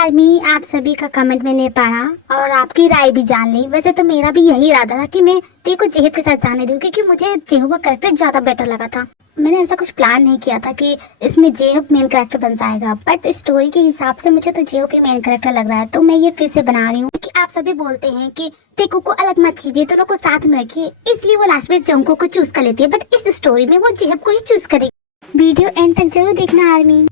Army, आप सभी का कमेंट मैंने पढ़ा और आपकी राय भी जान ली। वैसे तो मेरा भी यही इरादा था कि मैं तेरे को जेहब के साथ जाने दूं, क्योंकि मुझे जेहब का कैरेक्टर ज्यादा बेटर लगा था। मैंने ऐसा कुछ प्लान नहीं किया था कि इसमें जेहब मेन कैरेक्टर बन जाएगा, बट स्टोरी के हिसाब से मुझे तो जेहब ही मेन कैरेक्टर लग रहा है, तो मैं ये फिर से बना रही हूँ। कि आप सभी बोलते हैं कि तेको को अलग मत कीजिए, दोनों को साथ में रखिए, इसलिए वो लास्ट में जंको को चूज कर लेती है, बट इस स्टोरी में वो जेहब को ही चूज करेगी। वीडियो एंड तक जरूर देखना आर्मी।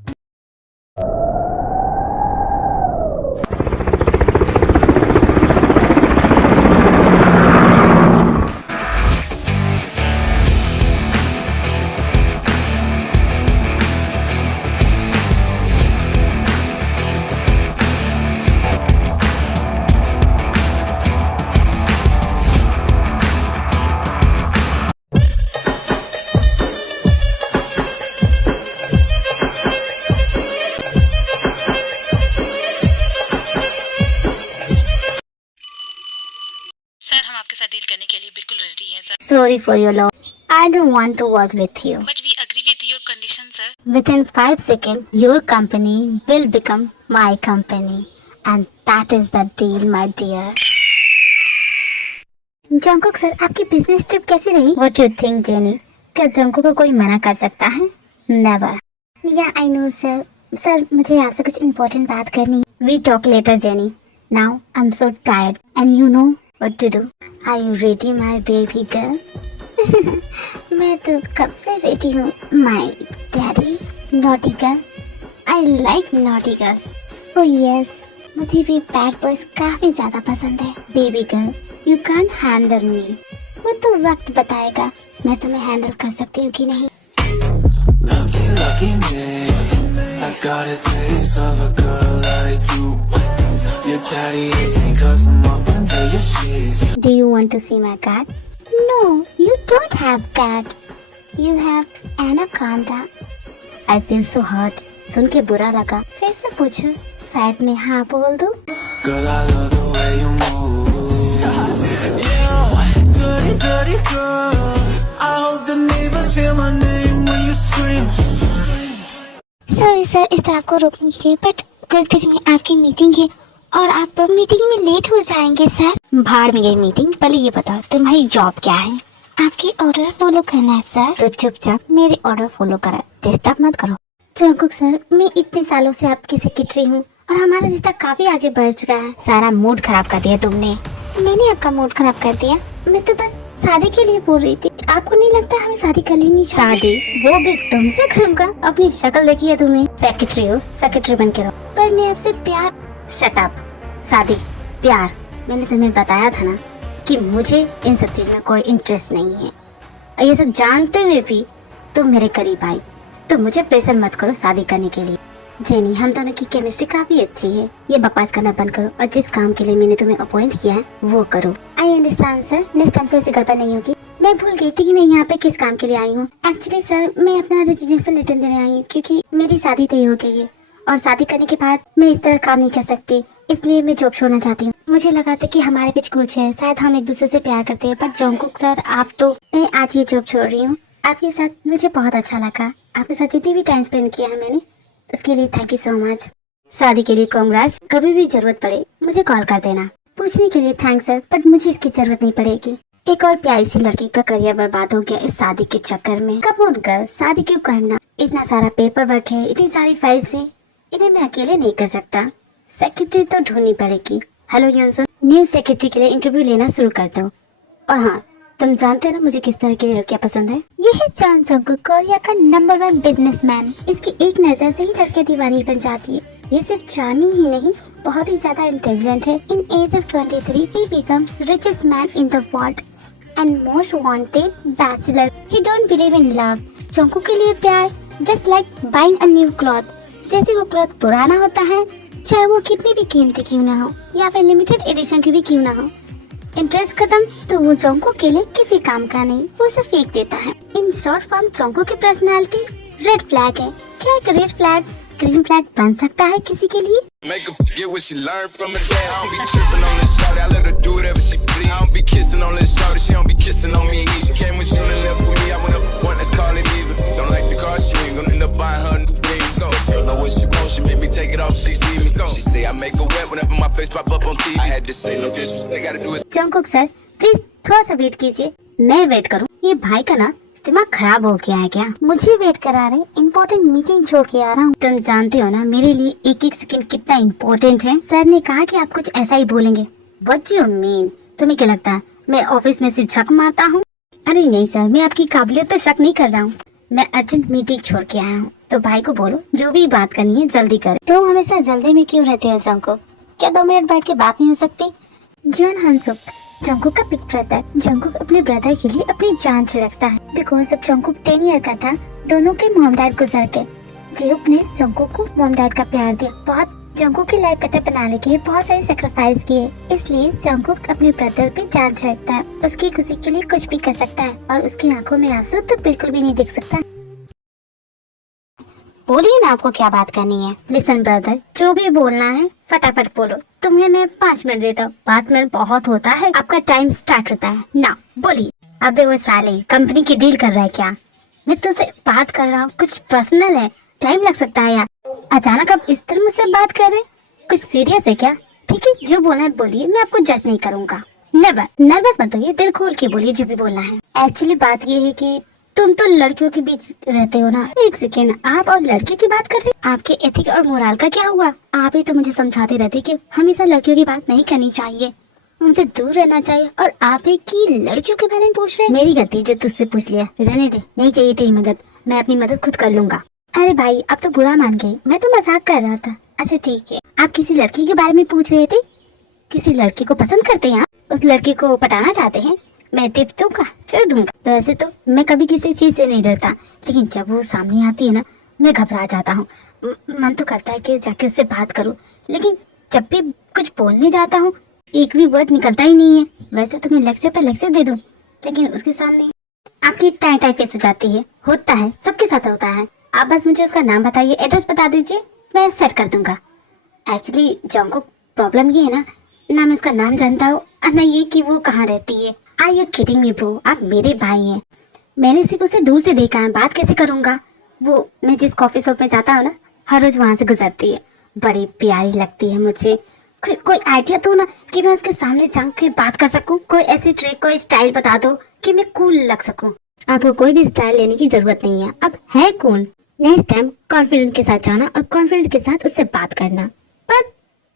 सर, हम आपके साथ डील करने के लिए बिल्कुल रेडी हैं sir. Sorry for your loss. I don't want to work with you. But we agree with your condition sir. Within 5 seconds, your company will become my company, and that is the deal, my dear. Jungkook sir, आपकी business trip कैसी रही? What do you think, Jenny? क्या Jungkook को कोई मना कर सकता है? Never. Yeah, I know, sir. Sir, मुझे आपसे कुछ इम्पोर्टेंट बात करनी है। We talk later, Jenny. Now I'm so tired, and you know what to do. Are you ready, my baby girl? मैं तो कब से रेडी हूँ, my daddy. Naughty girl. I like naughty girls. Oh yes, मुझे भी bad boys काफी ज्यादा पसंद है। Baby girl, you can't handle me. वो तो वक्त बताएगा मैं तुम्हें हैंडल कर सकती हूँ कि नहीं। Lucky, lucky me, I got a taste of a girl like you. Your daddy hates me 'cause I'm up until your sheets. Do you want to see my cat? No, you don't have cat. You have anaconda. I feel so hurt. सुन के बुरा लगा। फिर से पूछो, शायद मैं हाँ बोल दूँ। Girl, I love the way you move. Yeah, dirty, dirty girl. I hope the neighbors hear my name when you scream. Sorry sir इस तरह आपको रोकने के लिए, बट कुछ देर में आपकी मीटिंग है और आप मीटिंग में लेट हो जाएंगे सर। भाड़ में गई मीटिंग। पहले ये बताओ तुम्हारी जॉब क्या है? आपकी ऑर्डर फॉलो करना है सर। तो चुपचाप मेरे ऑर्डर फॉलो करो, डिस्टर्ब मत करो। जंकुक सर, मैं इतने सालों से आपकी सेक्रेटरी हूँ और हमारा रिश्ता काफी आगे बढ़ चुका है। सारा मूड खराब कर दिया तुमने। मैंने आपका मूड खराब कर दिया? मैं तो बस शादी के लिए बोल रही थी। आपको नहीं लगता हमें शादी कर लेनी चाहिए? शादी वो भी तुमसे करूँगा? अपनी शक्ल देखी है तुमने? सेक्रेटरी हो, सेक्रेटरी बन के रहो। पर मैं आपसे प्यार। Shut up. शादी, प्यार, मैंने तुम्हें बताया था ना कि मुझे इन सब चीज में कोई इंटरेस्ट नहीं है। और ये सब जानते हुए भी तुम मेरे करीब आई, तो मुझे प्रेशर मत करो शादी करने के लिए। जेनी, हम दोनों की केमिस्ट्री काफी अच्छी है। ये बकवास करना बंद करो और जिस काम के लिए मैंने तुम्हें अपॉइंट किया है वो करो। I understand sir, next time से ऐसी गड़बड़ नहीं होगी। मैं भूल गई थी कि मैं यहाँ पे किस काम के लिए आई हूँ। एक्चुअली सर, मैं अपना रेजिग्नेशन लेटर देने आई हूँ, क्योंकि मेरी शादी तय हो गई है और शादी करने के बाद मैं इस तरह काम नहीं कर सकती, इसलिए मैं जॉब छोड़ना चाहती हूँ। मुझे लगा था कि हमारे बीच कुछ है, शायद हम एक दूसरे से प्यार करते हैं, बट जंकुक सर आप तो। मैं आज ये जॉब छोड़ रही हूँ। आपके साथ मुझे बहुत अच्छा लगा। आपके साथ जितनी भी टाइम स्पेंड किया है मैंने, उसके लिए थैंक यू सो मच। शादी के लिए कांग्रेस। कभी भी जरूरत पड़े मुझे कॉल कर देना। पूछने के लिए थैंक्स सर, बट मुझे इसकी जरूरत नहीं पड़ेगी। एक और प्यारी सी लड़की का करियर बर्बाद हो गया इस शादी के चक्कर में। कम ऑन कर, शादी क्यों करना? इतना सारा पेपर वर्क है, इतनी सारी फाइल्स है, इन्हें मैं अकेले नहीं कर सकता। सेक्रेटरी तो ढूंढनी पड़ेगी। हेलो यंसुन, न्यू सेक्रेटरी के लिए इंटरव्यू लेना शुरू कर दो। और हाँ, तुम जानते हो ना मुझे किस तरह की लड़कियां पसंद है? ये है जॉन जंकुक, कोरिया का नंबर 1 बिजनेसमैन। इसकी एक नजर से ही लड़कियां दीवानी बन जाती है। ये सिर्फ चार्मिंग ही नहीं, बहुत ही ज्यादा इंटेलिजेंट है। इन as of 23 he become richest man in the world and most wanted bachelor. He don't believe in love. Jungkook के लिए प्यार just like buying a new cloth. जैसे वो क्लॉथ पुराना होता है, चाहे वो कितनी भी कीमती क्यों ना हो या फिर लिमिटेड एडिशन की भी क्यों ना हो। इंटरेस्ट खत्म तो वो जंकुक के लिए किसी काम का नहीं, वो उसे फेंक देता है। इन शॉर्ट फॉर्म जंकुक की पर्सनालिटी रेड फ्लैग है। क्या एक रेड फ्लैग ग्रीन फ्लैग बन सकता है किसी के लिए? Make her forget what she learned from her dad. I don't be tripping on this shawty, I let her do whatever she please. I don't be kissing on this shawty, she don't be kissing on me. She came with you and left with me, I went up a point, let's call it even. Don't like the car, she ain't gonna end up buying her new things. Go, don't know what she wants, she make me take it off, she see me. Go, she say I make her wet whenever my face pop up on TV. I had to say no disrespect, gotta do it. Jungkook sir please थोड़ा सा wait कीजिए, मैं wait करूँ। ये भाई का ना दिमाग खराब हो गया है क्या? मुझे वेट करा रहे, इम्पोर्टेंट मीटिंग छोड़ के आ रहा हूँ। तुम जानते हो ना मेरे लिए एक एक सेकंड कितना इम्पोर्टेंट है। सर ने कहा कि आप कुछ ऐसा ही बोलेंगे। What you mean? तुम्हें क्या लगता है मैं ऑफिस में सिर्फ झक मारता हूँ? अरे नहीं सर, मैं आपकी काबिलियत पे शक नहीं कर रहा हूँ। मैं अर्जेंट मीटिंग छोड़ के आया हूँ, तो भाई को बोलो जो भी बात करनी है जल्दी करे। तो हमेशा जल्दी में क्यों रहते हो जंगकुक? क्या 2 मिनट बैठ के बात नहीं हो सकती? जॉन हंसुक जंगकुक का बिग ब्रदर। जंगकुक अपने ब्रदर के लिए अपनी जान छिड़कता है। बिकॉज अब जंगकुक 10 ईयर का था, दोनों के मॉम डैड गुजर गए। जियोप ने जंगकुक को मॉम डैड का प्यार दिया, बहुत जंगकुक की लाइफ बेटर बनाने के लिए बहुत सारे सेक्रीफाइस किए। इसलिए जंगकुक अपने ब्रदर पे जान छिड़कता है। उसकी खुशी के लिए कुछ भी कर सकता है और उसकी आंखों में आंसू तो बिल्कुल भी नहीं दिख सकता। बोलिए ना आपको क्या बात करनी है। लिसन ब्रदर, जो भी बोलना है फटाफट बोलो। तुम्हें मैं 5 मिनट देता हूँ, 5 मिनट बहुत होता है, आपका टाइम स्टार्ट होता है ना। बोलिए। अबे वो साले कंपनी की डील कर रहा है क्या? मैं तुझसे बात कर रहा हूँ, कुछ पर्सनल है, टाइम लग सकता है यार। अचानक आप इस तरह मुझसे बात कर रहे, कुछ सीरियस है क्या? ठीक है, जो बोलना है बोलिए, मैं आपको जज नहीं करूँगा। नेवर, नर्वस मत होइए, दिल खोल के बोलिए जो भी बोलना है। एक्चुअली बात ये है कि तुम तो लड़कियों के बीच रहते हो ना। एक सेकेंड, आप और लड़के की बात कर रहे हैं? आपके एथिक और मोरल का क्या हुआ? आप ही तो मुझे समझाते रहते कि हमेशा लड़कियों की बात नहीं करनी चाहिए, उनसे दूर रहना चाहिए, और आप ही की लड़कियों के बारे में पूछ रहे हैं। मेरी गलती जो तुझसे पूछ लिया, रहने दे, नहीं चाहिए तेरी मदद, मैं अपनी मदद खुद कर लूंगा। अरे भाई, आप तो बुरा मान गए, मैं तो मजाक कर रहा था। अच्छा ठीक है, आप किसी लड़की के बारे में पूछ रहे थे? किसी लड़की को पसंद करते हैं आप? उस लड़की को पटाना चाहते हैं? मैं टिप दूंगा, चल दूंगा। वैसे तो मैं कभी किसी चीज से नहीं डरता, लेकिन जब वो सामने आती है ना, मैं घबरा जाता हूँ। मन तो करता है कि जाके उससे बात करूँ, लेकिन जब भी कुछ बोलने जाता हूँ एक भी वर्ड निकलता ही नहीं है। वैसे तो मैं लेक्चर पे लेक्चर दे दूँ, लेकिन उसके सामने आपकी टाई टाई फेस हो जाती है। होता है, सबके साथ होता है। आप बस मुझे उसका नाम बताइए, एड्रेस बता दीजिए, मैं सेट कर दूंगा। एक्चुअली जंगकुक, प्रॉब्लम ये है ना मैं उसका नाम जानता हूँ और ना ये कि वो कहाँ रहती है। Are you kidding me bro? आप मेरे भाई हैं, मैंने सिर्फ उसे दूर से देखा है, बात कैसे करूँगा? वो मैं जिस कॉफी शॉप में जाता हूँ ना, हर रोज वहाँ से गुजरती है, बड़ी प्यारी लगती है मुझे। कोई आइडिया तो ना कि मैं उसके सामने जाऊँ के बात कर सकूँ? कोई ऐसी ट्रिक, कोई स्टाइल बता दो कि मैं कूल लग सकूँ। आपको कोई भी स्टाइल लेने की जरूरत नहीं है, अब है कूल। नेक्स्ट टाइम कॉन्फिडेंट के साथ जाना और कॉन्फिडेंट के साथ उससे बात करना, बस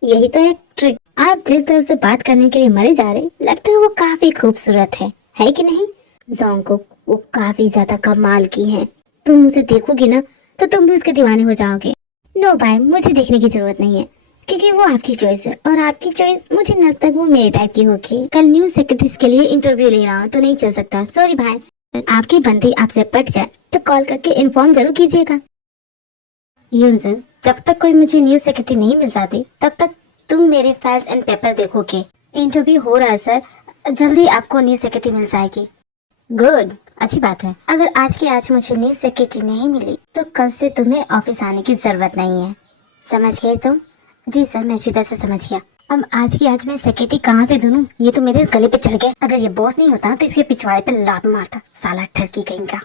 यही तो है ट्रिक। आप जिस तरह से बात करने के लिए मरे जा रहे, लगता है वो काफी खूबसूरत है कि नहीं? जंगकुक, वो काफी ज्यादा कमाल की है। तुम उसे देखोगी ना तो तुम भी उसके दीवाने हो जाओगे। नो भाई, मुझे देखने की जरूरत नहीं है, क्योंकि वो आपकी चॉइस है और आपकी चॉइस मुझे नहीं लगता वो मेरे टाइप की होगी। कल न्यूज सेक्रेटरीज के लिए इंटरव्यू ले रहा हूँ तो नहीं चल सकता, सॉरी भाई। आपकी बंदी आपसे पट जाए तो कॉल करके इन्फॉर्म जरूर कीजिएगा। यूनजन, जब तक कोई मुझे न्यूज सेक्रेटरी नहीं मिल जाती तब तक तुम मेरे फाइल्स एंड पेपर देखोगे। इंटरव्यू हो रहा है सर, जल्दी आपको न्यूज सेक्रेटरी मिल जाएगी। गुड, अच्छी बात है। अगर आज की आज मुझे न्यूज सेक्रेटरी नहीं मिली तो कल से तुम्हें ऑफिस आने की जरूरत नहीं है, समझ गए तुम? जी सर, मैं अच्छी तरह से समझ गया। अब आज की आज मैं सेक्रेटरी कहाँ से ढूंढूं? ये तो मेरे गले पे चढ़ गया। अगर ये बॉस नहीं होता तो इसके पिछवाड़े पे लात मारता, साला ठरकी कहीं का।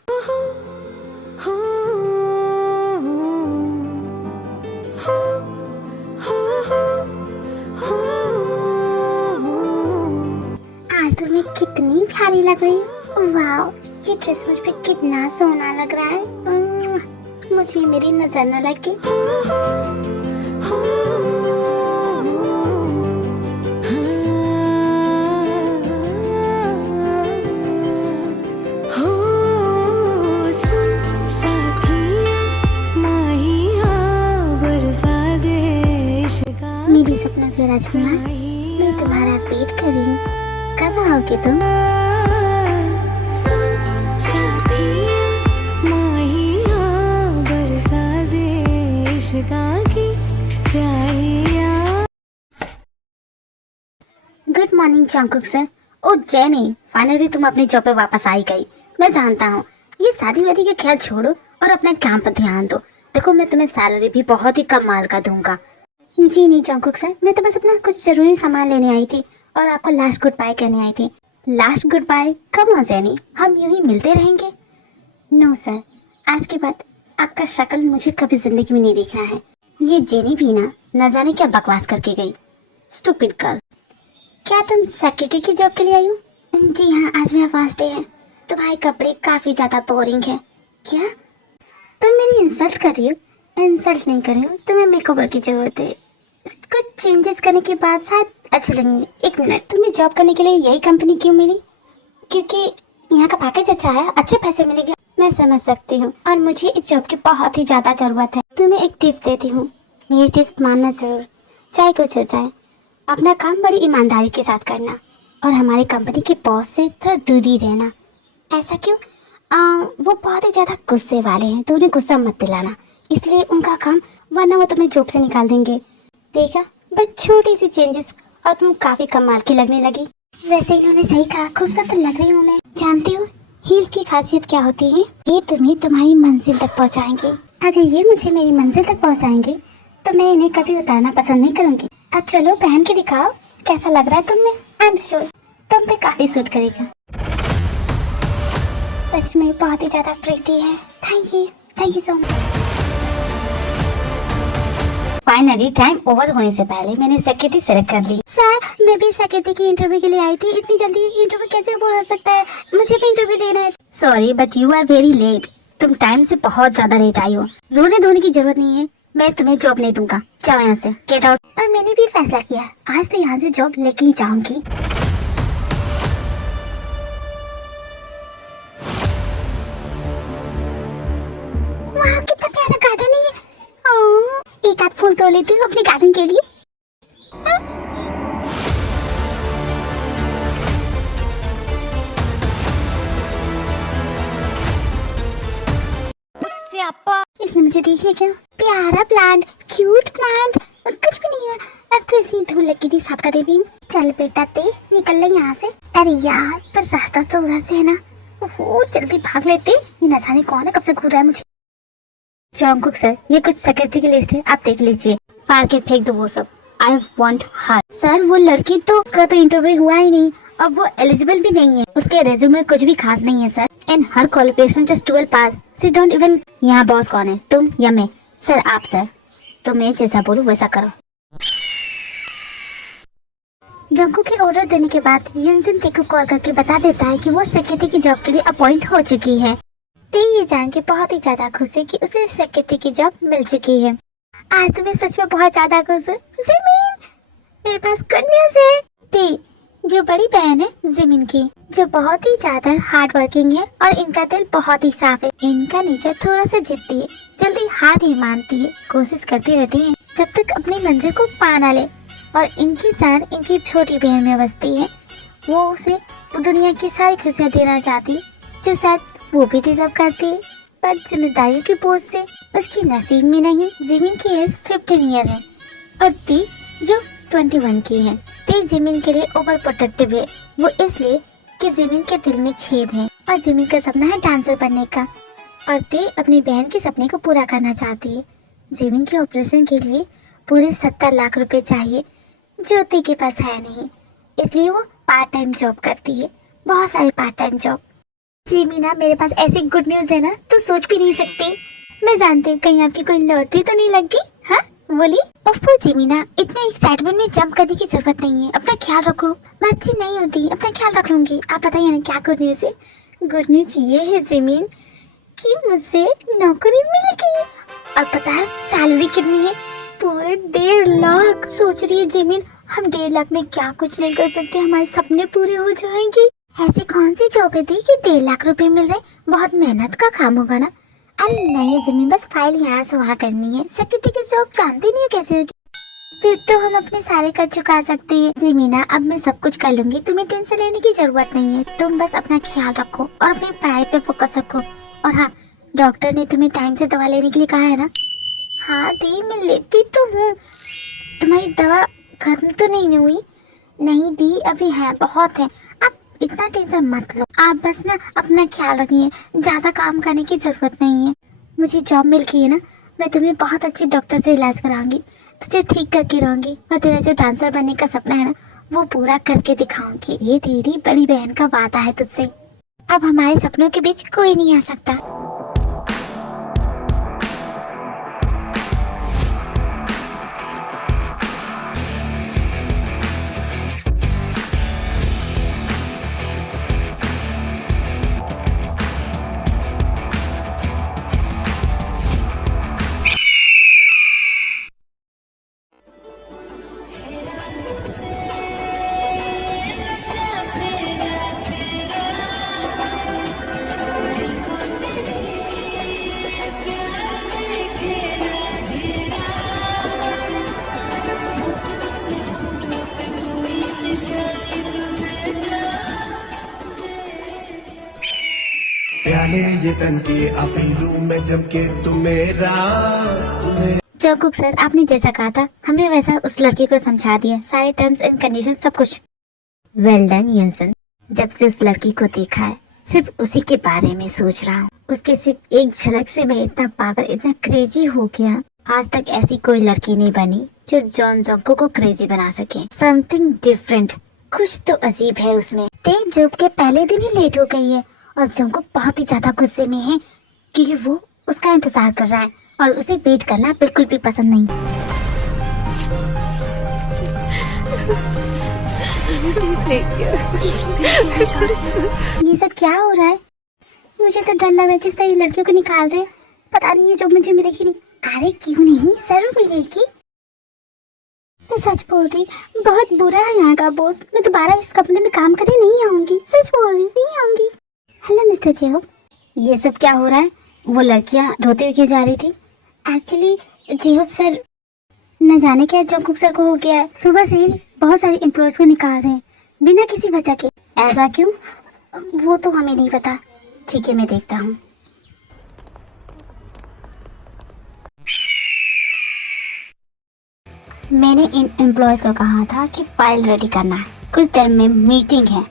आज तो मैं कितनी प्यारी लग रही हूँ। वाह, ये ड्रेस मुझ पे कितना सोना लग रहा है। मुझे मेरी नजर न लगे। मेरी सपना की राजकुमार, मैं तुम्हारा वेट कर रही हूँ, कब आओगे तुम? Good morning Jungkook sir. Oh Jenny, finally तुम अपनी जॉब पे वापस आई गई। मैं जानता हूँ, ये शादी वादी के ख्याल छोड़ो और अपने काम पर ध्यान दो। देखो मैं तुम्हें सैलरी भी बहुत ही कम माल का दूंगा। जी नहीं जंगकुक सर, मैं तो बस अपना कुछ जरूरी सामान लेने आई थी और आपको लास्ट गुड बाय कहने आई थी। Last good bye? कम हो जेनी, हम यूं ही मिलते रहेंगे। नो सर, आज के बाद आपका शक्ल मुझे कभी जिंदगी में नहीं देखना है। ये जेनी भी ना न जाने क्या बकवास करके गई। Stupid girl. क्या तुम सेक्रेटरी की जॉब के लिए आई हो? जी हाँ, आज मेरा फर्स्ट डे है। तुम्हारे कपड़े काफी ज्यादा बोरिंग है। क्या तुम मेरी इंसल्ट कर रही हो? इंसल्ट नहीं कर रही हो, तुम्हें मेकओवर की जरूरत है। कुछ चेंजेस करने के बाद शायद अच्छे लगेंगे। एक मिनट, तुम्हें जॉब करने के लिए यही कंपनी क्यों मिली? क्योंकि यहाँ का पैकेज अच्छा है, अच्छे पैसे मिलेंगे। मैं समझ सकती हूँ और मुझे इस जॉब की बहुत ही ज्यादा जरूरत है। तुम्हें एक टिप देती हूँ, मेरी टिप्स मानना जरूर, चाहे कुछ हो जाए। अपना काम बड़ी ईमानदारी के साथ करना और हमारी कंपनी के बॉस से थोड़ा दूरी रहना। ऐसा क्यों? वो बहुत ही ज्यादा गुस्से वाले हैं, तो उन्हें गुस्सा मत दिलाना, इसलिए उनका काम, वरना वो तुम्हें जॉब से निकाल देंगे। देखा, बस छोटी सी चेंजेस और तुम काफी कमाल की लगने लगी। वैसे इन्होंने सही कहा, खूबसूरत लग रही हूँ मैं। जानती हो हील्स की खासियत क्या होती है? ये तुम्हें तुम्हारी मंजिल तक पहुँचाएंगे। अगर ये मुझे मेरी मंजिल तक पहुँचाएंगे तो मैं इन्हें कभी उतारना पसंद नहीं करूँगी। अब चलो पहन के दिखाओ कैसा लग रहा है तुम्हें। आई एम श्योर तुम पे काफी सूट करेगा। सच में बहुत ही ज्यादा प्रीटी है। Thank you so much. Finally time over होने से पहले मैंने सेक्रेटरी सेलेक्ट कर ली। सर, मैं भी सेक्रेटरी की इंटरव्यू के लिए आई थी। इतनी जल्दी इंटरव्यू कैसे हो सकता है? मुझे भी इंटरव्यू देना है। Sorry but you are very late. तुम टाइम से बहुत ज्यादा लेट आई हो। रोने धोने की जरूरत नहीं है, मैं तुम्हें जॉब नहीं दूंगा। जाओ यहाँ से, गेट आउट। और मैंने भी फैसला किया, आज तो यहाँ से जॉब लेके ही जाऊंगी। वाह, कितना प्यारा गार्डन है ये। एक आध फूल तो लेती हूँ अपने गार्डन के लिए। इसने मुझे देख लिया क्या? प्यारा प्लांट, क्यूट प्लांट, कुछ भी नहीं है। अब तो इसी धूल लगी थी, साफ कर देती हूँ। चल बेटा ते निकल ले यहाँ से। अरे यार, पर रास्ता तो उधर से है ना। ओहो, जल्दी भाग लेते। ये न जाने कौन है, कब से घूर रहा है मुझे। जंगकुक सर, ये कुछ सेक्रेटरी की लिस्ट है, आप देख लीजिए। फाड़ के फेंक दो वो सब। I want her. सर, वो लड़की तो, उसका तो इंटरव्यू हुआ ही नहीं और वो एलिजिबल भी नहीं है। उसके रेज्यूमे कुछ भी खास नहीं है sir. And her qualification just 12 pass. She don't even. यहाँ बॉस कौन है, तुम या मैं? सर आप सर। तो मैं जैसा बोलूँ वैसा करो। जंगकुक के ऑर्डर देने के बाद युनजुन ते को कॉल करके बता देता है कि वो सेक्रेटरी की जॉब के लिए अपॉइंट हो चुकी है। ते ये जान के बहुत ही ज्यादा खुश है कि उसे सेक्रेटरी की जॉब मिल चुकी है। आज तो मैं सच में बहुत ज्यादा खुश हूँ। जिमिन, मेरे पास गुड न्यूज है। ते, जो बड़ी बहन है जिमिन की, जो बहुत ही ज्यादा हार्ड वर्किंग है और इनका दिल बहुत ही साफ है। इनका नेचर थोड़ा सा जिद्दी है, जल्दी हार नहीं मानती है, कोशिश करती रहती है जब तक अपनी मंजिल को पा ना ले। और इनकी जान इनकी छोटी बहन में बसती है। वो उसे दुनिया की सारी खुशियाँ देना चाहती, जो शायद वो भी डिजर्व करती है, पर जिम्मेदारियों के बोझ से उसकी नसीब में नहीं। जिमिन की एज 15 ईयर है और ती जो 21 की है। ती जिमिन के लिए ओवर प्रोटेक्टिव है, वो इसलिए कि जिमिन के दिल में छेद है और जिमिन का सपना है डांसर बनने का और ती अपनी बहन के सपने को पूरा करना चाहती है। जिमिन के ऑपरेशन के लिए पूरे 70 लाख रुपए चाहिए, जो ती के पास है नहीं, इसलिए वो पार्ट टाइम जॉब करती है, बहुत सारे पार्ट टाइम जॉब। जिमिना, मेरे पास ऐसी गुड न्यूज है ना, तो सोच भी नहीं सकती। मैं जानती हूँ कहीं आपकी कोई लॉटरी तो नहीं लग गई। हाँ बोली। ओफो जिमिना, इतने एक्साइटमेंट में जंप करने की जरूरत नहीं है, अपना ख्याल रखो। मैं अच्छी नहीं होती, अपना ख्याल रख लूंगी। आप बताइए ना क्या गुड न्यूज है? गुड न्यूज ये है जिमिन कि मुझे नौकरी मिल गई। और पता है सैलरी कितनी है? पूरे 1.5 लाख। सोच रही है जिमिन, हम 1.5 लाख में क्या कुछ नहीं कर सकते, हमारे सपने पूरे हो जाएंगे। ऐसी कौन सी जॉब है दी कि 1.5 लाख रुपए मिल रहे? बहुत मेहनत का काम होगा ना। अरे नहीं जिमिन, बस फाइल यहाँ से वहाँ करनी है। सेक्रेटरी की जॉब जानती नहीं है कैसे होगी। फिर तो हम अपने सारे खर्च चुका सकते हैं। जिमिना, अब मैं सब कुछ कर लूंगी, तुम्हें टेंशन लेने की जरूरत नहीं है। तुम बस अपना ख्याल रखो और अपनी पढ़ाई पे फोकस रखो। और हाँ, डॉक्टर ने तुम्हें टाइम से दवा लेने के लिए कहा है ना? हाँ दी, मैं लेती तो हूँ। तुम्हारी दवा खत्म तो नहीं हुई? नहीं दी, अभी है, बहुत है। आप इतना टेंशन मत लो, आप बस ना अपना ख्याल रखिए, ज्यादा काम करने की जरूरत नहीं है। मुझे जॉब मिल गई है ना, मैं तुम्हें बहुत अच्छे डॉक्टर से इलाज कराऊंगी, तुझे ठीक करके रहूंगी और तेरा जो डांसर बनने का सपना है ना वो पूरा करके दिखाऊंगी। ये तेरी बड़ी बहन का वादा है तुझसे। अब हमारे सपनों के बीच कोई नहीं आ सकता। प्याले ये तन के अपीलू में जम के तू मेरा जंगकुक सर, आपने जैसा कहा था हमने वैसा उस लड़की को समझा दिया, सारे टर्म्स एंड कंडीशन सब कुछ। Well done Yunsun. जब से उस लड़की को देखा है सिर्फ उसी के बारे में सोच रहा हूँ। उसके सिर्फ एक झलक से मैं इतना पागल, इतना क्रेजी हो गया। आज तक ऐसी कोई लड़की नहीं बनी जो जॉन जंगकुक को क्रेजी बना सके। समथिंग डिफरेंट, कुछ तो अजीब है उसमें। तेज जॉब के पहले दिन ही लेट हो गई है और जंगकुक बहुत ही ज्यादा गुस्से में है क्योंकि वो उसका इंतजार कर रहा है और उसे वेट करना बिल्कुल भी पसंद नहीं। ये सब क्या हो रहा है? मुझे तो डर लग रहा है जिस तरह लड़कियों को निकाल रहे। पता नहीं है जो मुझे मिलेगी नहीं। अरे क्यों नहीं, जरूर मिलेगी। मैं सच बोल रही, बहुत बुरा है यहाँ का बॉस। मैं दोबारा इस कंपनी में काम करने नहीं आऊंगी। सच बोल रही, नहीं आऊंगी। हेलो मिस्टर जेहोब, ये सब क्या हो रहा है? वो लड़कियाँ रोते हुए क्यों जा रही थी? एक्चुअली जेहोब सर, न जाने क्या जंगकुक सर को हो गया है। सुबह से ही बहुत सारे एम्प्लॉयज को निकाल रहे हैं बिना किसी वजह के। ऐसा क्यों? वो तो हमें नहीं पता। ठीक है, मैं देखता हूँ। मैंने इन एम्प्लॉयज को कहा था कि फाइल रेडी करना है, कुछ देर में मीटिंग है।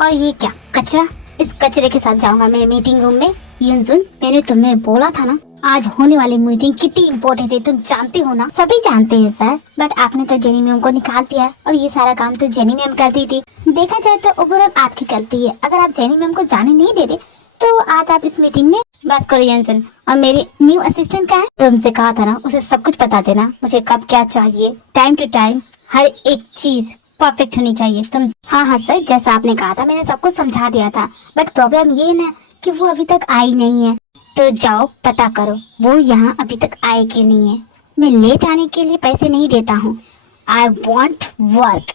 और ये क्या कचरा? इस कचरे के साथ जाऊंगा मैं मीटिंग रूम में। यूनजुन, मैंने तुम्हें बोला था ना आज होने वाली मीटिंग कितनी इम्पोर्टेंट है, तुम जानते हो ना? सभी जानते हैं सर, बट आपने तो जेनी मैम को निकाल दिया और ये सारा काम तो जेनी मैम करती थी। देखा जाए तो ओवरऑल आपकी गलती है। अगर आप जेनी मैम को जाने नहीं देते तो आज आप इस मीटिंग में बस करो। यूनजुन, और मेरी न्यू असिस्टेंट का है, तुमसे कहा था ना उसे सब कुछ बता देना, मुझे कब क्या चाहिए, टाइम टू टाइम हर एक चीज परफेक्ट होनी चाहिए। तुम हाँ सर, जैसा आपने कहा था मैंने सब कुछ समझा दिया था, बट प्रॉब्लम ये ना कि वो अभी तक आई नहीं है। तो जाओ पता करो वो यहाँ अभी तक आए क्यों नहीं है। मैं लेट आने के लिए पैसे नहीं देता हूँ। I want work.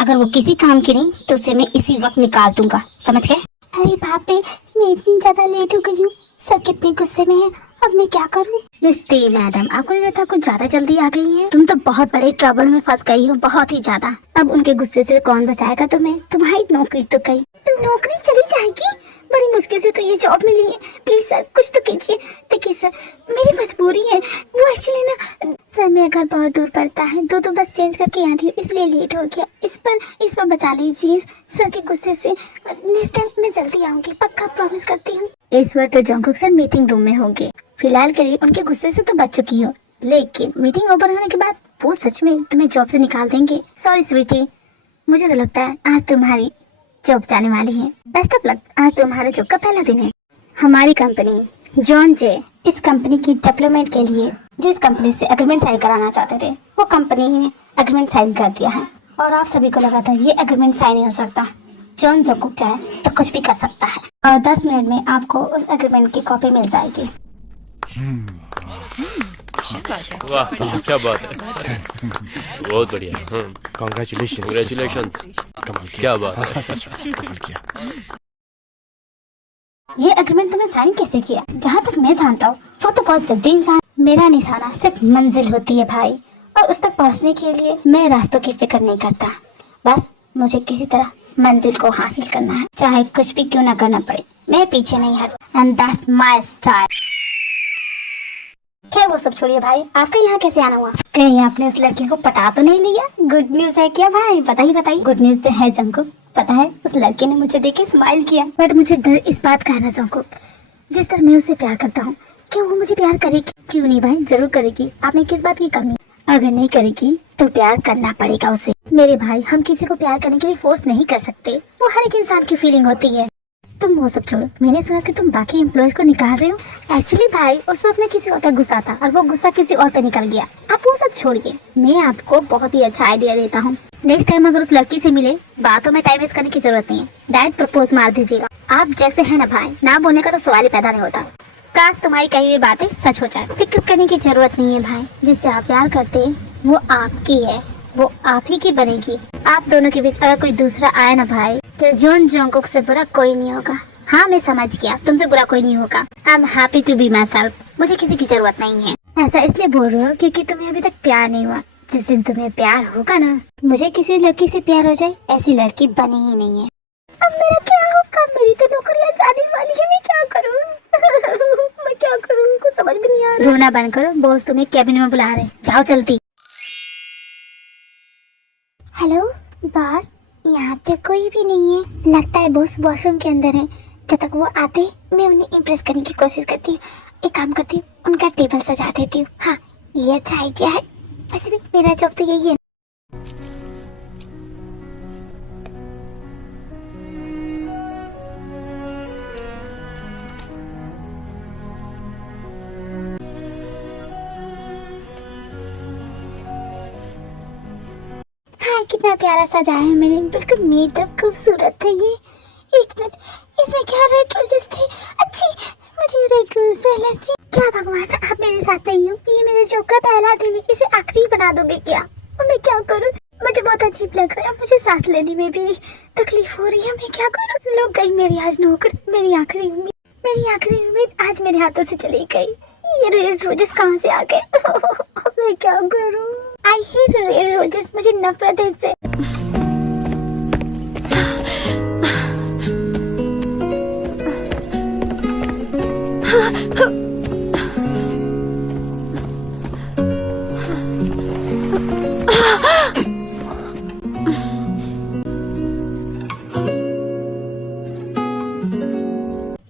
अगर वो किसी काम की नहीं तो उसे मैं इसी वक्त निकाल दूंगा, समझ गए? अरे बाप रे, मैं इतनी ज्यादा लेट हो गई हूँ। सब कितने गुस्से में है, अब मैं क्या करूँ? मिस्टर मैडम, आपको नहीं लगता कुछ ज्यादा जल्दी आ गई है? तुम तो बहुत बड़े ट्रबल में फंस गई हो, बहुत ही ज्यादा। अब उनके गुस्से से कौन बचाएगा तुम्हें? तुम्हारी नौकरी तो गई। नौकरी चली जाएगी? बड़ी मुश्किल से तो ये जॉब मिली है। प्लीज सर कुछ तो कीजिए। देखिए सर, मेरी मजबूरी है। वो एक्चुअली ना सर, मेरा घर बहुत दूर पड़ता है, दो बस चेंज करके यहाँ थी, इसलिए लेट हो गया। इस पर बचा लीजिए सर के गुस्से से। नेक्स्ट टाइम मैं जल्दी आऊंगी, पक्का प्रॉमिस करती हूँ। इस बार तो जंगकुक सर मीटिंग रूम में होंगे। फिलहाल के लिए उनके गुस्से से तो बच चुकी हो, लेकिन मीटिंग ओवर होने के बाद वो सच में तुम्हें जॉब से निकाल देंगे। सॉरी स्वीटी, मुझे तो लगता है आज तुम्हारी जॉब जाने वाली है। बेस्ट ऑफ लक, आज तुम्हारे जॉब का पहला दिन है। हमारी कंपनी जॉन जे इस कंपनी की डेवलपमेंट के लिए जिस कंपनी से एग्रीमेंट साइन कराना चाहते थे वो कंपनी ने एग्रीमेंट साइन कर दिया है और आप सभी को लगा था ये एग्रीमेंट साइन नहीं हो सकता। जॉन जंगकुक चाहे तो कुछ भी कर सकता है और 10 मिनट में आपको उस एग्रीमेंट की कॉपी मिल जाएगी। वाह क्या बात है, बहुत बढ़िया। कांग्रेचुलेशंस, क्या बात है। ये एग्रीमेंट तुमने साइन कैसे किया? जहाँ तक मैं जानता हूँ वो तो बहुत जल्दी इंसान। मेरा निशाना सिर्फ मंजिल होती है भाई, और उस तक पहुँचने के लिए मैं रास्तों की फिक्र नहीं करता। बस मुझे किसी तरह मंजिल को हासिल करना है, चाहे कुछ भी क्यों ना करना पड़े। मैं पीछे नहीं हट, एंड दैट्स माय स्टाइल। क्या वो सब छोड़िए भाई, आपका यहाँ कैसे आना हुआ? कहीं आपने उस लड़की को पटा तो नहीं लिया? गुड न्यूज है क्या भाई? बताइए। गुड न्यूज तो है जंगकुक, पता है उस लड़के ने मुझे देख के स्माइल किया, बट मुझे डर इस बात का है ना जंगकुक, जिस तरह मैं उससे प्यार करता हूँ क्या वो मुझे प्यार करेगी? क्यों नहीं भाई, जरूर करेगी। आपने किस बात की कमी? अगर नहीं करेगी तो प्यार करना पड़ेगा उसे। मेरे भाई, हम किसी को प्यार करने के लिए फोर्स नहीं कर सकते, वो हर एक इंसान की फीलिंग होती है। तुम वो सब छोड़ो, मैंने सुना कि तुम बाकी एम्प्लॉयज को निकाल रहे हो। एक्चुअली भाई, उस वक्त मैं किसी और पे गुस्सा था और वो गुस्सा किसी और पे निकल गया। आप वो सब छोड़िए, मैं आपको बहुत ही अच्छा आइडिया देता हूँ। नेक्स्ट टाइम अगर उस लड़की से मिले, बातों में टाइम वेस्ट करने की जरूरत नहीं है, डायरेक्ट प्रपोज मार दीजिएगा। आप जैसे है ना भाई, ना बोलने का तो सवाल ही पैदा नहीं होता। काश तुम्हारी कही हुई बातें सच हो जाए। फिक्र करने की जरूरत नहीं है भाई, जिससे आप प्यार करते हैं वो आपकी है, वो आप ही की बनेगी। आप दोनों के बीच अगर कोई दूसरा आए ना भाई, तो जॉन जोंगकुक से बुरा कोई नहीं होगा। हाँ मैं समझ गया, तुमसे बुरा कोई नहीं होगा। I am happy to be myself. मुझे किसी की जरूरत नहीं है। ऐसा इसलिए बोल रहे हो क्योंकि तुम्हें अभी तक प्यार नहीं हुआ। जिस दिन तुम्हें प्यार होगा ना, मुझे किसी लड़की से प्यार हो जाए, ऐसी लड़की बनी ही नहीं है। अब मेरा क्या होगा? मेरी तो नौकरियां जाने वाली है, मैं क्या करूँ? मैं क्या करूँ, कुछ समझ भी नहीं आ रहा। रोना बंद करो, बॉस तुम्हें कैबिन में बुला रहे, जाओ जल्दी। हेलो बॉस, यहाँ पे कोई भी नहीं है। लगता है बॉस वॉशरूम के अंदर है। जब तक वो आते मैं उन्हें इम्प्रेस करने की कोशिश करती हूँ। एक काम करती हूँ, उनका टेबल सजा देती हूँ। हाँ ये अच्छा आइडिया है, वैसे भी मेरा जॉब तो यही है। हाँ कितना प्यारा सजाया है मैंने, बिल्कुल मेकअप खूबसूरत है ये। एक मिनट, इसमें क्या रेड रोजेस थे? अच्छी, मुझे रेड रोज से एलर्जी। क्या भगवान, आप मेरे साथ नहीं हो। ये मेरे जॉब का पहला दिन है, इसे आखिरी बना दोगे क्या? और मैं क्या करूँ? मुझे बहुत अजीब लग रहा है, मुझे सांस लेने में भी तकलीफ हो रही है। मैं क्या करूँ? लोग गई मेरी आज नौकरी, मेरी आखिरी उम्मीद आज मेरे हाथों से चली गई। ये रेड रोजेस कहाँ से आ गए? मैं क्या करूँ? आई हेट रेड रोजेस, मुझे नफरत है इससे।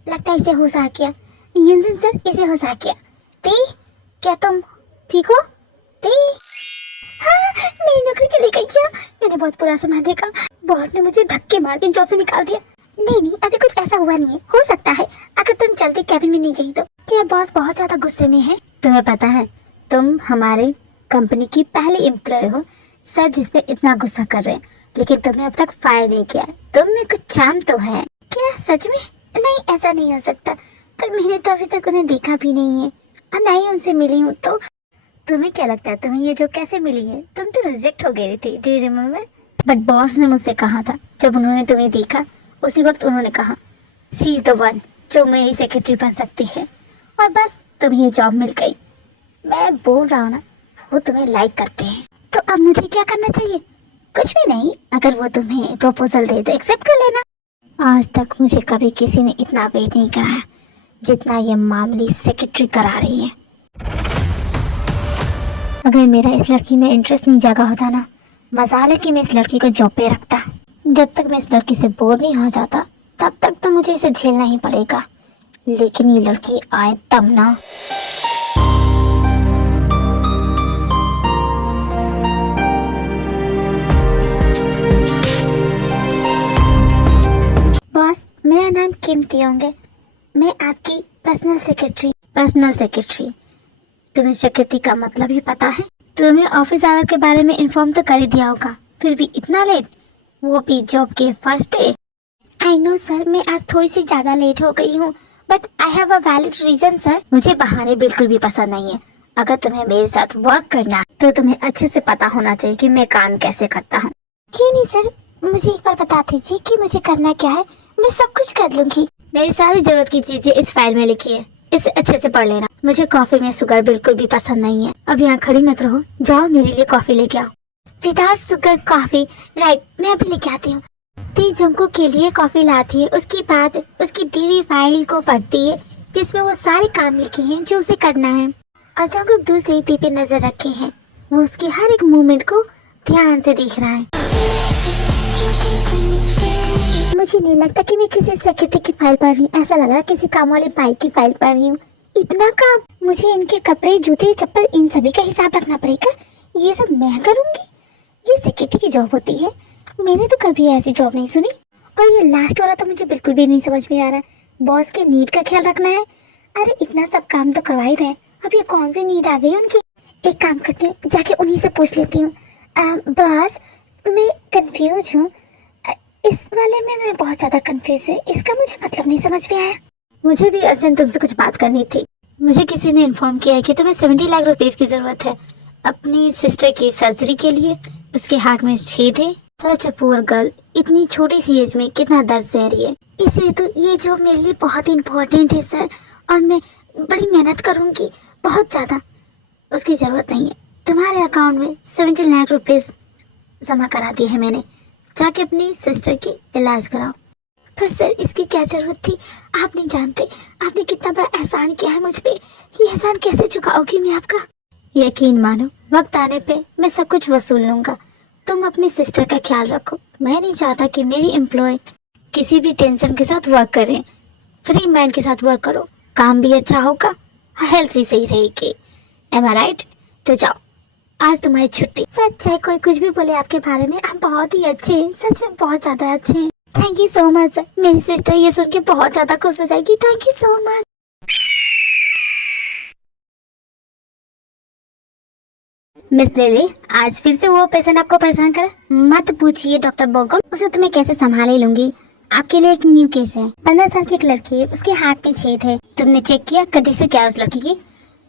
लगता है इसे होश आ गया। युनसन सर, इसे होश आ गया। ती, क्या तुम ठीक हो? ती, हाँ मेरी नौकरी चली गई क्या? मैंने बहुत बुरा समय देखा, बॉस ने मुझे धक्के मार के जॉब से निकाल दिया। नहीं, अभी कुछ ऐसा हुआ नहीं है। हो सकता है अगर तुम जल्दी कैबिन में नहीं गई तो। क्या बॉस बहुत ज्यादा गुस्से में है? तुम्हें पता है तुम हमारे कंपनी की पहली एम्प्लॉय हो। सर जिस पे इतना गुस्सा कर रहे हैं, लेकिन तुमने अब तक फायर नहीं किया। तुम में कुछ चार्म तो है। क्या सच में? नहीं ऐसा नहीं हो सकता, पर मैंने तो अभी तक उन्हें देखा भी नहीं है और ना ही उनसे मिली हूँ। तो तुम्हें क्या लगता है तुम्हें ये जो कैसे मिली है? तुम तो रिजेक्ट हो गई थी, do you remember? But boss ने मुझसे कहा था, जब उन्होंने तुम्हें देखा उसी वक्त उन्होंने कहा शी इज द वन जो मेरी सेक्रेटरी बन सकती है। और बस तुम्हें ये जॉब मिल गई। मैं बोल रहा हूँ ना, वो तुम्हें लाइक करते हैं। तो अब मुझे क्या करना चाहिए? कुछ भी नहीं, अगर वो तुम्हें प्रपोजल दे तो एक्सेप्ट कर लेना। आज तक मुझे कभी किसी ने इतना वेट नहीं कराया जितना ये मामूली सेक्रेटरी करा रही है। अगर मेरा इस लड़की में इंटरेस्ट नहीं जागा होता ना, मजाल है कि मैं इस लड़की को जॉब पे रखता। जब तक मैं इस लड़की से बोर नहीं हो जाता तब तक तो मुझे इसे झेलना ही पड़ेगा। लेकिन ये लड़की आए तब ना। बॉस, मेरा नाम किम तियोंग है। मैं आपकी पर्सनल सेक्रेटरी। तुम्हें सेक्रेटरी का मतलब ही पता है? तुम्हें ऑफिस आवर के बारे में इन्फॉर्म तो कर ही दिया होगा, फिर भी इतना लेट, वो भी जॉब के first day. I know sir, मैं आज थोड़ी सी ज्यादा लेट हो गई हूँ, but I have a valid reason sir. मुझे बहाने बिल्कुल भी पसंद नहीं है। अगर तुम्हें मेरे साथ वर्क करना तो तुम्हें अच्छे से पता होना चाहिए कि मैं काम कैसे करता हूँ। क्यों नहीं सर, मुझे एक बार बता दीजिए कि मुझे करना क्या है, मैं सब कुछ कर लूंगी। मेरी सारी जरूरत की चीजें इस फाइल में लिखी है, इसे अच्छे से पढ़ लेना। मुझे कॉफी में शुगर बिल्कुल भी पसंद नहीं है। अब यहाँ खड़ी मत रहो, जाओ मेरे लिए कॉफी लेके आओ। विदाउट शुगर कॉफी, राइट, मैं अभी लेके आती हूँ। ती जंकू के लिए कॉफी लाती है, उसके बाद उसकी दी हुई फाइल को पढ़ती है जिसमें वो सारे काम लिखे हैं जो उसे करना है। और जंकू दूर से ती पे नजर रखे हैं, वो उसकी हर एक मूवमेंट को ध्यान से देख रहा है। मुझे नहीं लगता कि मैं किसी सेक्रेटरी की फाइल पढ़ रही हूँ, ऐसा लग रहा है किसी काम वाले भाई की फाइल पढ़ रही हूँ। इतना काम? मुझे इनके कपड़े, जूते, चप्पल, इन सभी का हिसाब रखना पड़ेगा। ये सब मैं करूंगी? ये सेक्रेटरी की जॉब होती है, मैंने तो कभी ऐसी जॉब नहीं सुनी। और ये लास्ट वाला तो मुझे बिल्कुल भी नहीं समझ में आ रहा। बॉस के नीड का ख्याल रखना है। अरे इतना सब काम तो करवा ही रहे, अब ये कौन सी नीड आ गई उनकी? एक काम करती हूँ, जाके उन्हीं से पूछ लेती हूँ। बॉस, मैं कंफ्यूज हूँ, इस वाले में मैं बहुत ज्यादा कंफ्यूज है, इसका मुझे मतलब नहीं समझ में आया। मुझे भी अर्जेंट तुमसे कुछ बात करनी थी। मुझे किसी ने इन्फॉर्म किया है कि तुम्हें 70 लाख रुपए की जरूरत है अपनी सिस्टर की सर्जरी के लिए। उसके हार्ट में छेद है। सच पुअर गर्ल, इतनी छोटी सी एज में कितना दर्द सह रही है। इसलिए तो ये जॉब मेरे लिए बहुत इम्पोर्टेंट है सर, और मैं बड़ी मेहनत करूंगी, बहुत ज्यादा। उसकी जरूरत नहीं है। तुम्हारे अकाउंट में 70 लाख रुपए जमा करा दिए हैं मैंने, जाके अपनी सिस्टर की इलाज कराओ। पर सर इसकी क्या जरूरत थी? आप नहीं जानते आपने कितना बड़ा एहसान किया है मुझ पे। ये एहसान कैसे चुकाओगी मैं आपका? यकीन मानो, वक्त आने पे मैं सब कुछ वसूल लूंगा। तुम अपनी सिस्टर का ख्याल रखो। मैं नहीं चाहता कि मेरी एम्प्लॉय किसी भी टेंशन के साथ वर्क करें। फ्री माइंड के साथ वर्क करो, काम भी अच्छा होगा, हेल्थ भी सही रहेगी। एम आई राइट? तो जाओ, आज तुम्हारी छुट्टी। सच है, कोई कुछ भी बोले आपके बारे में, आप बहुत ही अच्छे हैं, सच में बहुत ज्यादा अच्छे हैं। Thank you so much sir. मेरी सिस्टर ये सुन के बहुत ज्यादा खुश हो जाएगी। Thank you so much. Miss lily, आज फिर से वो पेशेंट आपको परेशान करे? मत पूछिए डॉक्टर बोगम, उसे तो मैं कैसे संभाल ही लूंगी। आपके लिए एक न्यू केस है। 15 साल की एक लड़की है, उसके हार्ट में छेद है। तुमने चेक किया कंडीशन क्या है उस लड़की की?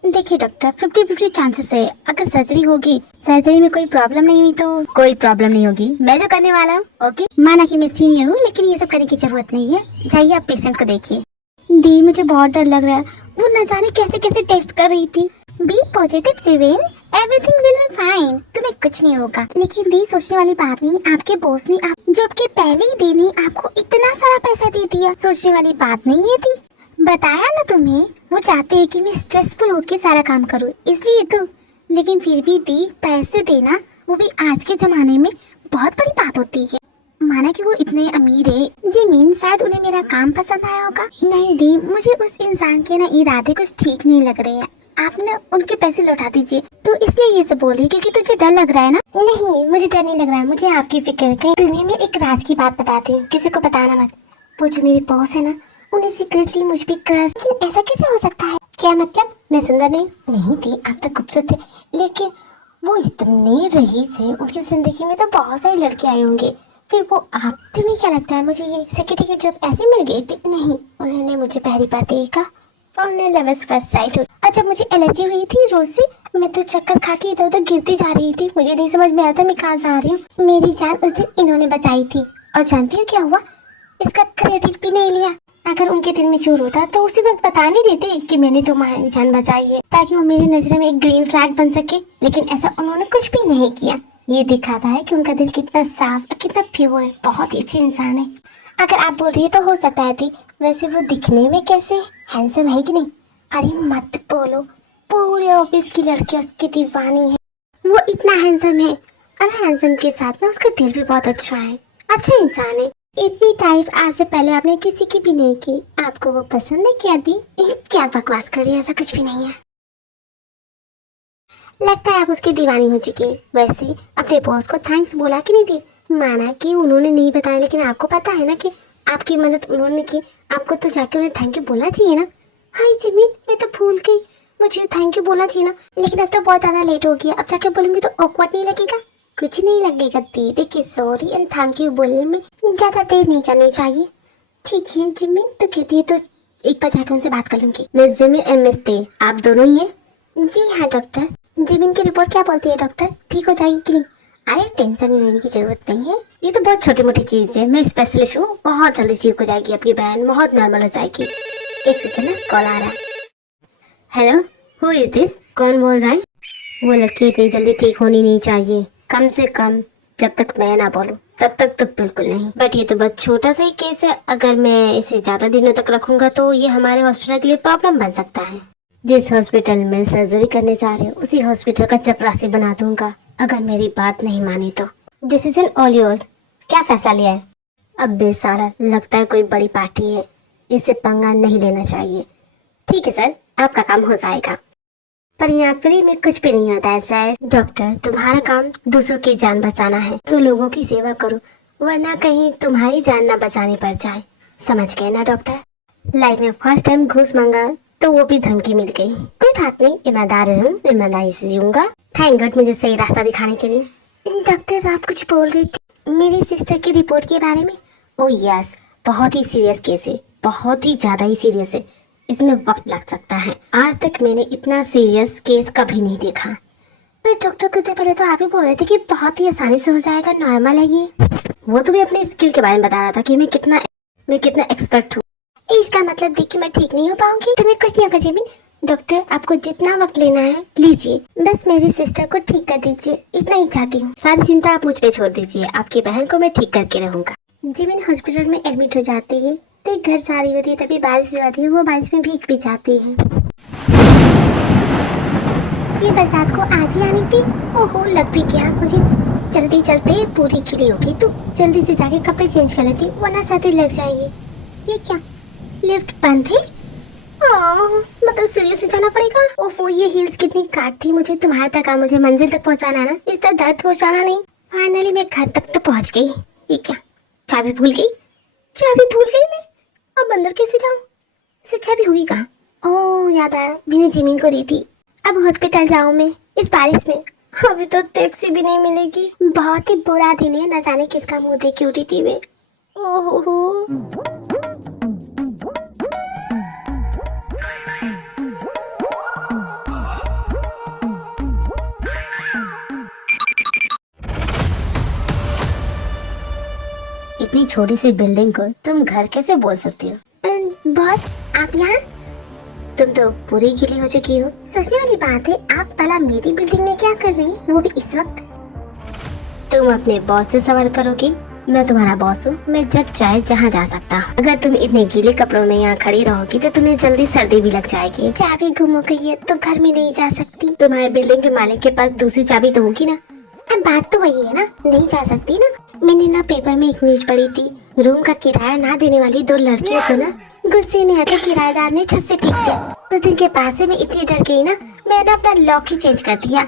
देखिए डॉक्टर, 50-50 चांसेस है। अगर सर्जरी होगी, सर्जरी में कोई प्रॉब्लम नहीं हुई तो कोई प्रॉब्लम नहीं होगी। मैं जो करने वाला हूँ, ओके? माना कि मैं सीनियर हूँ, लेकिन ये सब करने की जरूरत नहीं है। जाइए आप पेशेंट को देखिए। दी, मुझे बहुत डर लग रहा है। वो न जाने कैसे कैसे टेस्ट कर रही थी। Be positive Jivin, everything will be fine, तुम्हें कुछ नहीं होगा। लेकिन दी, सोचने वाली बात नहीं, आपके बॉस ने आप जॉब के पहले ही दिन ही आपको इतना सारा पैसा दे दिया। सोचने वाली बात नहीं है दी। बताया ना तुम्हें, वो चाहते हैं कि मैं स्ट्रेसफुल होके सारा काम करूँ, इसलिए तो। लेकिन फिर भी दी, पैसे देना वो भी आज के जमाने में बहुत बड़ी बात होती है। माना कि वो इतने अमीर है, जिमीन शायद उन्हें मेरा काम पसंद आया होगा। नहीं दी, मुझे उस इंसान के ना इरादे कुछ ठीक नहीं लग रहे हैं। आपने उनके पैसे लौटा दीजिए। तो इसलिए ये सब बोल रही क्योंकि तुझे डर लग रहा है ना? नहीं, मुझे डर नहीं लग रहा है, मुझे आपकी फिक्र है। तुम्हें मैं एक राज की बात बताती हूँ, किसी को बताना मत। वो जो मेरे बॉस है ना, उन्हें सीक्रेटली मुझ पे क्रश। लेकिन ऐसा कैसे हो सकता है? क्या मतलब? मैं सुंदर नहीं थी, आप तो खूबसूरत थे, लेकिन वो इतने रईस है, उनकी जिंदगी में तो बहुत सारे लड़के आए होंगे, फिर वो आप। तुम्हें क्या लगता है मुझे ये सेक्रेटरी की जॉब ऐसे मिल गई थी? नहीं, उन्होंने मुझे पहली बार देखा और उन्हें लव फर्स्ट साइट हुई। अच्छा, मुझे एलर्जी हुई थी रोज से, मैं तो चक्कर खा के इधर उधर गिरती जा रही थी। मुझे नहीं समझ में आता मैं कहाँ जा रही हूँ। मेरी जान उस दिन इन्होंने बचाई थी, और जानती हो क्या हुआ? इसका क्रेडिट भी नहीं लिया। अगर उनके दिल में चोर होता तो उसी वक्त बता नहीं देते कि मैंने तुम्हारी जान बचाई है, ताकि वो मेरी नजर में एक ग्रीन फ्लैग बन सके। लेकिन ऐसा उन्होंने कुछ भी नहीं किया। ये दिखाता है कि उनका दिल कितना साफ और कितना प्योर है। बहुत ही अच्छे इंसान है। अगर आप बोल रही है तो हो सकता है थी। वैसे वो दिखने में कैसे हैंडसम है कि नहीं? अरे मत बोलो, पूरे ऑफिस की लड़कियां उसकी दीवानी है। वो इतना हैंडसम है, और हैंडसम के साथ ना उसका दिल भी बहुत अच्छा है। अच्छा इंसान है। इतनी तारीफ आज से पहले आपने किसी की भी नहीं की। आपको वो पसंद है क्या दी? क्या बकवास कर रही है, ऐसा कुछ भी नहीं है। लगता है आप उसकी दीवानी हो चुकी है। वैसे अपने बॉस को थैंक्स बोला कि नहीं दी? माना कि उन्होंने नहीं बताया, लेकिन आपको पता है ना कि आपकी मदद उन्होंने की। आपको तो जाके उन्हें थैंक यू बोलना चाहिए ना। हाय जिमिन, मैं तो भूल गई, मुझे थैंक यू बोलना चाहिए ना। लेकिन अब तो बहुत ज्यादा लेट हो गया, अब जाके बोलूंगी तो ऑकवर्ड नहीं लगेगा? कुछ नहीं लगेगा दी। देखिए, सॉरी एंड थैंक यू बोलने में ज्यादा देर नहीं करनी चाहिए। ठीक है जिमिन, तो कहती है तो एक बार जाकर उनसे बात कर लूंगी। मिस जिमिन एंड मिस दे, आप दोनों ही हैं? जी हाँ डॉक्टर। जिमिन की रिपोर्ट क्या बोलती है डॉक्टर? ठीक हो जाएगी कि नहीं? अरे टेंशन लेने की जरूरत नहीं है, ये तो बहुत छोटी मोटी चीज है। मैं स्पेशलिस्ट हूँ, बहुत जल्दी ठीक हो जाएगी आपकी बहन, बहुत नॉर्मल हो जाएगी। एक सेकंड ना, कॉल आ रहा है। Hello, who is this? कौन बोल रहा है? वो लड़की इतनी जल्दी ठीक होनी नहीं चाहिए, कम से कम जब तक मैं ना बोलूं तब तक तो बिल्कुल नहीं। बट ये तो बस छोटा सा ही केस है, अगर मैं इसे ज्यादा दिनों तक रखूंगा तो ये हमारे हॉस्पिटल के लिए प्रॉब्लम बन सकता है। जिस हॉस्पिटल में सर्जरी करने जा रहे हो उसी हॉस्पिटल का चपरासी बना दूंगा अगर मेरी बात नहीं मानी तो। Decision all yours. क्या फैसला लिया है? अब बेसारा लगता है कोई बड़ी पार्टी है, इससे पंगा नहीं लेना चाहिए। ठीक है सर, आपका काम हो जाएगा। पर यहाँ फ्री में कुछ भी नहीं होता है सर। डॉक्टर, तुम्हारा काम दूसरों की जान बचाना है, तो लोगों की सेवा करो, वरना कहीं तुम्हारी जान ना बचानी पड़ जाए। समझ गए ना डॉक्टर? लाइफ में फर्स्ट टाइम घूस मांगा तो वो भी धमकी मिल गई। कोई बात नहीं, ईमानदार हूँ, ईमानदारी से जीऊंगा। थैंक गॉड मुझे सही रास्ता दिखाने के लिए। डॉक्टर, आप कुछ बोल रही थी मेरी सिस्टर की रिपोर्ट के बारे में? ओह यस, बहुत ही सीरियस केस है, बहुत ही ज्यादा ही सीरियस है। इसमें वक्त लग सकता है। आज तक मैंने इतना सीरियस केस कभी नहीं देखा। पर डॉक्टर कुछ देर पहले तो आप ही बोल रहे थे कि बहुत ही आसानी से हो जाएगा, नॉर्मल है ये। वो तो मैं अपने स्किल के बारे में बता रहा था कि मैं कितना एक्सपर्ट हूँ। इसका मतलब देख कि मैं ठीक नहीं हो पाऊंगी। तुम्हें कुछ नहीं होगा जिमिन। डॉक्टर, आपको जितना वक्त लेना है लीजिए, बस मेरी सिस्टर को ठीक कर दीजिए, इतना ही चाहती हूँ। सारी चिंता आप मुझ पे छोड़ दीजिए, आपकी बहन को मैं ठीक करके रहूंगा। जिमिन हॉस्पिटल में एडमिट हो जाती है तो घर से आ रही होती है, तभी बारिश हो जाती है, वो बारिश में भीग भी जाती है। ये बरसात को आज ही आनी थी। ओहो, लग भी गया मुझे। जल्दी चलते पूरी गिली होगी तो जल्दी से जाके कपड़े चेंज कर लेती, वरना सर्दी लग जाएगी। ये क्या, लिफ्ट बंद है? मतलब सीढ़ियों से जाना पड़ेगा। ओफो, ये हील्स कितनी काट थी। मुझे तुम्हारे तक मुझे मंजिल तक पहुंचाना ना, इस तरह दर्द पहुंचाना नहीं। फाइनली मैं घर तक तो पहुंच गई। ये क्या, चाबी भूल गई? चाबी भूल गई मैं, अब अंदर कैसे जाऊं? इसे चाबी हुई कहाँ? ओह याद आया, मैंने जिमिन को दी थी। अब हॉस्पिटल जाऊं मैं इस बारिश में? अभी तो टैक्सी भी नहीं मिलेगी। बहुत ही बुरा दिन है, न जाने किसका मुंह देख के उठी थी मैं। ओहो, इतनी छोटी सी बिल्डिंग को तुम घर कैसे बोल सकती हो? बॉस, आप यहाँ? तुम तो पूरी गीली हो चुकी हो। सोचने वाली बात है, आप भला मेरी बिल्डिंग में क्या कर रही हैं, वो भी इस वक्त? तुम अपने बॉस से सवाल करोगी? मैं तुम्हारा बॉस हूँ, मैं जब चाहे जहाँ जा सकता हूँ। अगर तुम इतने गीले कपड़ों में यहाँ खड़ी रहोगी तो तुम्हें जल्दी सर्दी भी लग जाएगी। चाबी गुम हो गई है तो घर में नहीं जा सकती। तुम्हारे बिल्डिंग के मालिक के पास दूसरी चाबी तो होगी ना? अब बात तो वही है ना, नहीं जा सकती ना। मैंने ना पेपर में एक न्यूज पढ़ी थी, रूम का किराया ना देने वाली 2 लड़कियों को ना गुस्से में आकर किराएदार ने छत से फेंक दिया। उस दिन के बाद से मैं इतनी डर गई ना, मैंने अपना लॉक ही चेंज कर दिया।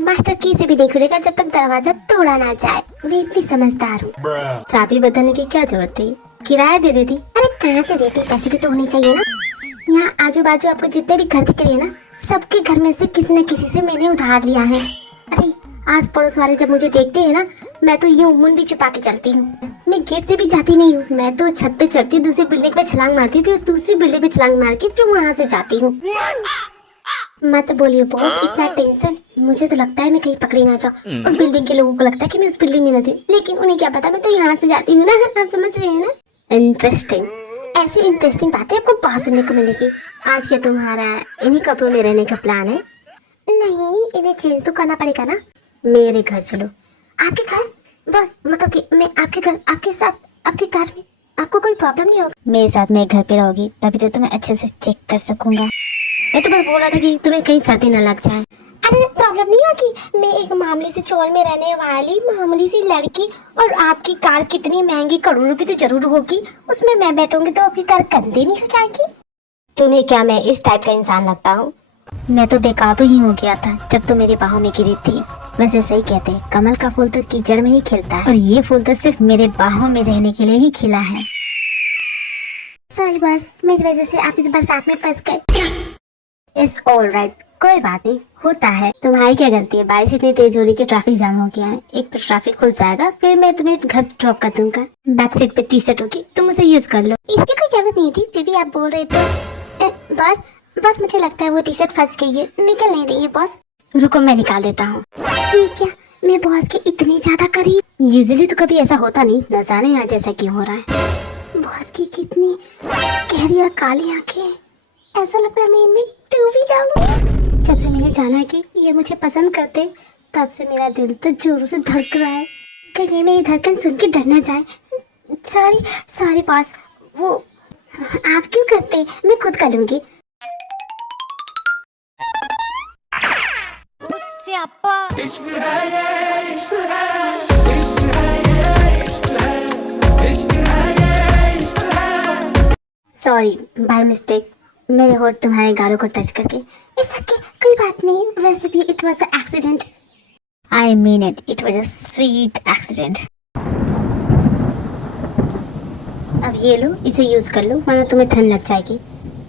मास्टर की से भी नहीं खुलेगा जब तक दरवाजा तोड़ा ना जाए। मैं इतनी समझदार हूँ। चाबी बदलने की क्या जरूरत थी, किराया दे देती। अरे कहाँ से देती, पैसे भी तो होने चाहिए ना। यहाँ आजू बाजू आपको जितने भी घर दिख रहे हैं ना, सबके घर में से किसी न किसी से मैंने उधार लिया है। अरे आस पड़ोस वाले जब मुझे देखते हैं ना, मैं तो यूं मुंडी छुपा के चलती हूँ। मैं गेट से भी जाती नहीं हूँ, मैं तो छत पे चढ़ती हूँ, दूसरी बिल्डिंग पे छलांग मारती हूँ, फिर उस दूसरी बिल्डिंग पे छलांग मार के फिर वहाँ से जाती हूँ। मत बोलिए बॉस, इतना टेंशन। मुझे तो लगता है मैं कहीं पकड़ी ना जाऊँ। उस बिल्डिंग के लोगों को लगता है कि मैं उस बिल्डिंग में नहीं, लेकिन उन्हें क्या पता मैं तो यहाँ से जाती हूँ ना। आप समझ रहे हैं ना? इंटरेस्टिंग, ऐसी इंटरेस्टिंग बातें आपको बहुत सुनने को मिलेगी। आज क्या तुम्हारा इन्हीं कपड़ों में रहने का प्लान है? नहीं, इन्हें चेंज तो करना पड़ेगा ना। मेरे घर चलो। आपके घर? बस मतलब कि मैं आपके घर, आपके साथ, आपके कार में आपको कोई प्रॉब्लम नहीं होगा? मेरे साथ मैं घर पे रहोगी तभी तो तुम्हें अच्छे से चेक कर सकूंगा। मैं तो बस बोल रहा था कि तुम्हें कहीं सर्दी न लग जाए। अरे प्रॉब्लम नहीं होगी, मैं एक मामूली सी चौल में रहने वाली मामूली सी लड़की, और आपकी कार कितनी महंगी करोड़ों की तो जरूर होगी, उसमें मैं बैठूंगी तो आपकी कार गंदी नहीं हो जाएगी। तुम्हें क्या मैं इस टाइप का इंसान लगता हूँ? मैं तो बेकाबू ही हो गया था जब तुम मेरी बाहों में गिरी थी। वैसे सही कहते हैं, कमल का फूल तो कीचड़ में ही खिलता है, और ये फूल तो सिर्फ मेरे बाहों में रहने के लिए ही खिला है। सॉरी बॉस, मेरी वजह से आप इस बरसात में फंस गए। इट्स ऑलराइट, कोई बात नहीं, होता है। तुम्हारी क्या गलती है, बारिश इतनी तेज हो रही कि ट्रैफिक जाम हो गया है। एक तो ट्रैफिक खुल जाएगा, फिर मैं तुम्हें घर ड्रॉप कर दूंगा। बैक सीट पे टी शर्ट होगी, तुम उसे यूज कर लो। इसकी कोई जरूरत नहीं थी, फिर भी आप बोल रहे थे। बस मुझे लगता है वो टी शर्ट फंस गई है, निकल नहीं रही है बॉस। रुको मैं निकाल देता हूँ। ठीक है, मैं बॉस के इतनी ज्यादा करीब। यूजुअली तो कभी ऐसा होता नहीं, न जाने आज ऐसा क्यों हो रहा है। बॉस की कितनी गहरी और काली आंखें, ऐसा लगता है मैं इनमें डूब ही जाऊंगी। जब से मैंने जाना कि ये मुझे पसंद करते, तब से मेरा दिल तो जोरों से धड़क रहा है। कहीं मेरी धड़कन सुन के डर न जाए। सॉरी बॉस, वो आप क्यों करते, मैं खुद कर लूंगी। सॉरी बाय मिस्टेक, मेरे होठ तुम्हारे गालों को टच करके। इट्स ओके, कोई बात नहीं, वैसे भी it was a accident. I mean it was a sweet accident. अब ये लो, इसे यूज कर लो वरना तुम्हें ठंड लग जाएगी।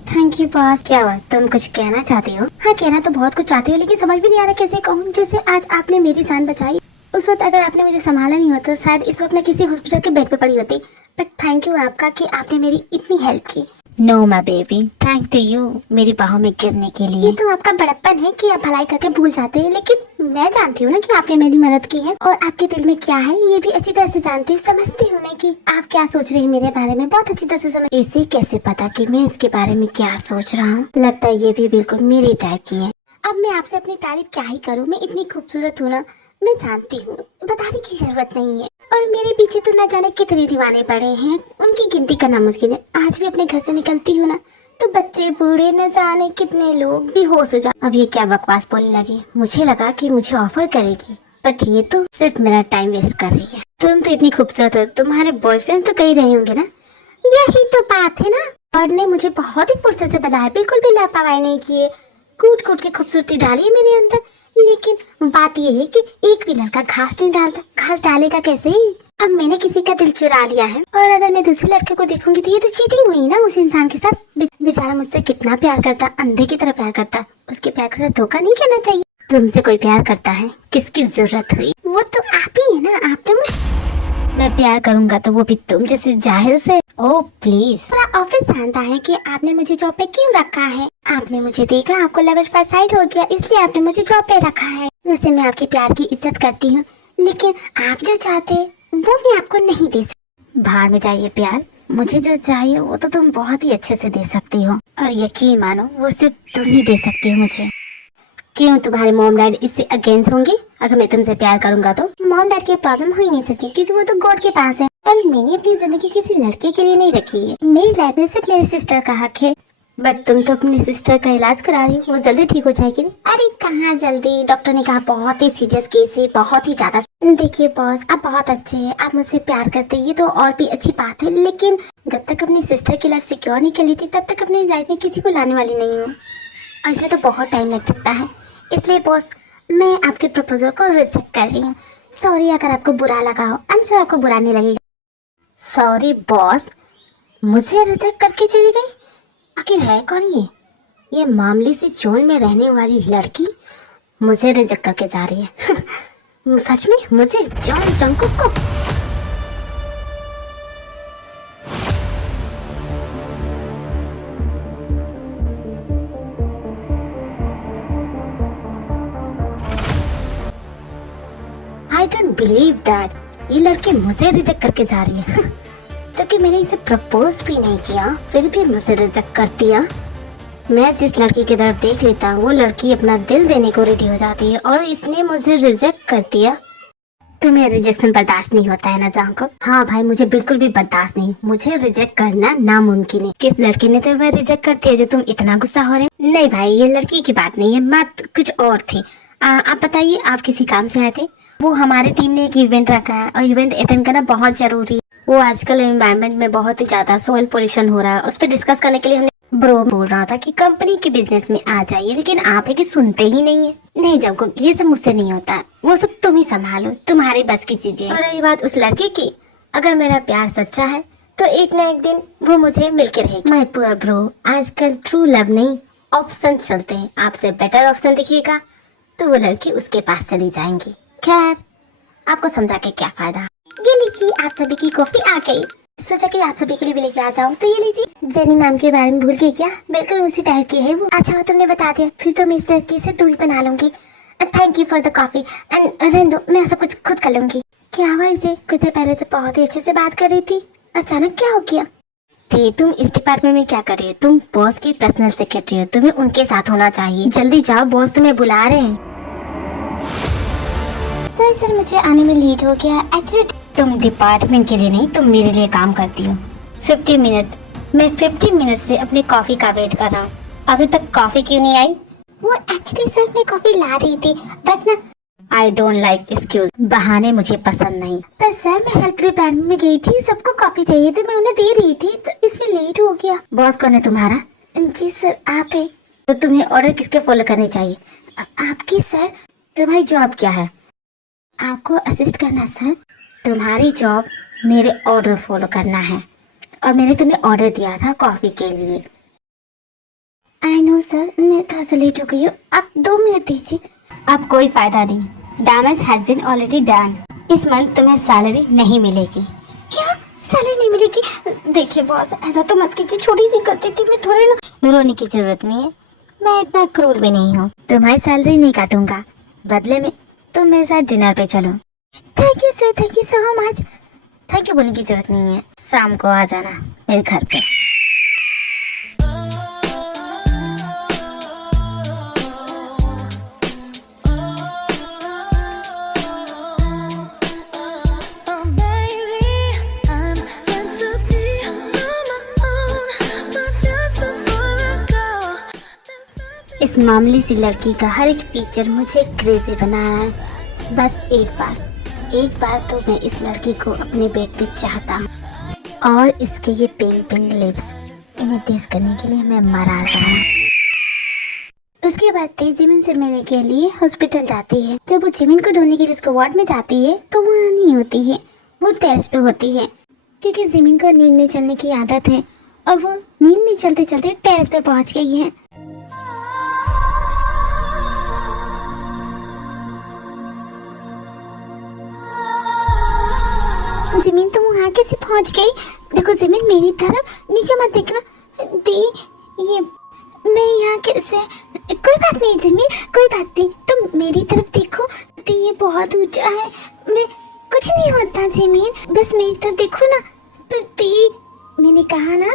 Thank you boss. क्या हुआ, तुम कुछ कहना चाहती हो? हाँ, कहना तो बहुत कुछ चाहती हो, लेकिन समझ भी नहीं आ रहा कैसे कहूँ। जैसे आज आपने मेरी जान बचाई, उस वक्त अगर आपने मुझे संभाला नहीं होता शायद इस वक्त मैं किसी हॉस्पिटल के बेड पे पड़ी होती। बट थैंक यू आपका कि आपने मेरी इतनी हेल्प की। No my baby, thank to you मेरी बाहों में गिरने के लिए। ये तो आपका बड़प्पन है कि आप भलाई करके भूल जाते हैं, लेकिन मैं जानती हूँ ना कि आपने मेरी मदद की है और आपके दिल में क्या है ये भी अच्छी तरह से जानती हूँ, समझती हूँ ना कि आप क्या सोच रही हैं मेरे बारे में, बहुत अच्छी तरह से समझ। इसे कैसे पता कि मैं इसके बारे में क्या सोच रहा हूँ? लगता है ये भी बिल्कुल मेरी टाइप की है। अब मैं आपसे अपनी तारीफ क्या ही करूँ, मैं इतनी खूबसूरत हूँ ना, मैं जानती हूँ, बताने की जरूरत नहीं है। और मेरे पीछे तो न जाने कितने दीवाने पड़े हैं, उनकी गिनती करना मुश्किल है। आज भी अपने घर से निकलती हूँ ना तो बच्चे बूढ़े न जाने कितने लोग बेहोश हो जाए। अब ये क्या बकवास बोलने लगी? मुझे लगा कि मुझे ऑफर करेगी, बट ये तो सिर्फ मेरा टाइम वेस्ट कर रही है। तुम तो इतनी खूबसूरत हो, तुम्हारे बॉयफ्रेंड तो कही रहे होंगे ना? यही तो बात है ना, गॉड ने मुझे बहुत ही फुर्सत से बताया, बिल्कुल भी लापरवाही नहीं किए, कूट कूट के खूबसूरती डाली है मेरे अंदर। लेकिन बात यह है कि एक भी लड़का घास नहीं डालता, घास डालेगा कैसे? अब मैंने किसी का दिल चुरा लिया है और अगर मैं दूसरे लड़के को देखूंगी तो ये तो चीटिंग हुई ना उस इंसान के साथ। बेचारा मुझसे कितना प्यार करता, अंधे की तरह प्यार करता, उसके प्यार के साथ धोखा नहीं करना चाहिए। तुमसे कोई प्यार करता है, किसकी जरूरत हुई? वो तो आप ही है ना, आपने मुझसे। मैं प्यार करूंगा तो वो भी तुम जैसे जाहिल से। ओह प्लीज, पूरा ऑफिस जानता है कि आपने मुझे जॉब पे क्यों रखा है। आपने मुझे देखा, आपको लव एट फर्स्ट साइट हो गया, इसलिए आपने मुझे जॉब पे रखा है। वैसे मैं आपके प्यार की इज्जत करती हूँ, लेकिन आप जो चाहते वो मैं आपको नहीं दे सकती। भाड़ में जाइए प्यार, मुझे जो चाहिए वो तो तुम बहुत ही अच्छे से दे सकती हो, और यकीन मानो वो सिर्फ तुम ही दे सकती हो मुझे। क्यों, तुम्हारे मॉम डैड इससे अगेंस्ट होंगे? अगर मैं तुमसे प्यार करूंगा तो मॉम डैड की प्रॉब्लम हो ही नहीं सकती, क्योंकि वो तो गॉड के पास है। और मैंने अपनी जिंदगी किसी लड़के के लिए नहीं रखी है, मेरी लाइफ में सिर्फ मेरी सिस्टर का हक है। बट तुम तो अपनी सिस्टर का इलाज करा रही हो, वो जल्दी ठीक हो जाएगी। अरे कहाँ जल्दी, डॉक्टर ने कहा बहुत ही सीरियस केस है, बहुत ही ज्यादा। देखिए बॉस, आप बहुत अच्छे हैं, आप मुझसे प्यार करते हैं, ये तो और भी अच्छी बात है, लेकिन जब तक अपनी सिस्टर की लाइफ सिक्योर नहीं कर ली थी तब तक अपनी लाइफ में किसी को लाने वाली नहीं हूँ। आज में तो बहुत टाइम लग सकता है, इसलिए बॉस मैं आपके प्रपोजल को रिजेक्ट कर रही हूँ। सॉरी अगर आपको बुरा लगा हो, आई एम श्योर आपको बुरा नहीं लगेगा। सॉरी बॉस, मुझे रिजेक्ट करके चली गई? आखिर है कौन ये मामूली सी चोल में रहने वाली लड़की मुझे रिजेक्ट करके जा रही है? सच में मुझे, जॉन जंगकुक को? आई डोंट बिलीव दैट ये लड़की मुझे रिजेक्ट करके जा रही है, जबकि मैंने इसे प्रपोज भी नहीं किया, फिर भी मुझे रिजेक्ट कर दिया। मैं जिस लड़की की तरफ देख लेता हूँ वो लड़की अपना दिल देने को रेडी हो जाती है, और इसने मुझे रिजेक्ट कर दिया। तुम्हें रिजेक्शन बर्दाश्त नहीं होता है ना जांको? हाँ भाई, मुझे बिल्कुल भी बर्दाश्त नहीं, मुझे रिजेक्ट करना नामुमकिन है। किस लड़की ने तुम्हें रिजेक्ट कर दिया जो तुम इतना गुस्सा हो रहे? नहीं भाई, ये लड़की की बात नहीं है, बात कुछ और थी। आप बताइए, आप किसी काम से आए थे? वो हमारी टीम ने एक इवेंट रखा है और इवेंट अटेंड करना बहुत जरूरी है। वो आजकल एनवायरनमेंट में बहुत ही ज्यादा सॉइल पोल्यूशन हो रहा है, उस पर डिस्कस करने के लिए हमने ब्रो बोल रहा था कि कंपनी के बिजनेस में आ जाइए, लेकिन आप है कि सुनते ही नहीं है। नहीं जब ये सब मुझसे नहीं होता, वो सब तुम ही संभालो, तुम्हारी बस की चीजें। और रही बात उस लड़की की, अगर मेरा प्यार सच्चा है तो एक ना एक दिन वो मुझे मिलके रहेगी। माय पुअर ब्रो, आजकल ट्रू लव नहीं ऑप्शन चलते हैं, आपसे बेटर ऑप्शन दिखिएगा तो वो लड़की उसके पास चली जाएंगी। खैर आपको समझा के क्या फायदा। ये लीजिए, आप सभी की कॉफी आ गई, सोचा कि आप सभी के लिए भी लेके आ जाओ। तो ये लीजिए। जेनी मैम के बारे में भूल गई क्या? बिल्कुल उसी टाइप की है वो। अच्छा हो तुमने बता दिया, फिर तो मैं इस लड़की से दूरी बना लूंगी। Thank you for the coffee and रहने दो, मैं सब कुछ खुद कर लूंगी। क्या हुआ इसे? कुछ देर पहले तो बहुत ही अच्छे से बात कर रही थी, अचानक क्या हो गया? तुम इस डिपार्टमेंट में क्या कर रही हो? तुम बॉस की पर्सनल सेक्रेटरी हो, तुम्हें उनके साथ होना चाहिए। जल्दी जाओ, बॉस तुम्हें बुला रहे हैं। सॉरी सर, मुझे आने में लेट हो गया। एक्चुअली तुम डिपार्टमेंट के लिए नहीं, तुम मेरे लिए काम करती हो। 50 मिनट, मैं 50 मिनट से अपनी कॉफी का वेट कर रहा हूँ, अभी तक कॉफी क्यों नहीं आई? वो एक्चुअली सर मैं कॉफी ला रही थी, बट ना आई डोंट लाइक एक्सक्यूज, बहाने मुझे पसंद नहीं। पर सर मैं हेल्प डिपार्टमेंट में गई थी, सबको कॉफी चाहिए थी, मैं उन्हें दे रही थी, तो इसमें लेट हो गया। बॉस कौन है तुम्हारा? जी सर, आप है तो तुम्हें ऑर्डर किसके फॉलो करने चाहिए? आपकी सर। तुम्हारी जॉब क्या है? आपको असिस्ट करना सर। तुम्हारी जॉब मेरे ऑर्डर फॉलो करना है, और मैंने तुम्हें ऑर्डर दिया था कॉफी के लिए। आई नो सर, मैं थोड़ा सा लेट हो गई हूँ, आप 2 मिनट दीजिए। अब कोई फायदा नहीं, damage has been already done. इस मंथ तुम्हें सैलरी नहीं मिलेगी। क्या सैलरी नहीं मिलेगी? देखिए बॉस, ऐसा तो मत कीजिए, छोटी सी गलती थी, मैं थोड़ी ना रोने की जरूरत नहीं है, मैं इतना क्रूर भी नहीं हूँ। तुम्हारी सैलरी नहीं काटूंगा, बदले में तुम मेरे साथ डिनर पे चलो। Thank you sir, thank you so much. Thank you बोलने की जरूरत नहीं है, शाम को आ जाना मेरे घर पे। इस मामूली सी लड़की का हर एक फीचर मुझे क्रेजी बना रहा है। बस एक बार तो मैं इस लड़की को अपने बेड पे चाहता हूँ, और इसके ये पिंक पिंक लिप्स, इन्हें टेस्ट करने के लिए मैं मरा जाऊँ। उसके बाद ते जिमिन से मिलने के लिए हॉस्पिटल जाती है। जब वो जिमिन को ढूंढने के लिए उसको वार्ड में जाती है तो वो नहीं होती है, वो टेरेस पे होती है, क्योंकि जिमिन को नींद में चलने की आदत है, और वो नींद में चलते चलते टेरेस पे पहुंच गई है। जिमिन तुम वहाँ कैसे पहुँच गई? देखो जिमिन, मेरी तरफ, नीचे मत देखना। दी, ये मैं यहाँ कैसे? कोई बात नहीं जिमिन, कोई बात नहीं, तुम मेरी तरफ देखो। दी, ये बहुत ऊंचा है, मैं कुछ नहीं होता जिमिन, बस मेरी तरफ देखो ना। पर दी, मैंने कहा ना,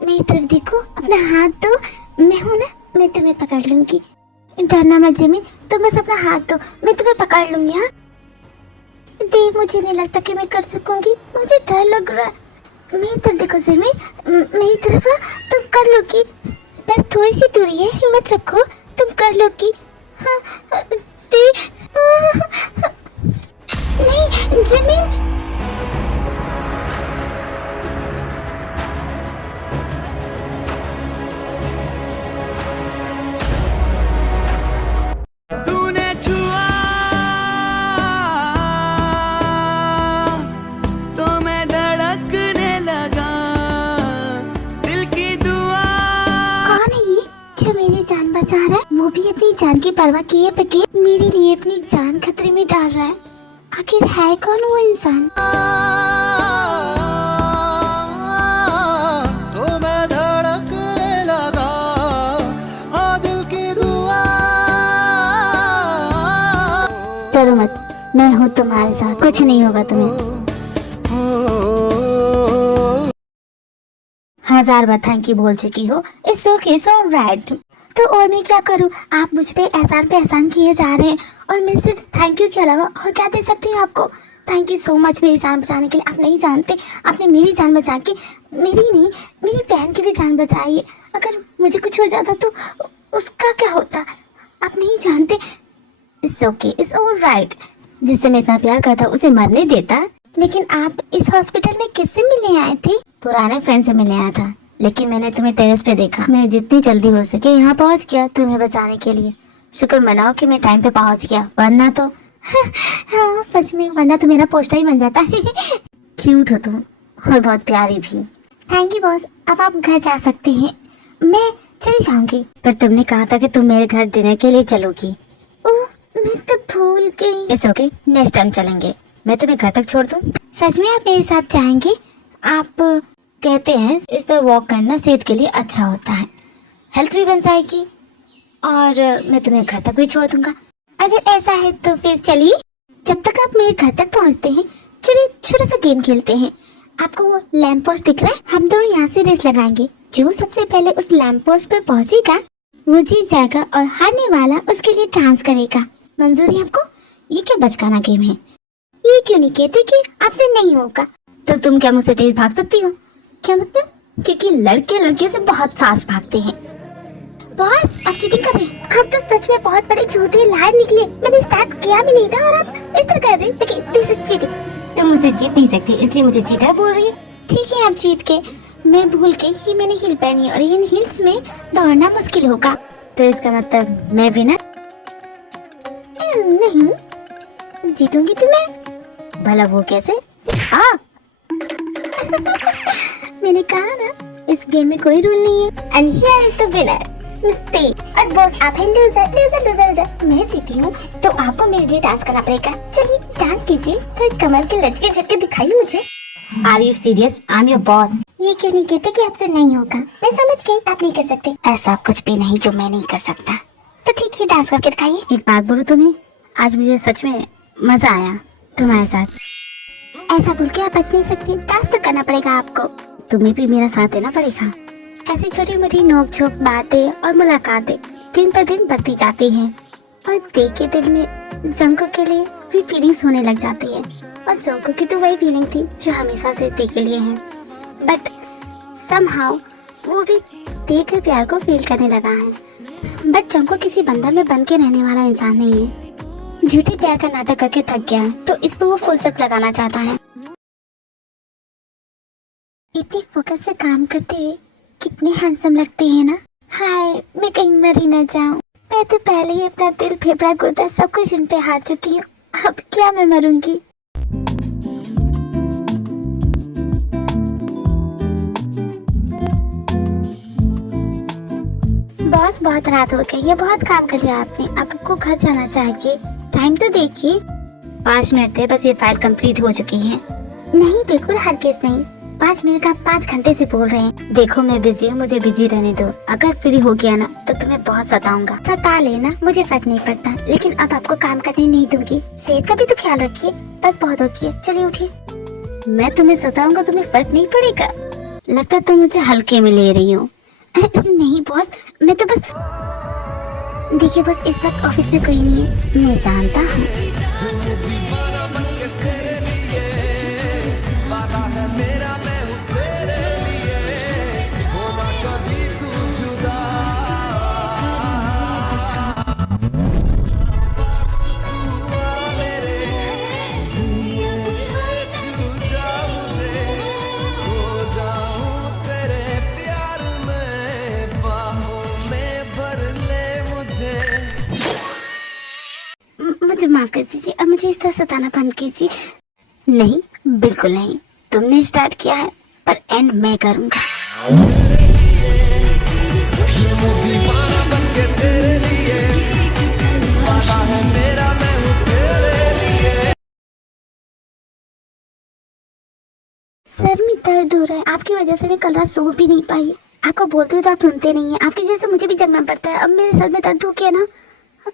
मेरी तरफ देखो, अपना हाथ दो, मैं हूँ ना, मैं तुम्हें पकड़ लूंगी। डरना मत जिमिन, तुम बस अपना हाथ दो, मैं तुम्हें पकड़ लूंगी। हाँ देव, मुझे नहीं लगता कि मैं कर सकूंगी, मुझे डर लग रहा है। मेरी तरफ देखो जिमी, मेरी तरफ तुम कर लोगी, बस थोड़ी सी दूरी है, हिम्मत रखो, तुम कर लोगी। हाँ नहीं जिमी, बचा रहा है, वो भी अपनी जान की परवाह किए बगैर मेरे लिए अपनी जान खतरे में डाल रहा है। आखिर है कौन वो इंसान? तो मैं धड़कने लगा, दिल की दुआ। डरो मत, मैं हूँ तुम्हारे साथ, कुछ नहीं होगा तुम्हें। 1000 बार थैंक यू बोल चुकी हो, इट्स ओके, इट्स ऑलराइट। तो और मैं क्या करूं? आप मुझ पे एहसान किए जा रहे हैं, और मैं सिर्फ थैंक यू के अलावा और क्या दे सकती हूँ आपको? थैंक यू सो मच मेरी जान बचाने के लिए। आप नहीं जानते, आपने मेरी जान बचा के, मेरी नहीं, मेरी बहन की भी जान बचाई है। अगर मुझे कुछ हो जाता तो उसका क्या होता, आप नहीं जानते। It's okay, it's alright. जिससे मैं इतना प्यार करता उसे मरने देता। लेकिन आप इस हॉस्पिटल में किससे मिलने आए थे? पुराने फ्रेंड से मिलने आया था, लेकिन मैंने तुम्हें टेरेस पे देखा। मैं जितनी जल्दी हो सके यहाँ पहुँच गया तुम्हें बचाने के लिए। शुक्र मनाओ कि मैं टाइम पे पहुँच गया, वरना तो हाँ सच में, वरना तो मेरा पोस्टर ही बन जाता। क्यूट हो तुम, और बहुत प्यारी भी। थैंक यू बॉस, अब आप घर जा सकते हैं, मैं चली जाऊंगी। पर तुमने कहा था कि तुम मेरे घर डिनर के लिए चलोगी। ओह, मैं तो भूल गई। इट्स ओके, नेक्स्ट टाइम चलेंगे। मैं तुम्हें घर तक छोड़ दूँ? सच में आप मेरे साथ जाएंगे? आप कहते हैं इस तरह वॉक करना सेहत के लिए अच्छा होता है, हेल्थ भी बन जाएगी, और मैं तुम्हें घर तक भी छोड़ दूंगा। अगर ऐसा है तो फिर चलिए। जब तक आप मेरे घर तक पहुंचते हैं, चलिए छोटा सा गेम खेलते हैं। आपको वो लैंप पोस्ट दिख रहा है? हम दोनों यहाँ से रेस लगाएंगे। जो सबसे पहले उस लैंप पोस्ट पे पहुंचेगा वो जीत जाएगा, और हारने वाला उसके लिए डांस करेगा। मंजूर है आपको? ये क्या बचकाना गेम है? ये क्यों नहीं कहते कि आपसे नहीं होगा? तो तुम क्या मुझसे तेज भाग सकती हो? क्या मतलब? क्योंकि लड़के लड़कियों से बहुत फास्ट भागते हैं। बॉस, आप चीटिंग कर रहे हैं। आप तो सच में बहुत बड़े झूठे लायर निकले। मैंने स्टार्ट किया भी नहीं था और आप इस तरह कर रहे हैं। This is cheating. तुम मुझे जीत नहीं सकती, इसलिए मुझे चीटर बोल रही है। ठीक है, आप जीत के, मैं भूल गई कि मैंने हील पहनी है और इन हील्स में दौड़ना मुश्किल होगा। तो इसका मतलब मैं विनर नहीं जीतूंगी तुम्हें। भला वो कैसे? मैंने कहा ना इस गेम में कोई रूल नहीं है। And here is the winner mistake. और बॉस आप है लूजर लूजर लूजर लूजर। मैं जीती हूँ तो आपको मेरे लिए डांस करना पड़ेगा। चलिए डांस कीजिए, फिर कमर के लचके झटके दिखाइए मुझे। Are you serious? I am your boss. ये क्यों नहीं कहते कि आपसे नहीं होगा? मैं समझ गई आप नहीं कर सकते। ऐसा कुछ भी नहीं जो मैं नहीं कर सकता। तो ठीक है डांस करके दिखाइए। एक बात बोलूं तुम्हें, आज मुझे सच में मजा आया तुम्हारे साथ। ऐसा बोल के आप बच नहीं सकती, डांस तो करना पड़ेगा आपको। तुम्हें भी मेरा साथ देना पड़ेगा। ऐसी छोटी मोटी नोक झोंक बातें और मुलाकातें दिन पर दिन बढ़ती जाती हैं और देख के दिल में जंको के लिए भी फीलिंग्स होने लग जाती है। और जंको की तो वही फीलिंग थी जो हमेशा से ती के लिए है। बट समहाउ वो भी ती के प्यार को फील करने लगा है। बट जंको किसी बंधन में बन के रहने वाला इंसान नहीं है। झूठी प्यार का नाटक करके थक गया है तो इस पर वो फुल स्टॉप लगाना चाहता है। इतनी फोकस से काम करते हुए कितने हैंडसम लगते हैं ना। हाय मैं कहीं मर ही न जाऊं। मैं तो पहले ही अपना दिल फेफड़ा गुर्दा सब कुछ इन पे हार चुकी हूँ। अब क्या मैं मरूंगी। बॉस बहुत रात हो गई है, बहुत काम कर लिया आपने। आपको घर जाना चाहिए। टाइम तो देखिए 5 मिनट थे बस। ये फाइल कंप्लीट हो चुकी है। नहीं बिल्कुल हरगिज़ नहीं। 5 मिनट आप 5 घंटे से बोल रहे हैं। देखो मैं बिजी हूँ, मुझे बिजी रहने दो। अगर फ्री हो गया ना तो तुम्हें बहुत सताऊंगा। सता लेना मुझे फर्क नहीं पड़ता, लेकिन अब आपको काम करने नहीं दूंगी। सेहत का भी तो ख्याल रखिए। बस बहुत हो गया, चलिए उठिए। मैं तुम्हें सताऊंगा तुम्हें फर्क नहीं पड़ेगा? लगता है तुम मुझे हल्के में ले रही हो। नहीं बॉस मैं तो बस देखिए बस इस वक्त ऑफिस में कोई नहीं है, मैं जानता हूँ। मुझे माफ कर दीजिए, अब मुझे इस तरह सताना बंद कीजिए। नहीं बिल्कुल नहीं, तुमने स्टार्ट किया है पर एंड मैं करूंगा। सर में दर्द हो रहा है, आपकी वजह से मैं कल रात सो भी नहीं पाई। आपको बोलते हो तो आप सुनते नहीं हैं। आपकी वजह से मुझे भी जगना पड़ता है। अब मेरे सर में दर्द हो गया ना,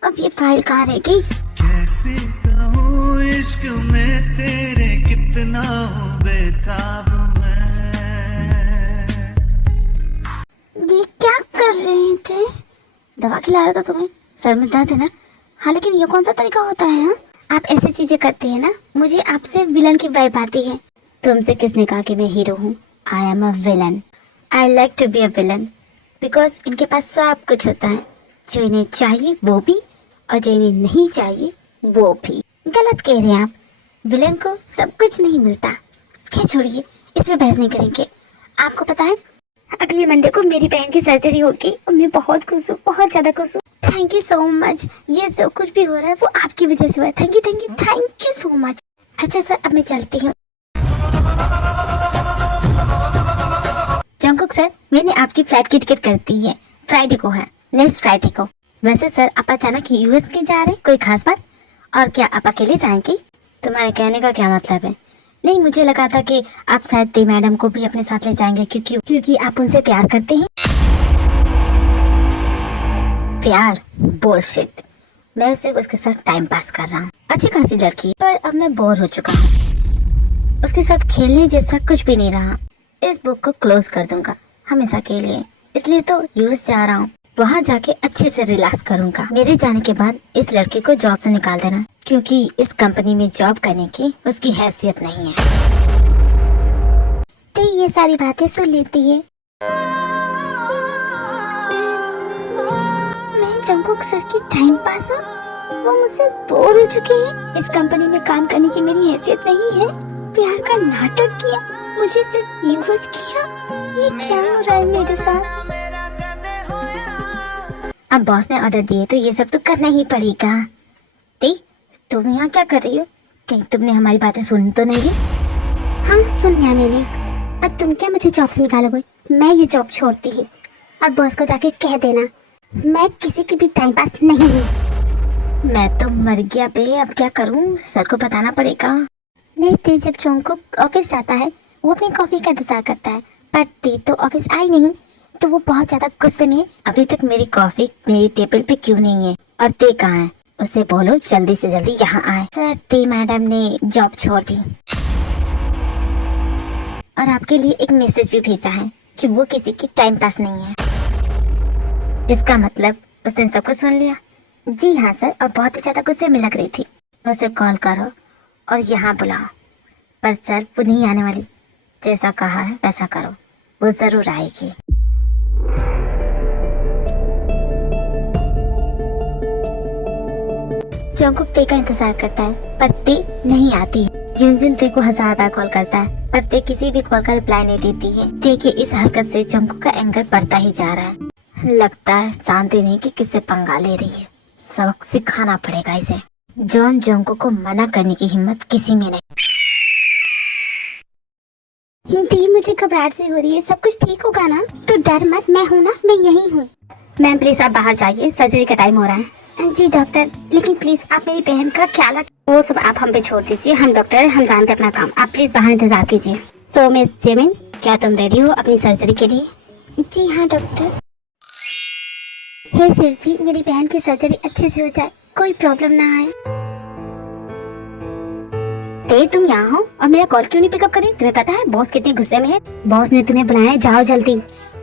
अब ये फाइल कहाँ रह गई? कैसे कहूँ इश्क में तेरे कितना हूँ बेताब मैं। ये क्या कर रहे थे? दवा खिला रहा था तुम्हें? सर में दर्द है ना? हाँ लेकिन ये कौन सा तरीका होता है? हाँ आप ऐसी चीजें करते हैं ना, मुझे आपसे विलन की वाइब आती है। तुमसे किसने कहा कि मैं हीरो हूँ? I am a villain. I like to be a villain because इनके पास सब कुछ होता है, जो इन्हें चाहिए वो भी और जो इन्हें नहीं चाहिए वो भी। गलत कह रहे हैं आप, विलन को सब कुछ नहीं मिलता। क्या छोड़िए, इसमें बहस नहीं करेंगे। आपको पता है अगले मंडे को मेरी बहन की सर्जरी होगी और मैं बहुत खुश हूँ, बहुत ज्यादा खुश हूँ। Thank you so much. ये जो कुछ भी हो रहा है वो आपकी वजह से हुआ है। Thank you thank you thank you so much. अच्छा सर अब मैं चलती हूँ। जंकुक सर मैंने आपकी फ्लाइट की टिकट कर दी है, फ्राइडे को है, नेक्स्ट फ्राइडे को। वैसे सर आप अचानक यूएस क्यों जा रहे हैं, कोई खास बात? और क्या आप अकेले जाएंगे? तुम्हारे कहने का क्या मतलब है? नहीं मुझे लगा था कि आप शायद दी मैडम को भी अपने साथ ले जाएंगे क्योंकि आप उनसे प्यार करते हैं। प्यार? बुलशिट। मैं सिर्फ उसके साथ टाइम पास कर रहा हूँ। अच्छी खासी लड़की पर अब मैं बोर हो चुका हूँ। उसके साथ खेलने जैसा कुछ भी नहीं रहा। इस बुक को क्लोज कर दूंगा हमेशा के लिए। इसलिए तो यूएस जा रहा हूँ, वहाँ जाके अच्छे से रिलैक्स करूंगा। मेरे जाने के बाद इस लड़के को जॉब से निकाल देना क्योंकि इस कंपनी में जॉब करने की उसकी हैसियत नहीं है। तो ये सारी बातें सुन लेती है। मैं जंकुक सर की टाइम पास हूँ, वो मुझसे बोर हो चुके हैं। इस कंपनी में काम करने की मेरी हैसियत नहीं है। प्यार का नाटक किया, मुझे सिर्फ यूज किया। ये क्या हो रहा है मेरे साथ? अब बॉस ने ऑर्डर दिए तो ये सब तो करना ही पड़ेगा। देख, तुम यहाँ क्या कर रही हो? कहीं तुमने हमारी बातें सुन तो नहीं? हाँ, सुन लिया मैंने। अब तुम क्या मुझे जॉब से निकालोगे? मैं ये जॉब छोड़ती हूँ और बॉस को जाके कह देना मैं किसी की भी टाइम पास नहीं हूँ। मैं तो मर गया बे, अब क्या करूँ? सर को बताना पड़ेगा। नेक्स्ट डे जब जंगकुक ऑफिस जाता है, वो अपनी कॉफी का इंतजार करता है, पर ते तो ऑफिस आई नहीं, तो वो बहुत ज्यादा गुस्से में, अभी तक मेरी कॉफी मेरी टेबल पे क्यों नहीं है और ते कहाँ है? उसे बोलो जल्दी से जल्दी यहाँ आए। सर, ते मैडम ने जॉब छोड़ दी और आपके लिए एक मैसेज भी भेजा है कि वो किसी की टाइम पास नहीं है। इसका मतलब उसने सब कुछ सुन लिया। जी हाँ सर, और बहुत ही ज्यादा गुस्से में लग रही थी। उसे कॉल करो और यहाँ बुलाओ। पर सर, वो नहीं आने वाली। जैसा कहा है वैसा करो, वो जरूर आएगी। जंगकुक ते का इंतजार करता है पर ते नहीं आती है। युनजुन ते को 1000 बार कॉल करता है पर ते किसी भी कॉल का रिप्लाई नहीं देती है। ते की इस हरकत से जंगकुक का एंगर बढ़ता ही जा रहा है। लगता है शांति नहीं कि किससे पंगा ले रही है। सबक सिखाना पड़ेगा इसे। जॉन जंगकुक को मना करने की हिम्मत किसी में नहीं। हिंदी, मुझे घबराहट सी हो रही है। सब कुछ ठीक होगा ना? तो डर मत, मैं हूँ ना, मैं यही हूँ। मैम प्लीज आप बाहर जाइए, सर्जरी का टाइम हो रहा है। जी डॉक्टर, लेकिन प्लीज आप मेरी बहन का ख्याल रख। वो सब आप हम पे छोड़ दीजिए, हम डॉक्टर हैं, हम जानते हैं अपना काम। आप प्लीज बाहर इंतजार कीजिए। सो मिस जेमिन, क्या तुम रेडी हो अपनी सर्जरी के लिए? जी हाँ डॉक्टर। हे शिव जी, मेरी बहन की सर्जरी अच्छे से हो जाए, कोई प्रॉब्लम ना आए। ते, तुम यहाँ हो और मेरा कॉल क्यों नहीं पिकअप करी? तुम्हें पता है बॉस कितने गुस्से में है? बॉस ने तुम्हें बुलाया है, जाओ जल्दी।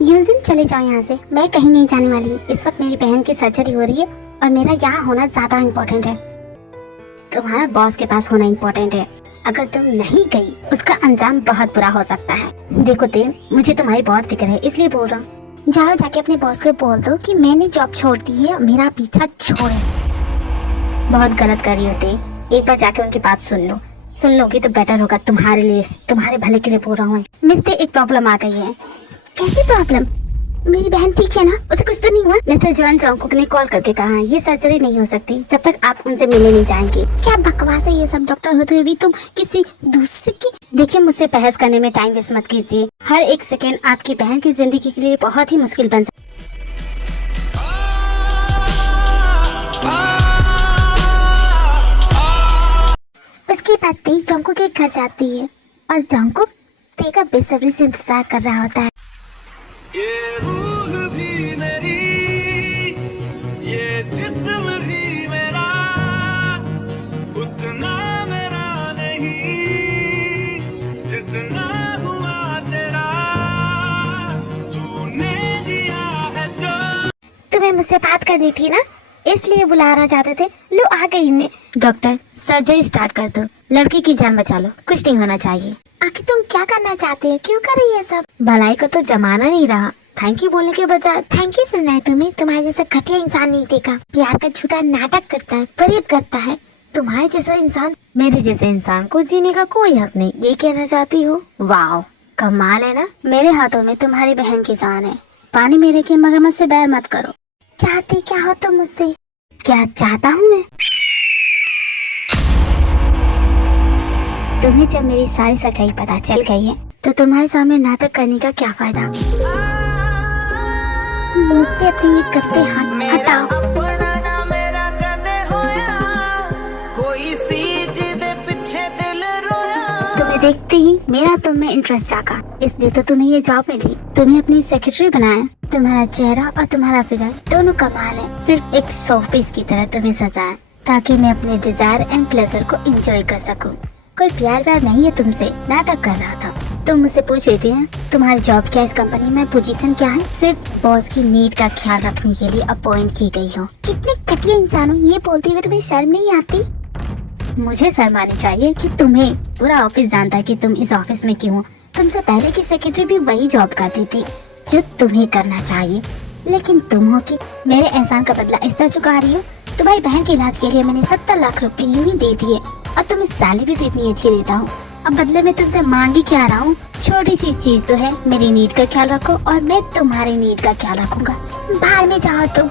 यूजिन, चले जाओ यहाँ से, मैं कहीं नहीं जाने वाली। इस वक्त मेरी बहन की सर्जरी हो रही है और मेरा यहाँ होना ज्यादा इम्पोर्टेंट है। तुम्हारा बॉस के पास होना इम्पोर्टेंट है। अगर तुम नहीं गई, उसका अंजाम बहुत बुरा हो सकता है। देखो ते, मुझे तुम्हारी बहुत फिक्र है, इसलिए बोल रहा हूँ। जाओ जाके अपने बॉस को बोल दो कि मैंने जॉब छोड़ दी है, मेरा पीछा छोड़े। बहुत गलत कर रही होती, एक बार जाके उनकी बात सुन लो। सुन लोगी तो बेटर होगा तुम्हारे लिए, तुम्हारे भले के लिए बोल रहा हूँ। मिस्टर, एक प्रॉब्लम आ गई है। कैसी प्रॉब्लम? मेरी बहन ठीक है ना? उसे कुछ तो नहीं हुआ? मिस्टर जॉन जंगकुक ने कॉल करके कहा है ये सर्जरी नहीं हो सकती जब तक आप उनसे मिलने नहीं जाएंगी। क्या बकवास है ये सब? डॉक्टर होते हुए भी तुम किसी दूसरे की। देखिए, मुझसे बहस करने में टाइम वेस्ट मत कीजिए। हर एक सेकेंड आपकी बहन की जिंदगी के लिए बहुत ही मुश्किल बन सकता। उसके बाद ते जंगकुक के घर जाती है और जंगकुक ते का बेसब्री से इंतजार कर रहा होता है। ये रूह भी मेरी, ये जिस्म भी मेरा, उतना मेरा नहीं जितना हुआ तेरा, तूने दिया है जो। तुम्हें मुझसे बात करनी थी ना, इसलिए बुलाना चाहते थे। लो आ गई मैं। डॉक्टर, सर्जरी स्टार्ट कर दो, लड़की की जान बचा लो, कुछ नहीं होना चाहिए। आखिर तुम क्या करना चाहते हो? क्यों कर रही है सब? भलाई को तो जमाना नहीं रहा। थैंक यू बोलने के बजाय थैंक यू सुनना है तुम्हें। तुम्हारे जैसा घटिया इंसान नहीं देखा। प्यार का झूठा नाटक करता है, फरेब करता है। तुम्हारे जैसा इंसान, मेरे जैसे इंसान को जीने का कोई हक नहीं, ये कहना चाहती हो? वाह, कमाल है ना। मेरे हाथों में तुम्हारी बहन की जान है। पानी मेरे के मगर मुझसे बैर मत करो। चाहते क्या हो तुम मुझसे? क्या चाहता हूँ मैं? तुम्हें जब मेरी सारी सच्चाई पता चल गई है तो तुम्हारे सामने नाटक करने का क्या फायदा? मुझसे अपने ये गंदे हाथ हटाओ। तुम्हें देखते ही मेरा तुम में इंटरेस्ट जागा, इसलिए तो तुम्हें ये जॉब मिली। तुम्हें अपनी सेक्रेटरी बनाया। तुम्हारा चेहरा और तुम्हारा फिगर दोनों कमाल है। सिर्फ एक शो पीस की तरह तुम्हें सजाया ताकि मैं अपने डिजायर एंड प्लेजर को एंजॉय कर सकूं। कोई प्यार व्यार नहीं है तुमसे, नाटक कर रहा था। तुम मुझसे पूछ रही थी ना तुम्हारी जॉब क्या, इस कंपनी में पोजीशन क्या है? सिर्फ बॉस की नीड का ख्याल रखने के लिए अपॉइंट की गई हो। कितने घटिया इंसान हो, ये बोलते हुए तुम्हें शर्म नहीं आती? मुझे शर्म आनी चाहिए कि तुम्हें पूरा ऑफिस जानता है कि तुम इस ऑफिस में क्यों हो। तुमसे पहले की सेक्रेटरी भी वही जॉब करती थी जो तुम्हें करना चाहिए, लेकिन तुम हो कि मेरे एहसान का बदला इस तरह चुका रही हो। तुम्हारी बहन के इलाज के लिए मैंने 70 लाख रुपए यूं ही दे दिए और तुम्हें सैलरी भी तो इतनी अच्छी देता हूँ। अब बदले में तुमसे मांगी क्या रहा हूँ? छोटी सी चीज तो है, मेरी नीड का ख्याल रखो और मैं तुम्हारी नीड का ख्याल रखूंगा। बाहर में जाओ तुम,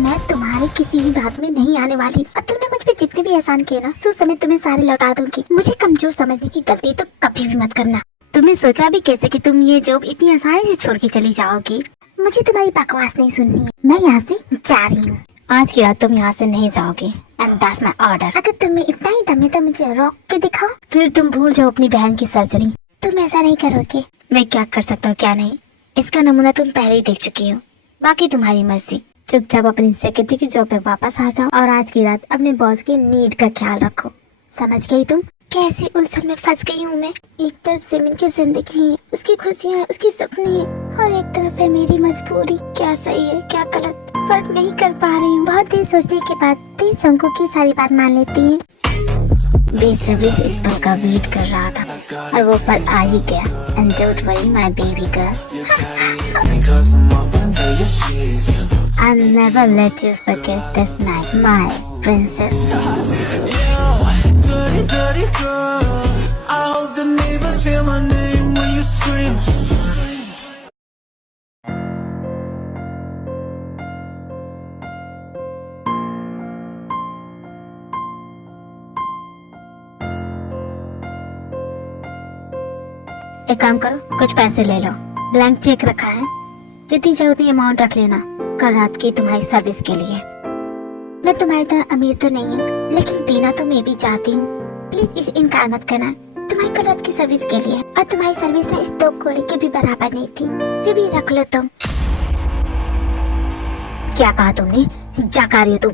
मैं तुम्हारे किसी भी बात में नहीं आने वाली। और तुमने मुझ पे जितने भी एहसान किए ना, सो समय तुम्हें सारे लौटा दूंगी। मुझे कमजोर समझने की गलती तो कभी भी मत करना। तुमने सोचा भी कैसे कि तुम ये जॉब इतनी आसानी से छोड़ के चली जाओगी? मुझे तुम्हारी बकवास नहीं सुननी है, मैं यहाँ से जा रही हूँ। आज की रात तुम यहाँ से नहीं जाओगे एंड दैट्स माय ऑर्डर। अगर तुम्हें इतना ही दम है तो मुझे रोक के दिखाओ, फिर तुम भूल जाओ अपनी बहन की सर्जरी। तुम ऐसा नहीं करोगे। मैं क्या कर सकता हूँ क्या नहीं, इसका नमूना तुम पहले ही देख चुकी हो। बाकी तुम्हारी मर्जी। चुपचाप अपनी सेक्रेटरी की जॉब पे वापस आ जाओ और आज की रात अपने बॉस की नीड का ख्याल रखो। समझ गई तुम? कैसे उलझन में फंस गई हूँ मैं। एक तरफ जिमिन की जिंदगी है, उसकी खुशियाँ, उसकी सपने हैं, और एक तरफ है मेरी मजबूरी। क्या सही है क्या गलत फर्क नहीं कर पा रही हूँ। बहुत देर सोचने के बाद तेज अंकों की सारी बात मान लेती है। बेसब्री से इस पल का वेट कर रहा था और वो पल आ ही गया। And don't worry my baby girl, I'll never let you forget this night, my princess. Dirty, dirty girl. I hope the neighbors hear my name when you scream. एक काम करो, कुछ पैसे ले लो। ब्लैंक चेक रखा है, जितनी चाहिए उतनी अमाउंट रख लेना कल रात की तुम्हारी सर्विस के लिए। मैं तुम्हारी तरह अमीर तो नहीं हूँ, लेकिन देना तो मैं भी चाहती हूँ। प्लीज इस इनकार मत करना, तुम्हारी कल रात की सर्विस के लिए। और तुम्हारी सर्विस इस 2 गोली के भी बराबर नहीं थी, फिर भी रख लो तुम। क्या कहा तुमने? जा रही हो तुम?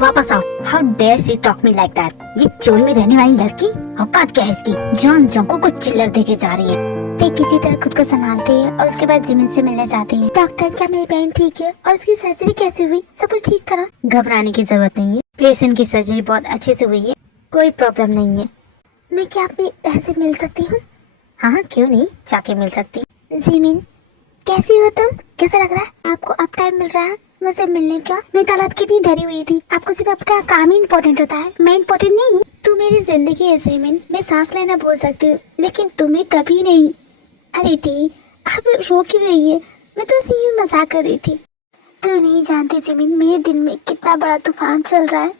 वापस आओ। How dare she talk me like that. ये चोल में रहने वाली लड़की, औकात क्या है इसकी? जॉन जोंको को चिल्लर देके जा रही है। ते किसी तरह खुद को संभालती है और उसके बाद जिमिन से मिलने जाती है। डॉक्टर, क्या मेरी बहन ठीक है और उसकी सर्जरी कैसे हुई? सब कुछ ठीक करा? घबराने की जरूरत नहीं है, पेशेंट की सर्जरी बहुत अच्छे से हुई है, कोई प्रॉब्लम नहीं है। मैं क्या अपनी बहन से मिल सकती हूँ? हाँ, क्यों नहीं, जाके मिल सकती। जिमिन, कैसी हो तुम? कैसा लग रहा है आपको? अब टाइम मिल रहा है मुझसे मिलने का? मैं कल रात कितनी डरी हुई थी। आपको सिर्फ आपका काम ही इम्पोर्टेंट होता है, मैं इम्पोर्टेंट नहीं हूँ? तू मेरी जिंदगी है जिमिन, मैं सांस लेना भूल सकती हूँ लेकिन तुम्हें कभी नहीं। अरे दी, आप रो क्यों रही है? मैं तो सिर्फ यूं मजाक कर रही थी। तू नहीं जानती जिमिन, मेरे दिल में कितना बड़ा तूफान चल रहा है।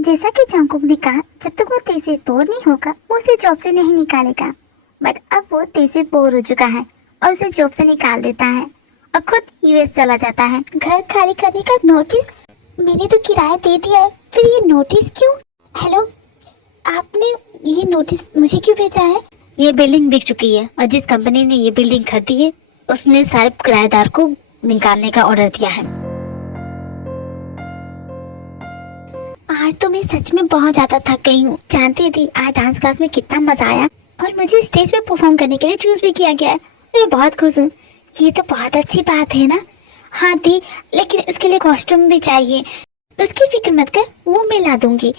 जैसा कि जंकुक ने कहा, जब तक वो तेज से बोर नहीं होगा वो उसे जॉब से नहीं निकालेगा। बट अब वो तेज से बोर हो चुका है और उसे जॉब से निकाल देता है और खुद यूएस चला जाता है। घर खाली करने का नोटिस? मैंने तो किराया दे दिया है, फिर ये नोटिस क्यों? हेलो, आपने ये नोटिस मुझे क्यों भेजा है? ये बिल्डिंग बिक चुकी है और जिस कंपनी ने ये बिल्डिंग खरीदी है उसने सारे किराएदार को निकालने का ऑर्डर दिया है। आज तो मैं सच में बहुत ज्यादा थक गई हूँ। जानती थी आज डांस क्लास में कितना मजा आया और मुझे स्टेज पे परफॉर्म करने के लिए चूज भी किया गया है। मैं बहुत खुश हूँ। ये तो बहुत अच्छी बात है ना? हाँ दी, लेकिन उसके लिए कॉस्ट्यूम भी चाहिए। उसकी फिक्र मत कर, वो मैं ला दूंगी।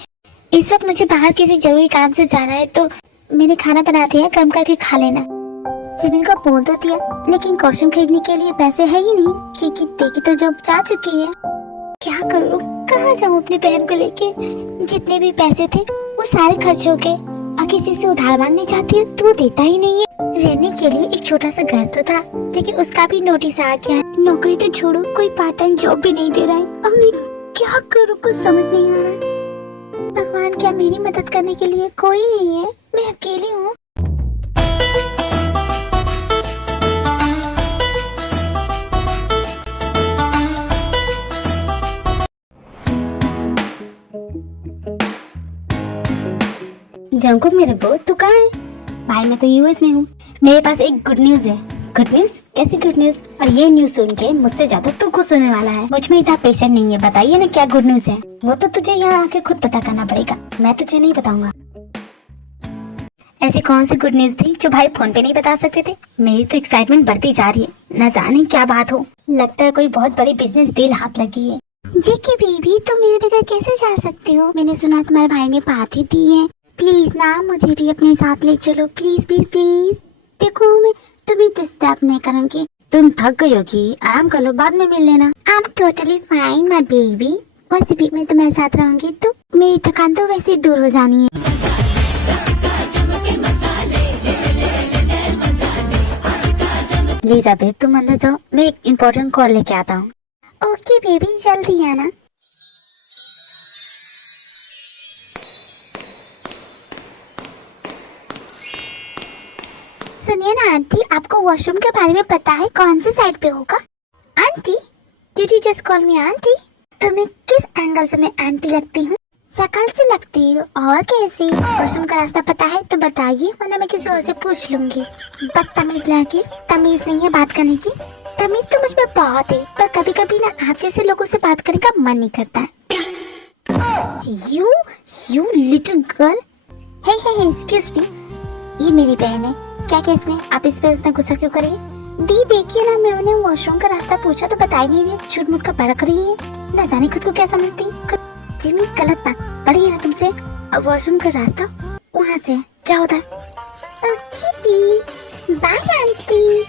इस वक्त मुझे बाहर किसी जरूरी काम से जाना है तो मैंने खाना बना दिया, कम करके खा लेना। जिमिन को बोल तो दिया, लेकिन कॉस्ट्यूम खरीदने के लिए पैसे है ही नहीं क्योंकि देखी तो जॉब जा चुकी है। क्या करूँ, कहाँ जाऊँ अपनी बहन को लेके? जितने भी पैसे थे वो सारे खर्च हो गए और किसी से उधार मांगने जाती है तो वो देता ही नहीं है। रहने के लिए एक छोटा सा घर तो था लेकिन उसका भी नोटिस आ गया है। नौकरी तो छोड़ो, कोई पार्ट टाइम जॉब भी नहीं दे रहा है। अब मैं क्या करूँ, कुछ समझ नहीं आ रहा है। भगवान, क्या मेरी मदद करने के लिए कोई नहीं है? मैं अकेली हूँ। जंकुक मेरे बो, तू कहाँ है? भाई मैं तो यूएस में हूँ। मेरे पास एक गुड न्यूज है। Good news? कैसी गुड न्यूज? और ये न्यूज सुन के मुझसे ज्यादा तू खुश होने वाला है। मुझ में इतना पेशेंट नहीं है, बताइए ना क्या गुड न्यूज है? वो तो तुझे यहाँ आके खुद पता करना पड़ेगा, मैं तुझे नहीं बताऊंगा। ऐसी कौन सी गुड न्यूज थी जो भाई फोन पे नहीं बता सकते थे? मेरी तो एक्साइटमेंट बढ़ती जा रही है, न जाने क्या बात हो। लगता है कोई बहुत बड़ी बिजनेस डील हाथ लगी है। जेके बेबी, तुम मेरे बगैर कैसे जा सकते हो? मैंने सुना तुम्हारे भाई ने पार्टी दी है। प्लीज ना, मुझे भी अपने साथ ले चलो, प्लीज प्लीज प्लीज। देखो मैं तुम्हें डिस्टर्ब नहीं करूंगी। तुम थक गई होगी, आराम कर लो, बाद में मिल लेना। I am totally fine my baby. वैसे भी मैं तुम्हारे साथ रहूंगी तो मेरी थकान तो वैसे ही दूर हो जानी है। लीजा बेब तुम अंदर जाओ, मैं एक इम्पोर्टेंट कॉल लेके आता हूँ। ओके बेबी, जल्दी आना। सुनिए ना आंटी, आपको वॉशरूम के बारे में पता है? कौन सी साइड पे होगा? Aunty, did you just call me aunty? तुम्हें किस एंगल से मैं आंटी लगती हूँ? शकल से लगती हूँ और कैसी? वॉशरूम का रास्ता पता है तो बताइए, वरना मैं किसी और से पूछ लूंगी। बदतमीज लड़की, तमीज नहीं है बात करने की। तमीज तो मुझ में बहुत है, पर कभी कभी ना आप जैसे लोगों से बात करने का मन नहीं करता है। You little girl. Hey excuse me, ये मेरी बहन है। क्या केस नहीं, आप इस पे उतना गुस्सा क्यों करें? दी देखिए ना, मैं उन्हें वॉशरूम का रास्ता पूछा तो बता ही नहीं रही, झूठ मूठ का भड़क रही है। न जाने खुद को क्या समझती। जिमी गलत बात पड़ी है ना तुमसे। अब वॉशरूम का रास्ता वहाँ से, जाओ उधर। ओके दी, bye aunty.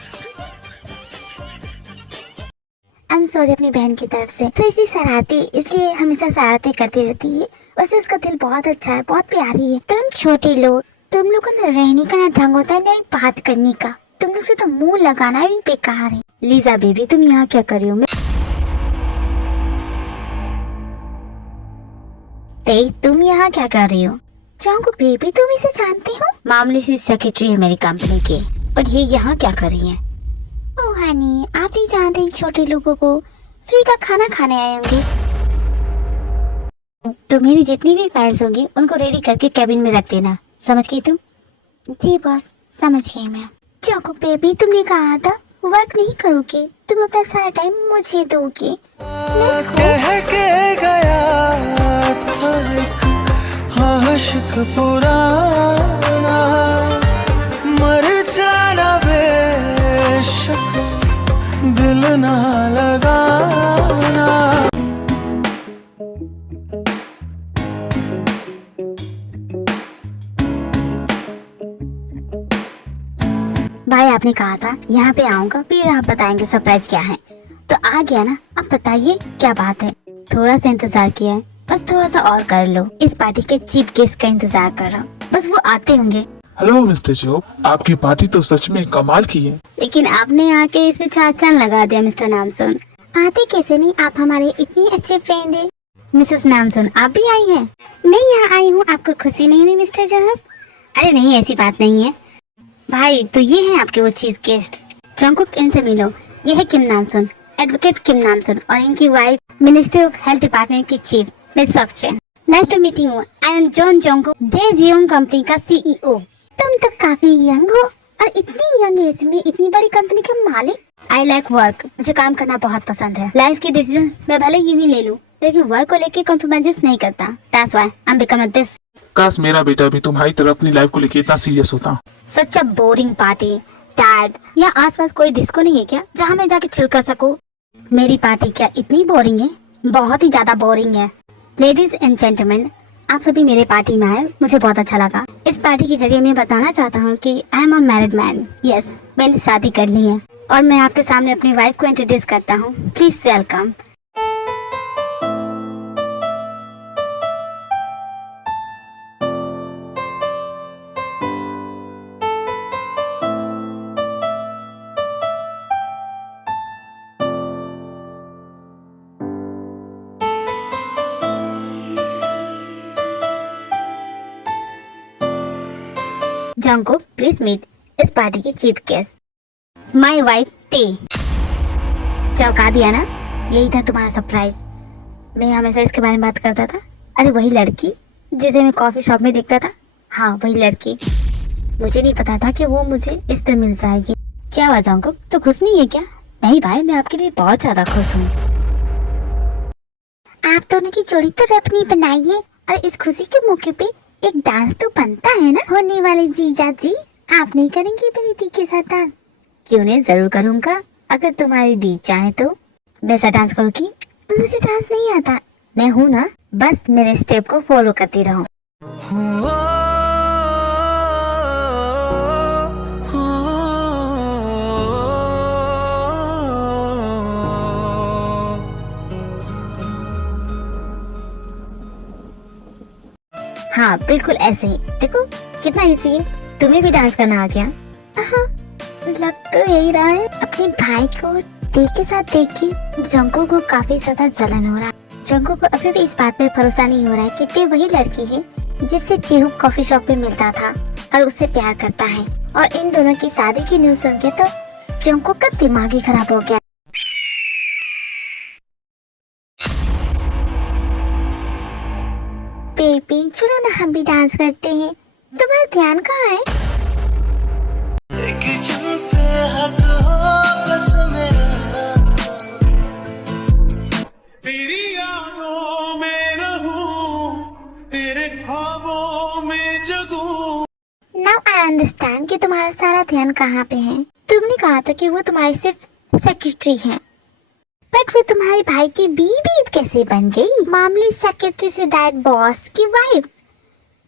I am sorry अपनी बहन की तरफ से। तो इसी शरारती, इसलिए हमेशा शरारतें करती रहती है। वैसे उसका दिल बहुत अच्छा है, बहुत प्यारी है। तुम छोटे लोग, तुम लोग का न रहने का ना ढंग होता है, नहीं बात करने का। तुम लोग से तो मुंह लगाना भी बेकार है। लीजा बेबी तुम यहाँ क्या कर रही हो? तुम यहाँ क्या कर रही हो? चांगू बेबी तुम इसे जानती हो? मामूली सी सेक्रेटरी है मेरी कंपनी की, पर ये यहाँ क्या कर रही है? ओह हनी, आप नहीं जानते छोटे लोगों को फ्री का खाना खाने आए होंगे। तो मेरी जितनी भी फाइल्स होंगी उनको रेडी करके कैबिन में रख देना, समझ गई तुम? जी बॉस, समझ गई मैं। चांगू बेबी तुमने कहा था वर्क नहीं करोगे, तुम अपना सारा टाइम मुझे दोगे। Let's go. कह के गया था एक आशिक पुराना, मर जाना बेशक दिल ना लगाना। भाई आपने कहा था यहाँ पे आऊंगा, फिर आप बताएंगे सरप्राइज क्या है। तो आ गया ना, अब बताइए क्या बात है? थोड़ा सा इंतजार किया है, बस थोड़ा सा और कर लो। इस पार्टी के चीफ गेस्ट का इंतजार कर रहा हूँ, बस वो आते होंगे। हेलो मिस्टर जॉब, आपकी पार्टी तो सच में कमाल की है। लेकिन आपने आके इसमें 4 चांद लगा दिया मिस्टर नामसुन। आते कैसे नहीं, आप हमारे इतनी अच्छे फ्रेंड है। मिसेस नामसुन आप भी आई हैं? मैं यहाँ आई हूँ, आपको खुशी नहीं हुई मिस्टर जॉब? अरे नहीं, ऐसी बात नहीं है भाई। तो ये है आपके वो चीफ गेस्ट। जंगकुक इनसे मिलो, ये है किम नामसुन, एडवोकेट किम नामसुन, और इनकी wife minister of health department की chief miss Sakchen. Nice to meet you. I am Jeon Jungkook, Jejeong company का सीईओ। तुम तो काफी यंग हो, और इतनी यंग एज में इतनी बड़ी कंपनी के मालिक। आई लाइक वर्क, मुझे काम करना बहुत पसंद है। लाइफ की डिसीजन मैं भले यूं ही ले लूं, लेकिन वर्क को लेके कॉम्प्रोमाइज नहीं करता। That's why I am become this. काश मेरा बेटा भी तुम्हारी तरह अपनी लाइफ को लेके इतना सीरियस होता। सच अ बोरिंग पार्टी, टायर्ड। यहाँ आसपास कोई डिस्को नहीं है क्या, जहाँ मैं जाके चिल कर सकूं? मेरी पार्टी क्या इतनी बोरिंग है? बहुत ही ज्यादा बोरिंग है। लेडीज एंड जेंटलमैन, आप सभी मेरे पार्टी में आए, मुझे बहुत अच्छा लगा। इस पार्टी के जरिए मैं बताना चाहता हूँ कि आई am a married man. Yes, मैंने शादी कर ली है, और मैं आपके सामने अपनी वाइफ को इंट्रोड्यूस करता हूँ। Please welcome. Jungkook please meet इस पार्टी की chief guest, my wife Tae. चौंका दिया ना, यही था तुम्हारा सरप्राइज। मैं हमेशा इसके बारे में बात करता था। अरे वही लड़की जिसे मैं कॉफी शॉप में देखता था, हाँ वही लड़की। मुझे नहीं पता था कि वो मुझे इस तरह मिल जाएगी। क्या हुआ जंगकुक, तो खुश नहीं है क्या? नहीं भाई, मैं आपके लिए बहुत ज्यादा खुश हूँ। आप दोनों की जोड़ी तो रब नहीं बनाई है, और इस खुशी के मौके पे एक डांस तो बनता है ना। होने वाले जीजा जी, आप नहीं करेंगे मेरी दी के साथ डांस? क्यों नहीं, जरूर करूँगा, अगर तुम्हारी दी चाहे तो। वैसा डांस करोगी? मुझे डांस नहीं आता। मैं हूँ ना, बस मेरे स्टेप को फॉलो करती रहो। हाँ बिल्कुल ऐसे ही। देखो कितना इजी है। तुम्हें भी डांस करना आ गया? हाँ लग तो यही रहा है। अपने भाई को के साथ देख के जंको को काफी ज्यादा जलन हो रहा है। जंको को अभी भी इस बात पे भरोसा नहीं हो रहा है कि ते वही लड़की है जिससे चीहू कॉफी शॉप पे मिलता था और उससे प्यार करता है। और इन दोनों की शादी की न्यूज़ सुन के तो जंको का दिमाग ही खराब हो गया। बेबी चलो ना हम भी डांस करते हैं। तुम्हारा ध्यान कहाँ है? तेरी यादों में रहूं, तेरे ख्वाबों में जगूं। नाउ आई अंडरस्टैंड कि तुम्हारा सारा ध्यान कहाँ पे है। तुमने कहा था कि वो तुम्हारी सिर्फ सेक्रेटरी है, बट वो तुम्हारे भाई की बीवी कैसे बन गई? मामले सेक्रेटरी से डायरेक्ट बॉस की वाइफ।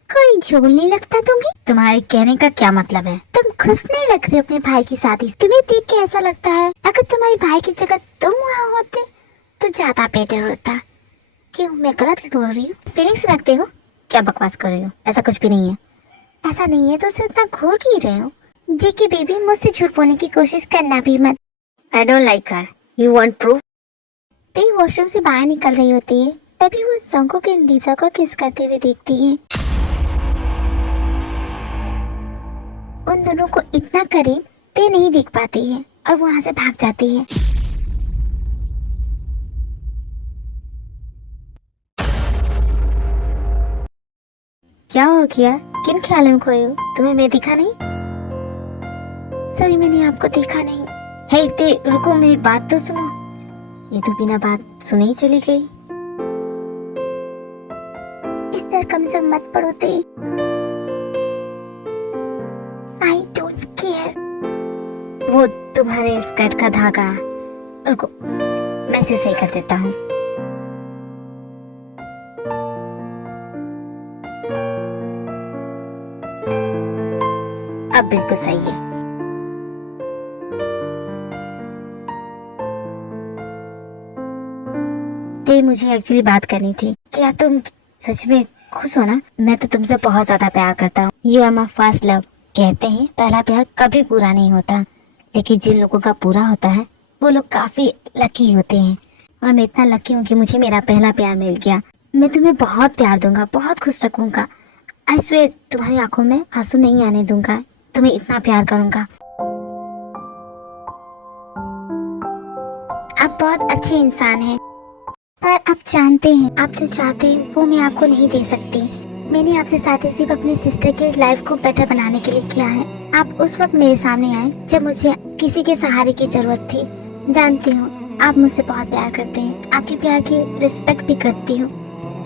कोई झोल नहीं लगता तुम्हें? तुम्हारे कहने का क्या मतलब है? तुम खुश नहीं लग रहे अपने भाई की शादी से? तुम्हें देख के ऐसा लगता है अगर तुम्हारे भाई की जगह तुम वहाँ होते तो ज्यादा बेटर होता। क्यों मैं गलत बोल रही हूँ? फीलिंग्स रखते हो? क्या बकवास कर रही हो? ऐसा कुछ भी नहीं है। ऐसा नहीं है तो उसे उतना घूर क्यों रहे हो? जेके बेबी मुझसे झूठ बोलने की कोशिश करना भी मत। I don't like her. You want proof? ते वॉशरूम से बाहर निकल रही होती है तभी वो जंको के लीजा को किस करते हुए देखती है। उन दोनों को इतना करीब ते नहीं देख पाती है और वहां से भाग जाती है। क्या हो गया? किन ख्यालों में खोई हो? तुम्हें मैं दिखा नहीं? सॉरी मैंने आपको देखा नहीं। हे ते रुको मेरी बात तो सुनो। ये तो बिना बात सुने ही चली गई। इस तरह कमजोर मत पड़ो ते। I don't care. वो तुम्हारे स्कर्ट का धागा। रुको मैं इसे सही कर देता हूँ। अब बिल्कुल सही है। ते मुझे एक्चुअली बात करनी थी। क्या तुम सच में खुश हो ना? मैं तो तुमसे बहुत ज्यादा प्यार करता हूँ। You are my first love. कहते हैं पहला प्यार कभी पूरा नहीं होता, लेकिन जिन लोगों का पूरा होता है वो लोग काफी लकी होते हैं। और मैं इतना लकी हूँ कि मुझे मेरा पहला प्यार मिल गया। मैं तुम्हें बहुत प्यार दूंगा, बहुत खुश रखूंगा। आई स्वेयर तुम्हारी आंखों में आंसू नहीं आने दूंगा। तुम्हें इतना प्यार करूंगा। आप बहुत अच्छे इंसान हैं, पर आप जानते हैं आप जो चाहते हैं वो मैं आपको नहीं दे सकती। मैंने आपसे शादी सिर्फ अपनी सिस्टर के लाइफ को बेटर बनाने के लिए किया है। आप उस वक्त मेरे सामने आए जब मुझे किसी के सहारे की जरूरत थी। जानती हूँ आप मुझसे बहुत प्यार करते हैं, आपके प्यार की रिस्पेक्ट भी करती हूँ,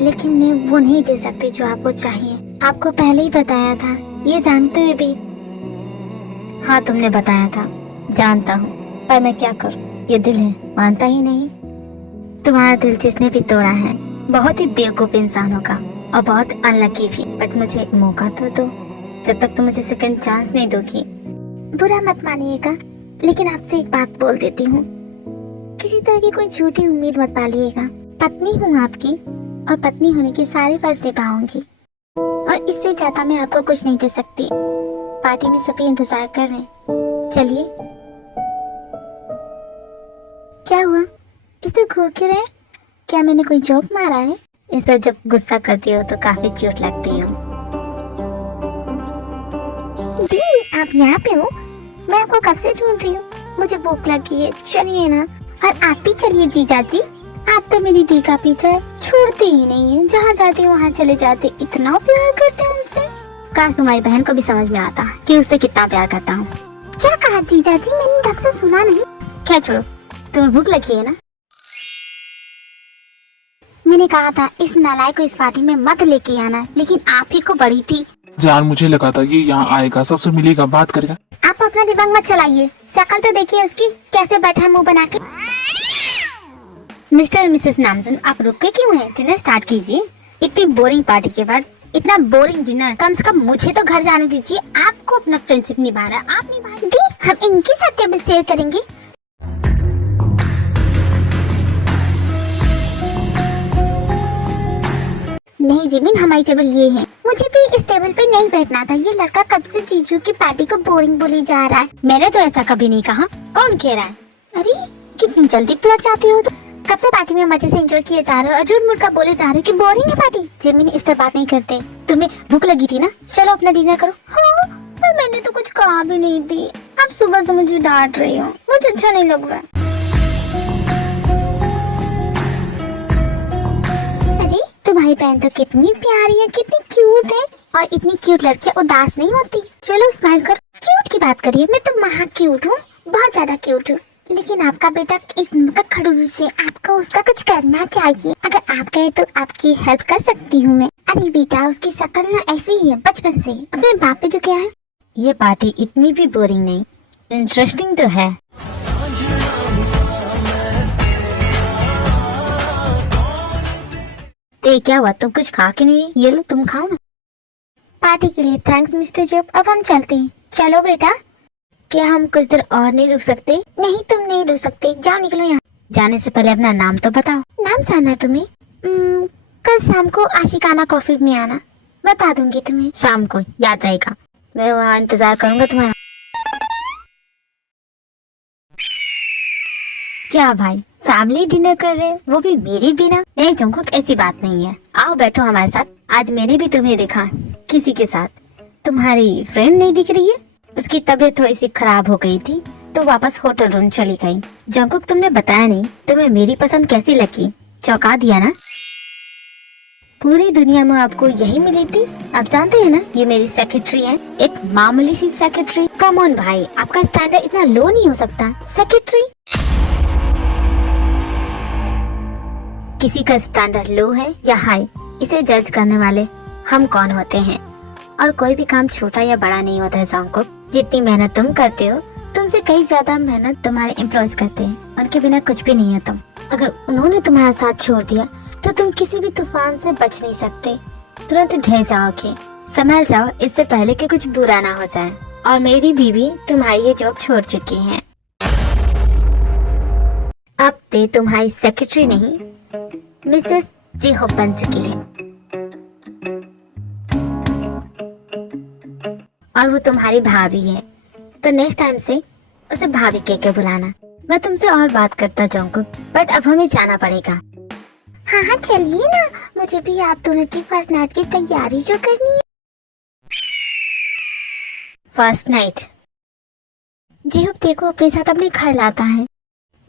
लेकिन मैं वो नहीं दे सकती जो आपको चाहिए। आपको पहले ही बताया था, ये जानते हुए भी। हाँ तुमने बताया था, जानता हूँ, पर मैं क्या करूँ? ये दिल है, मानता ही नहीं। तुम्हारा दिल जिसने भी तोड़ा है बहुत ही बेवकूफ इंसान होगा और बहुत अनलकी भी। बट मुझे एक मौका तो दो। जब तक तुम मुझे सेकंड चांस नहीं दोगी। बुरा मत मानिएगा, लेकिन आपसे एक बात बोल देती हूँ, किसी तरह की कोई झूठी उम्मीद मत पालिएगा। पत्नी हूँ आपकी और पत्नी होने की सारी फर्ज निभाऊंगी, और इससे ज्यादा मैं आपको कुछ नहीं दे सकती। पार्टी में सभी इंतजार कर रहे हैं, चलिए। क्या हुआ? इस तरह घूर क्यों रहे? क्या मैंने कोई जोक मारा है? इस तरह जब गुस्सा करती हो तो काफी क्यूट लगती हो। दी आप यहाँ पे हो? मैं आपको कब से ढूंढ रही हूँ। मुझे भूख लगी है, चलिए ना। और आप भी चलिए जीजा जी। आप तो मेरी दी का पीछा छोड़ते ही नहीं है, जहाँ जाते वहाँ चले जाते। इतना प्यार करते हैं उससे। काश तुम्हारी बहन को भी समझ में आता कि उससे कितना प्यार करता हूँ। क्या कहा जीजा जी? मैंने ढंग से सुना नहीं। क्या छोड़ो, तुम्हें भूख लगी है ना? मैंने कहा था इस नालायक को इस पार्टी में मत लेके आना, लेकिन आप ही को बड़ी थी जान। मुझे लगा था ये यहाँ आएगा, सबसे मिलेगा, बात करेगा। आप अपना दिमाग मत चलाइए, शक्ल तो देखिए उसकी कैसे बैठा है मुंह बना के। मिस्टर और मिसेस नामजुन, आप रुके क्यों हैं? डिनर स्टार्ट कीजिए। इतनी बोरिंग पार्टी के बाद इतना बोरिंग डिनर, कम से कम मुझे तो घर जाने दीजिए। आपको अपना फ्रेंडशिप निभाना, आप निभा दी। हम इनके साथ टेबल शेयर करेंगे। नहीं जिमिन, हमारी टेबल ये है। मुझे भी इस टेबल पे नहीं बैठना था। ये लड़का कब से जीजू की पार्टी को बोरिंग बोली जा रहा है। मैंने तो ऐसा कभी नहीं कहा। कौन कह रहा है? अरे कितनी जल्दी पलट जाती हो तुम। कब से पार्टी में मजे से एंजॉय किए जा रहे हो, झूठ मूठ का बोले जा रहे हो कि बोरिंग है पार्टी। जिमिन इस तरह बात नहीं करते। तुम्हें भूख लगी थी ना, चलो अपना डिनर करो। हाँ, पर मैंने तो कुछ कहा भी नहीं थी। आप सुबह से मुझे डांट रही हो, मुझे अच्छा नहीं लग रहा है। अरे तुम्हारी बहन तो कितनी प्यारी है, कितनी क्यूट है। और इतनी क्यूट लड़कियां उदास नहीं होती। चलो स्माइल करो। क्यूट की बात करिए, मैं तो महा क्यूट हूँ, बहुत ज्यादा क्यूट हूँ। लेकिन आपका बेटा एक नंबर का खड़ूस है, आपको उसका कुछ करना चाहिए। अगर आप गए तो आपकी हेल्प कर सकती हूँ मैं। अरे बेटा, उसकी शक्ल ना ऐसी ही है बचपन से। अपने बाप पे जो क्या है। ये पार्टी इतनी भी बोरिंग नहीं, इंटरेस्टिंग तो है। तो क्या हुआ, तुम कुछ खा के नहीं? ये लो तुम खाओ ना। पार्टी के लिए थैंक्स मिस्टर जॉब। अब हम चलते हैं। चलो बेटा। क्या हम कुछ देर और नहीं रुक सकते? नहीं, तुम नहीं रुक सकते, जाओ निकलो यहाँ। जाने से पहले अपना नाम तो बताओ। नाम जानना है तुम्हें? कल शाम को आशिकाना कॉफी में आना, बता दूंगी तुम्हें। शाम को, याद रहेगा। मैं वहाँ इंतजार करूंगा तुम्हारा। क्या भाई, फैमिली डिनर कर रहे, वो भी मेरे बिना? नहीं जंकुक, ऐसी बात नहीं है। आओ बैठो हमारे साथ। आज मैंने भी तुम्हें देखा किसी के साथ। तुम्हारी फ्रेंड नहीं दिख रही है? उसकी तबीयत थोड़ी सी खराब हो गई थी तो वापस होटल रूम चली गई। जंकुक, तुमने बताया नहीं, तुम्हें मेरी पसंद कैसी लगी? चौंका दिया ना। पूरी दुनिया में आपको यही मिली थी। आप जानते हैं ना, ये मेरी सेक्रेटरी है, एक मामूली सी सेक्रेटरी। कम ऑन भाई, आपका स्टैंडर्ड इतना लो नहीं हो सकता। सेक्रेटरी, किसी का स्टैंडर्ड लो है या हाई, इसे जज करने वाले हम कौन होते हैं? और कोई भी काम छोटा या बड़ा नहीं होता है जंकुक। जितनी मेहनत तुम करते हो, तुमसे कई ज्यादा मेहनत तुम्हारे एम्प्लॉयज करते हैं। उनके बिना कुछ भी नहीं हो तुम। अगर उन्होंने तुम्हारा साथ छोड़ दिया तो तुम किसी भी तूफान से बच नहीं सकते, तुरंत ढह जाओगे। संभल जाओ, इससे पहले कि कुछ बुरा ना हो जाए। और मेरी बीवी तुम्हारी ये जॉब छोड़ चुकी है। अब ते तुम्हारी सेक्रेटरी नहीं, मिसेस जेहोब बन चुकी है। और वो तुम्हारी भाभी है, तो नेक्स्ट टाइम से उसे भाभी कह के बुलाना। मैं तुमसे और बात करता जाऊंगा, बट अब हमें जाना पड़ेगा। हाँ हाँ चलिए ना, मुझे भी आप दोनों की फर्स्ट नाइट की तैयारी जो करनी है। First night? जेहोब देखो अपने साथ अपने घर लाता है।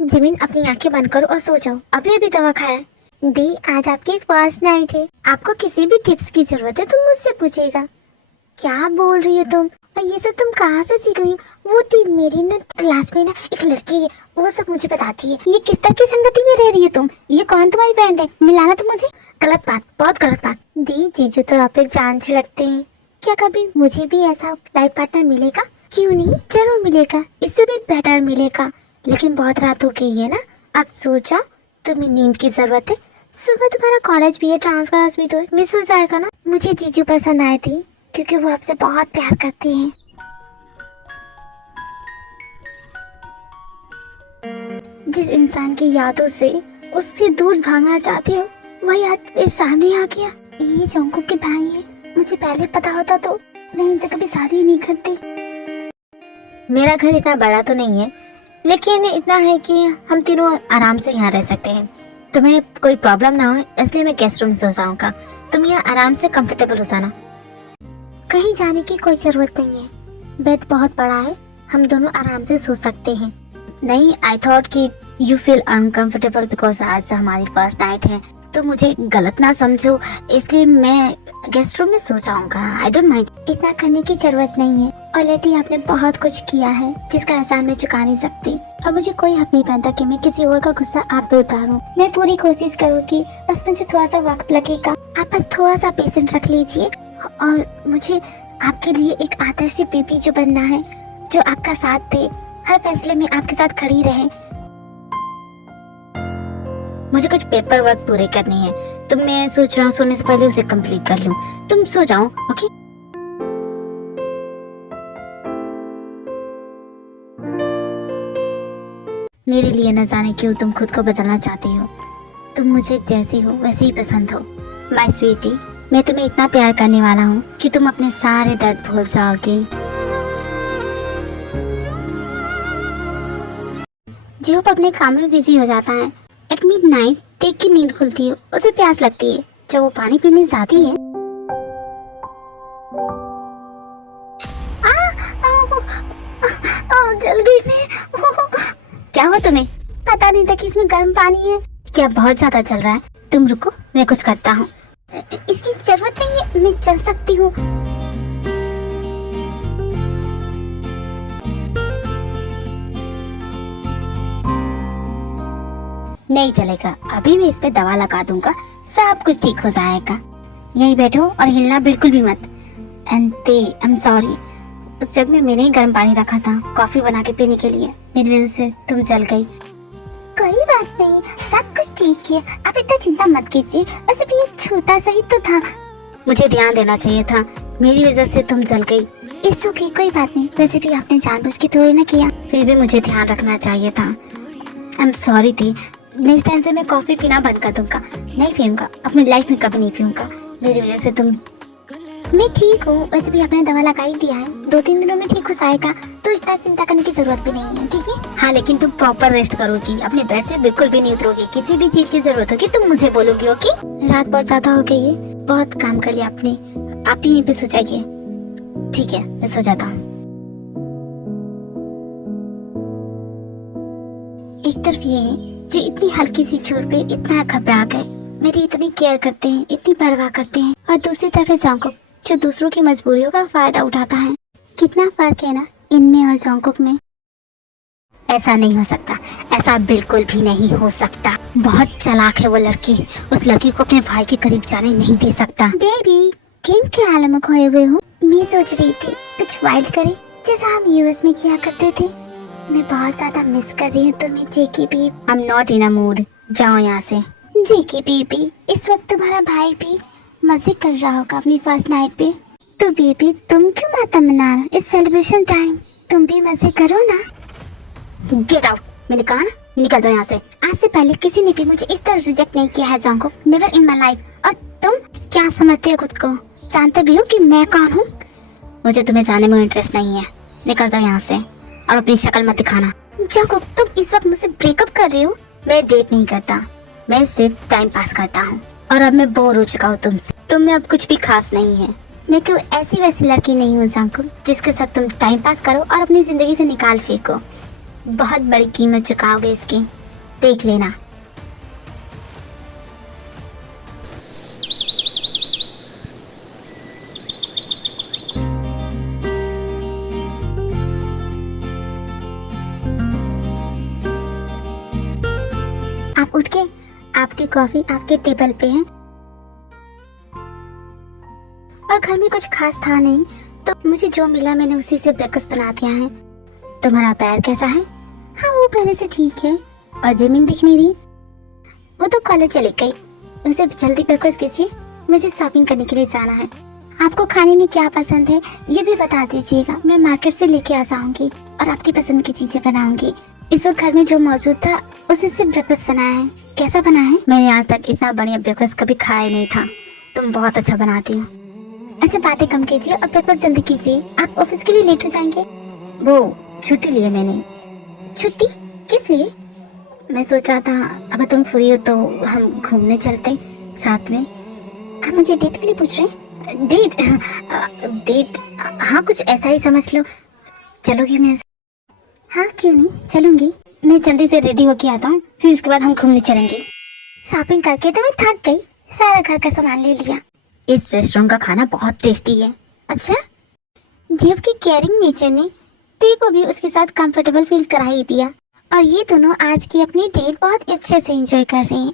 जिमिन, अपनी आंखें बंद करो और सो जाओ। अभी अभी दवा खाया। दी, आज आपकी फर्स्ट नाइट है। आपको किसी भी टिप्स की जरूरत है तो मुझसे पूछिएगा। क्या बोल रही हो तुम? और ये सब तुम कहाँ से सीख रही हो? वो थी मेरी ना क्लास में ना एक लड़की है, वो सब मुझे बताती है। ये किस तरह की संगति में रह रही हो तुम? ये कौन तुम्हारी फ्रेंड है? मिलाना तुम मुझे। गलत बात, बहुत गलत बात। दी, जीजू तो आप पे जान छिड़कते हैं। क्या कभी मुझे भी ऐसा लाइफ पार्टनर मिलेगा? क्यों नहीं, जरूर मिलेगा, इससे भी बेटर मिलेगा। लेकिन बहुत रात हो गई है ना, अब सोचा तुम्हें नींद की जरूरत है। सुबह तुम्हारा कॉलेज भी है, ट्रांस क्लास भी तो मिस हो जाएगा ना। मुझे जीजू पसंद आए थे क्योंकि वो आपसे बहुत प्यार करते हैं। जिस इंसान की यादों से उससे दूर भागना चाहती हो, वह याद मेरे सामने आ गया। ये जंकुक के भाई है। मुझे पहले पता होता तो मैं इनसे कभी शादी नहीं करती। मेरा घर इतना बड़ा तो नहीं है, लेकिन इतना है कि हम तीनों आराम से यहाँ रह सकते हैं। तुम्हें कोई प्रॉब्लम ना हो, इसलिए मैं गेस्ट रूम सो जाऊंगा। तुम यहाँ आराम से कंफर्टेबल हो जाना। कहीं जाने की कोई जरूरत नहीं है, बेड बहुत बड़ा है, हम दोनों आराम से सो सकते हैं। नहीं, आई थॉट कि यू फील अनकंफर्टेबल बिकॉज आज हमारी फर्स्ट नाइट है, तो मुझे गलत ना समझो, इसलिए मैं गेस्ट रूम में सो जाऊंगा। I don't mind. इतना करने की जरूरत नहीं है। ऑलरेडी आपने बहुत कुछ किया है जिसका एहसान मैं चुका नहीं सकती, और मुझे कोई हक नहीं बनता कि मैं किसी और का गुस्सा आप पे उतारूं। मैं पूरी कोशिश करूंगी, बस मुझे थोड़ा सा वक्त लगेगा। आप बस थोड़ा सा पेशेंस रख लीजिए, और मुझे आपके लिए एक आदर्श बीवी जो बनना है, जो आपका साथ दे, हर फैसले में आपके साथ खड़ी रहे। मुझे कुछ पेपर वर्क पूरे करनी है, तो मैं सोच रहा हूँ सोने से पहले उसे कंप्लीट कर लूँ। तुम सो जाओ, ओके? मेरे लिए न जाने क्यों तुम खुद को बदलना चाहती हो। तुम मुझे जैसी हो वैसी ही पसंद हो। माय स्वीटी, मैं तुम्हें इतना प्यार करने वाला हूँ कि तुम अपने सारे दर्द भूल जाओगे। जियोप अपने काम में बिजी हो जाता है। एट मिडनाइट देख की नींद खुलती है, उसे प्यास लगती है। जब वो पानी पीने जाती है जल गई मैं। क्या हुआ तुम्हें? पता नहीं था कि इसमें गर्म पानी है। क्या बहुत ज्यादा चल रहा है? तुम रुको, मैं कुछ करता हूँ। इसकी जरूरत नहीं है, मैं चल सकती हूँ। नहीं चलेगा, अभी मैं इस पे दवा लगा दूंगा, सब कुछ ठीक हो जाएगा। यहीं बैठो और हिलना बिल्कुल भी मत। एंड आई एम सॉरी, उस जग में मैंने ही गर्म पानी रखा था कॉफी बना के पीने के लिए, मेरी वजह से तुम जल गई। कोई बात नहीं, सब कुछ ठीक है, आप इतना चिंता मत कीजिए। वैसे भी ये छोटा सा ही तो था, मुझे ध्यान देना चाहिए था, मेरी वजह से तुम जल गई। इट्स ओके, कोई बात नहीं। वैसे भी आपने जानबूझ के थोड़ी ना किया, फिर भी मुझे ध्यान रखना चाहिए था। आई एम सॉरी थी। नेक्स्ट टाइम से मैं कॉफी पीना बंद कर दूंगा, नहीं पीऊंगा, अपनी लाइफ में कभी नहीं पीऊंगा, मेरी वजह से तुम। मैं ठीक हूँ, वैसे भी आपने दवा लगा ही दिया है, 2-3 दिनों में ठीक हो जाएगा, तो इतना चिंता करने की जरूरत भी नहीं है, ठीक है? हाँ, लेकिन तुम प्रॉपर रेस्ट करोगी, अपने बेड से बिल्कुल भी नहीं उतरोगी। किसी भी चीज की जरूरत होगी तुम मुझे बोलोगी, ओके? रात बहुत ज्यादा हो गई है, बहुत काम कर लिया आपने, आप यहीं पे सो जाइए। ठीक है, मैं सो जाता हूँ। एक तरफ ये है जो इतनी हल्की सी चोट पे इतना घबरा गए, मेरी इतनी केयर करते हैं, इतनी परवाह करते हैं, और दूसरी तरफ जॉन्गकुक जो दूसरों की मजबूरियों का फायदा उठाता है। कितना फर्क है ना इनमें और जॉन्गकुक में। ऐसा नहीं हो सकता, ऐसा बिल्कुल भी नहीं हो सकता। बहुत चालाक है वो लड़की, उस लड़की को अपने भाई के करीब जाने नहीं दे सकता। बेबी, किन ख्यालों में खोए हुए हो? मैं सोच रही थी कुछ वाइल्ड करे, जैसा हम यूएस में किया करते थे। मैं बहुत ज्यादा मिस कर रही हूँ तुम्हें जेकी baby. I am not in a mood, जाओ यहाँ से। जेकी बेबी, इस वक्त तुम्हारा भाई भी मजे कर रहा होगा अपनी फर्स्ट नाइट पे, तो बेबी तुम क्यों माता मना रहे? इस सेलिब्रेशन टाइम तुम भी मजे करो ना। गेट आउट, मैंने कहा ना, निकल जाओ यहाँ से। आज से पहले किसी ने भी मुझे इस तरह रिजेक्ट नहीं किया है जॉन्गकुक, नेवर इन माय लाइफ। और तुम क्या समझते हो खुद को? जानते भी हो कि मैं कौन हूँ? मुझे तुम्हें जानने में इंटरेस्ट नहीं है, निकल जाओ यहाँ से और अपनी शक्ल मत दिखाना। जॉन्गकुक, तुम इस वक्त मुझसे ब्रेकअप कर रही हो? मैं डेट नहीं करता, मैं सिर्फ टाइम पास करता हूँ, और अब मैं बोर हो चुका हूँ तुमसे। तुम में अब कुछ भी खास नहीं है। मैं कोई ऐसी वैसी लड़की नहीं हूँ जॉन्गकुक जिसके साथ तुम टाइम पास करो और अपनी जिंदगी से निकाल फेंको। बहुत बड़ी कीमत चुकाओगे इसकी, देख लेना। आप उठ के, आपकी कॉफी आपके टेबल पे है, और घर में कुछ खास था नहीं, तो मुझे जो मिला मैंने उसी से ब्रेकफास्ट बना दिया है। तुम्हारा पैर कैसा है? हाँ, वो पहले से ठीक है। और जमीन दिख नहीं रही, वो तो कॉलेज चली गई। उनसे जल्दी ब्रेकफास्ट कीजिए, मुझे शॉपिंग करने के लिए जाना है। आपको खाने में क्या पसंद है ये भी बता दीजिएगा, मैं मार्केट से लेके आ जाऊंगी और आपकी पसंद की चीजें बनाऊंगी। इस वक्त घर में जो मौजूद था उसी से ब्रेकफास्ट बनाया है। कैसा बना है? मैंने आज तक इतना बढ़िया ब्रेकफास्ट कभी खाया नहीं था। तुम बहुत अच्छा बनाती हो। अच्छा, बातें कम कीजिए और ब्रेकफास्ट जल्दी कीजिए, आप ऑफिस के लिए लेट हो जाएंगे। वो छुट्टी ली है मैंने। छुट्टी किस लिए? मैं सोच रहा था अगर तुम फ्री हो तो हम घूमने चलते साथ में। आप मुझे डेट के लिए पूछ रहे हैं? डेट? हाँ, कुछ ऐसा ही समझ लो। चलोगी मेरे साथ? हाँ, क्यों नहीं, चलूंगी। मैं जल्दी से रेडी होके आता हूँ, फिर इसके बाद हम घूमने चलेंगे। शॉपिंग करके तो मैं थक गई, सारा घर का सामान ले लिया। इस रेस्टोरेंट का खाना बहुत टेस्टी है। अच्छा, जेब की केयरिंग नेचर ने टी को भी उसके साथ कंफर्टेबल फील करा ही दिया, और ये दोनों आज की अपनी डेट बहुत अच्छे से एंजॉय कर रहे हैं।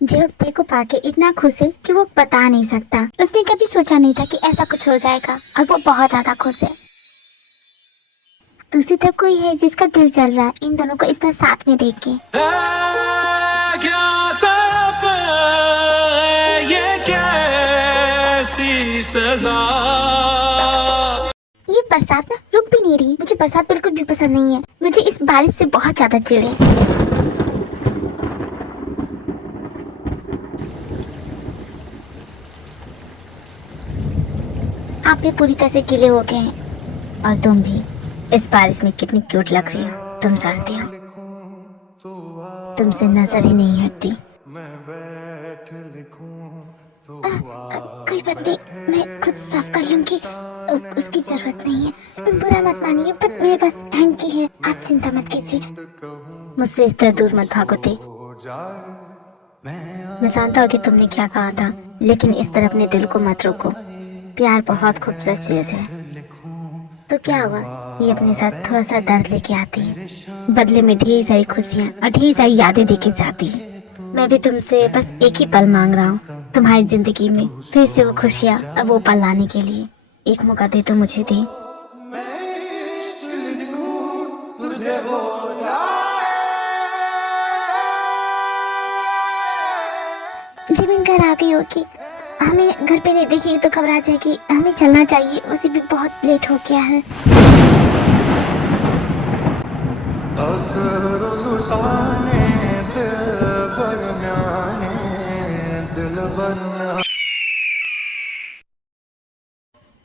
जब ते को पाके इतना खुश है कि वो बता नहीं सकता। उसने कभी सोचा नहीं था कि ऐसा कुछ हो जाएगा, और वो बहुत ज्यादा खुश है। दूसरी तरफ कोई है जिसका दिल जल रहा है इन दोनों को इस तरह साथ में देख के। क्या तड़प ये कैसी सजा। ये बरसात ना रुक भी नहीं रही। मुझे बरसात बिल्कुल भी पसंद नहीं है। मुझे इस बारिश से बहुत ज्यादा चिढ़ है। आप भी पूरी तरह से गीले हो गए हैं और तुम भी। इस बारिश में कितनी क्यूट लग रही हो तुम जानती हो। तुमसे नजर ही नहीं हटती। कोई बात नहीं, मैं खुद साफ कर लूंगी। उसकी जरूरत नहीं है। बुरा मत मानिए, पर मेरे पास हैंकी है। आप चिंता मत कीजिए। मुझसे इस तरह दूर मत भागो थे। मैं जानता हूँ कि तुमने क्या कहा था, लेकिन इस तरह अपने दिल को मत रोको। प्यार बहुत खूबसूरत चीज है। तो क्या हुआ, ये अपने साथ थोड़ा सा दर्द लेके आती है, बदले में ढेर सारी खुशियाँ और ढेर सारी यादें देके जाती है। मैं भी तुमसे बस एक ही पल मांग रहा हूँ, तुम्हारी जिंदगी में फिर से वो खुशियाँ और वो पल लाने के लिए। एक मौका दे तो मुझे दे। जीवन घर आ गई हो कि हमें घर पे नहीं देखी तो घबरा जाएगी। हमें चलना चाहिए, उसे भी बहुत लेट हो गया है।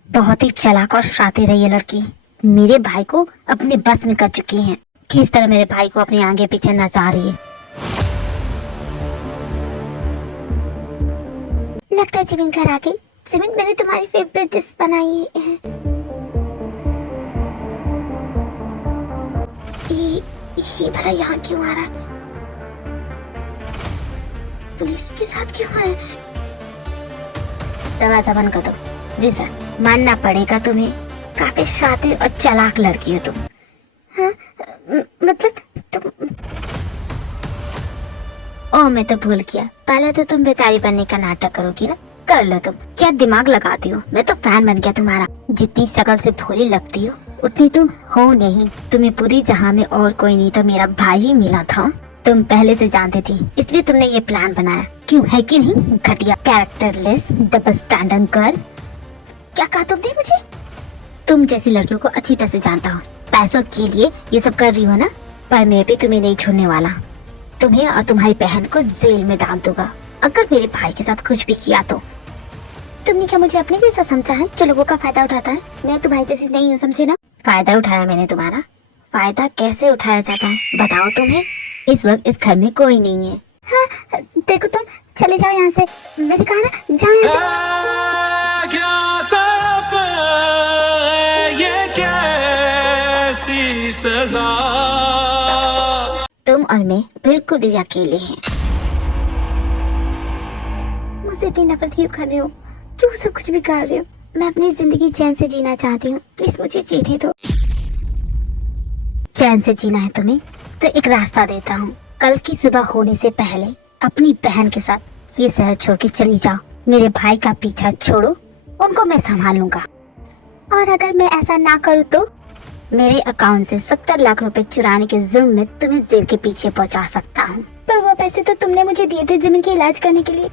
बहुत ही चालाक और शातिर है ये लड़की। मेरे भाई को अपने बस में कर चुकी है। किस तरह मेरे भाई को अपने आगे पीछे नचा रही है। लगता है जिमिन घर आ गई। जिमिन, मैंने तुम्हारी फेवरेट डिश बनाई है। ये भला यहाँ क्यों आ रहा है? पुलिस के साथ क्यों है? दरवाजा बंद कर दो। जी सर। मानना पड़ेगा तुम्हें, काफी शातिर और चालाक लड़की हो तुम। हाँ, मतलब तुम। ओह, मैं तो भूल गया। पहले तो तुम बेचारी बनने का नाटक करोगी ना। कर लो तुम। क्या दिमाग लगाती हो? मैं तो फैन बन गया तुम्हारा। जितनी शक्ल से भोली लगती हो उतनी तुम हो नहीं। तुम्हें पूरी जहां में और कोई नहीं तो मेरा भाई ही मिला था। तुम पहले से जानती थी, इसलिए तुमने ये प्लान बनाया। क्यों, है कि नहीं? घटिया, कैरेक्टरलेस, डबल स्टैंडर्ड गर्ल। क्या कहा तुमने मुझे? तुम जैसी लड़कियों को अच्छी तरह से जानता हूँ। पैसों के लिए ये सब कर रही हो ना, पर मैं भी तुम्हें नहीं छोड़ने वाला। तुम्हें और तुम्हारी बहन को जेल में डाल दूंगा अगर मेरे भाई के साथ कुछ भी किया तो। तुमने क्या मुझे अपने जैसा समझा है जो लोगों का फायदा उठाता है? मैं तुम्हारी जैसी नहीं हूँ, समझे ना? फायदा उठाया मैंने तुम्हारा। फायदा कैसे उठाया जाता है बताओ तुम्हें? इस वक्त इस घर में कोई नहीं है। हाँ, देखो तुम चले जाओ यहाँ से। मैंने कहा ना, जाओ यहाँ से। क्या तड़प ये कैसी सजा। तुम और मैं बिल्कुल ही अकेले हैं। मुझसे इतनी नफरत क्यों कर रहे हो? क्यों सब कुछ भी कर रहे हो? मैं अपनी जिंदगी चैन से जीना चाहती हूँ। प्लीज मुझे जीने दो। चैन से जीना है तुम्हें तो एक रास्ता देता हूँ। कल की सुबह होने से पहले अपनी बहन के साथ ये शहर छोड़ के चली जाओ। मेरे भाई का पीछा छोड़ो, उनको मैं संभाल लूंगा। और अगर मैं ऐसा ना करूँ तो मेरे अकाउंट से 70 लाख रुपए चुराने के जुर्म में तुम्हें जेल के पीछे पहुंचा सकता हूँ। पर वो पैसे तो तुमने मुझे दिए थे जिमिन के इलाज करने के लिए।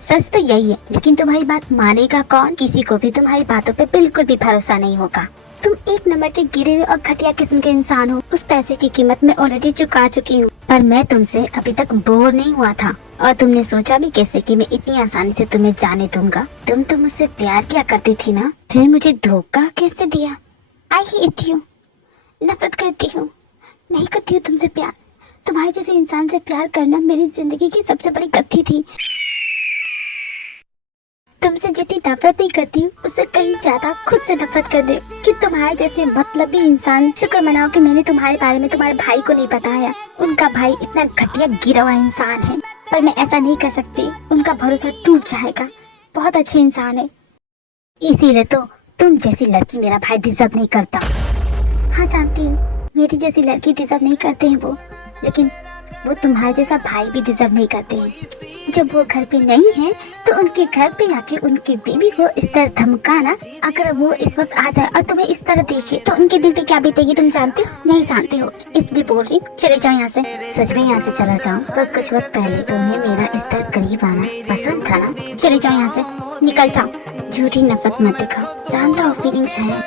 सच तो यही है, लेकिन तुम्हारी बात मानेगा कौन? किसी को भी तुम्हारी बातों पे बिल्कुल भी भरोसा नहीं होगा। तुम एक नंबर के गिरे हुए और घटिया किस्म के इंसान हो। उस पैसे की कीमत मैं ऑलरेडी चुका चुकी हूँ, पर मैं तुमसे अभी तक बोर नहीं हुआ था। और तुमने सोचा भी कैसे कि मैं इतनी आसानी से तुम्हें जाने दूंगा? तुम तो मुझसे प्यार किया करती थी ना, फिर मुझे धोखा कैसे दिया? I hate you. नफरत करती हूँ, नहीं करती हूँ तुमसे प्यार। तुम्हारे जैसे इंसान से प्यार करना मेरी जिंदगी की सबसे बड़ी गलती थी। तुमसे जितनी नफरत नहीं करती हूँ उससे कहीं ज्यादा खुद से नफरत कर दे कि तुम्हारे जैसे मतलबी इंसान। शुक्र मनाओ कि मैंने तुम्हारे बारे में तुम्हारे भाई को नहीं बताया। उनका भाई इतना घटिया गिरा हुआ इंसान है, पर मैं ऐसा नहीं कर सकती। उनका भरोसा टूट जाएगा। बहुत अच्छे इंसान है, इसीलिए तो तुम जैसी लड़की मेरा भाई डिजर्व नहीं करता। हाँ जानती हूँ मेरी जैसी लड़की डिजर्व नहीं करते हैं वो, लेकिन वो तुम्हारे जैसा भाई भी डिजर्व नहीं करते हैं। जब वो घर पे नहीं है तो उनके घर पे आके उनकी बीवी को इस तरह धमकाना, अगर वो इस वक्त आ जाए और तुम्हें इस तरह देखे तो उनके दिल पे क्या बीतेगी तुम जानते हो? नहीं जानते हो, इसलिए बोल रही हूँ चले जाओ यहाँ से। सच में यहाँ से चला जाऊँ, पर कुछ वक्त पहले तुम्हें मेरा इस तरह करीब आना पसंद था ना। चले जाओ यहाँ से, निकल जाओ। झूठी नफरत मत दिखाओ, जानता हूँ फीलिंग्स है।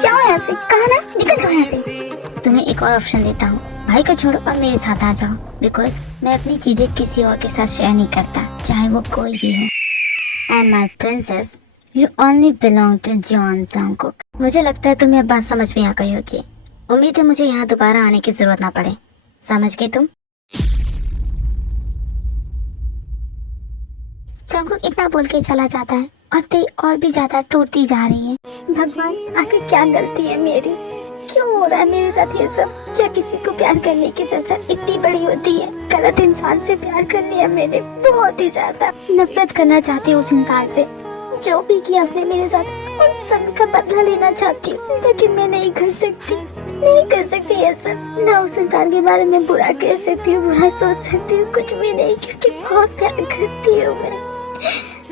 जाओ यहाँ से, कहा ना, निकल जाओ यहाँ से। तुम्हें एक और ऑप्शन देता हूँ, भाई को छोड़ो और मेरे साथ आ जाओ, बिकॉज मैं अपनी चीजें किसी और के साथ शेयर नहीं करता, चाहे वो कोई भी हो। And my princess, you only belong to Jeon Jungkook. मुझे लगता है तुम्हें अब बात समझ में आ गई होगी। उम्मीद है मुझे यहाँ दोबारा आने की जरूरत ना पड़े। समझ गए तुम? जंगकुक इतना बोल के चला जाता है और ते और भी ज्यादा टूटती जा रही है। भगवान, आखिर क्या गलती है मेरी? क्यों हो रहा है मेरे साथ ये सब? क्या किसी को प्यार करने की सजा इतनी बड़ी होती है? गलत इंसान से प्यार कर लिया मैंने, बहुत ही ज्यादा नफरत करना चाहती हूँ उस इंसान से। जो भी किया उसने मेरे साथ, उन सब का बदला लेना चाहती हूँ, लेकिन मैं नहीं कर सकती ऐसा। ना उस इंसान के बारे में बुरा कह सकती हूँ, बुरा सोच सकती हूँ, कुछ भी नहीं, क्योंकि बहुत प्यार करती हूँ मैं,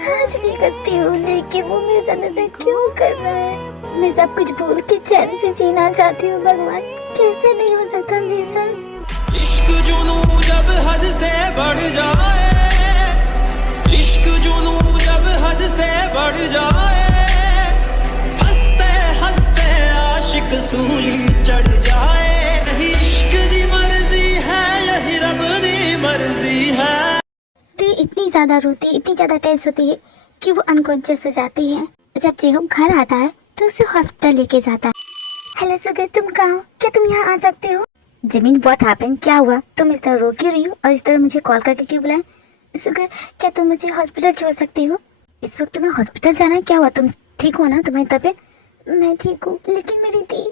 आज भी करती हूँ। लेकिन वो मेरे साथ ऐसा क्यों कर रहा है? मैं सब कुछ भूल के चैन से जीना चाहती हूँ। भगवान, कैसे नहीं हो सकता मेरे साथ? इश्क जुनून जब हद से बढ़ जाए, इश्क जुनून जब हद से बढ़ जाए, हंसते हंसते आशिक सूली चढ़ जाए। यही इश्क दी मर्जी है, यही रब दी मर्जी है। ते इतनी ज्यादा रोती है, इतनी ज्यादा टेंस होती है कि वो अनकॉन्शियस हो जाती है। जब जेहोंग घर आता है तो उसे हॉस्पिटल लेके जाता है। हेलो सुगर, तुम कहाँ हो? क्या तुम यहाँ आ सकते हो? Jimin, what happened? क्या हुआ? तुम इस तरह रो क्यों रही हो और इस तरह मुझे कॉल करके क्यों बुलाए? सुगर, क्या तुम मुझे हॉस्पिटल छोड़ सकती हो? इस वक्त तुम्हें हॉस्पिटल जाना है? क्या हुआ? तुम ठीक हो ना? तुम्हारी तबीयत? मैं ठीक हूँ, लेकिन मेरी दी।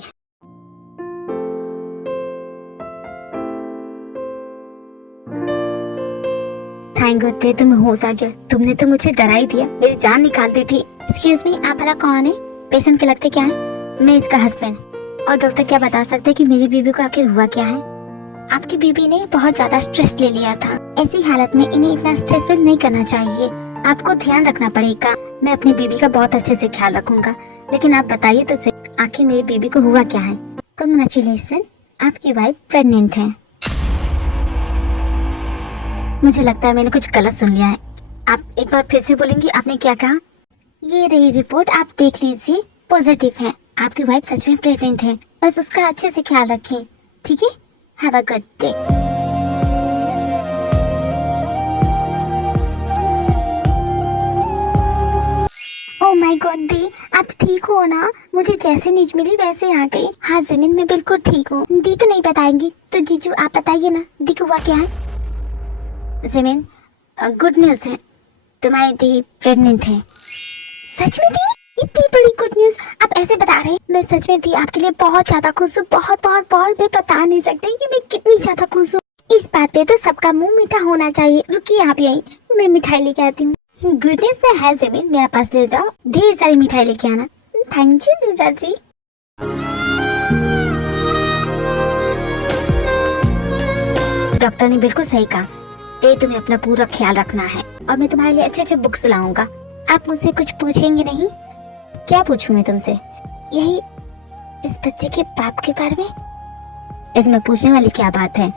थैंक गॉड ते तुम्हें होश आ गया। तुमने तो मुझे डरा ही दिया, मेरी जान निकाल दी थी। एक्सक्यूज मी, आप भला कौन है? पेशेंट के लगते क्या है? मैं इसका हस्बैंड। और डॉक्टर क्या बता सकते हैं कि मेरी बीबी को आखिर हुआ क्या है? आपकी बीबी ने बहुत ज्यादा स्ट्रेस ले लिया था। ऐसी हालत में इन्हें इतना स्ट्रेस नहीं करना चाहिए। आपको ध्यान रखना पड़ेगा। मैं अपनी बीबी का बहुत अच्छे से ख्याल रखूंगा, लेकिन आप बताइए तो सही, आखिर मेरी बीबी को हुआ क्या है? कांग्रेचुलेशन, आपकी वाइफ प्रेग्नेंट है। मुझे लगता है मैंने कुछ गलत सुन लिया है। आप एक बार फिर से बोलेंगी, आपने क्या कहा? ये रही रिपोर्ट, आप देख लीजिए, पॉजिटिव है। आपकी वाइफ सच में प्रेग्नेंट है, बस उसका अच्छे से ख्याल रखिए, ठीक है? Have a good day. Oh my god दी, आप ठीक हो ना? मुझे जैसे न्यूज मिली वैसे आ गई। हाँ जमीन, मैं बिल्कुल ठीक हूँ। दी तो नहीं बताएंगी, तो जीजू आप बताइए ना, दी को हुआ क्या है? जमीन, गुड न्यूज है, तुम्हारी दी प्रेग्नेंट है। सच में दी? इतनी बड़ी गुड न्यूज आप ऐसे बता रहे हैं? मैं सच में दी आपके लिए बहुत ज्यादा खुश हूँ, बहुत बहुत बहुत। मैं बता नहीं सकती कि मैं कितनी ज्यादा खुश हूँ। इस बात पे तो सबका मुंह मीठा होना चाहिए। रुकिए आप यहीं, मैं मिठाई लेके आती हूँ। गुड न्यूज तो है जमीन, मेरे पास ले जाओ, ढेर सारी मिठाई लेके आना। थैंक यू जीजा जी। डॉक्टर ने बिल्कुल सही कहा, ते तुम्हें अपना पूरा ख्याल रखना है और मैं तुम्हारे लिए अच्छे अच्छे बुक्स लाऊंगा। आप मुझसे कुछ पूछेंगे नहीं? क्या पूछूं मैं तुमसे? यही इस बच्चे के बाप के बारे में। इसमें पूछने वाली क्या बात है?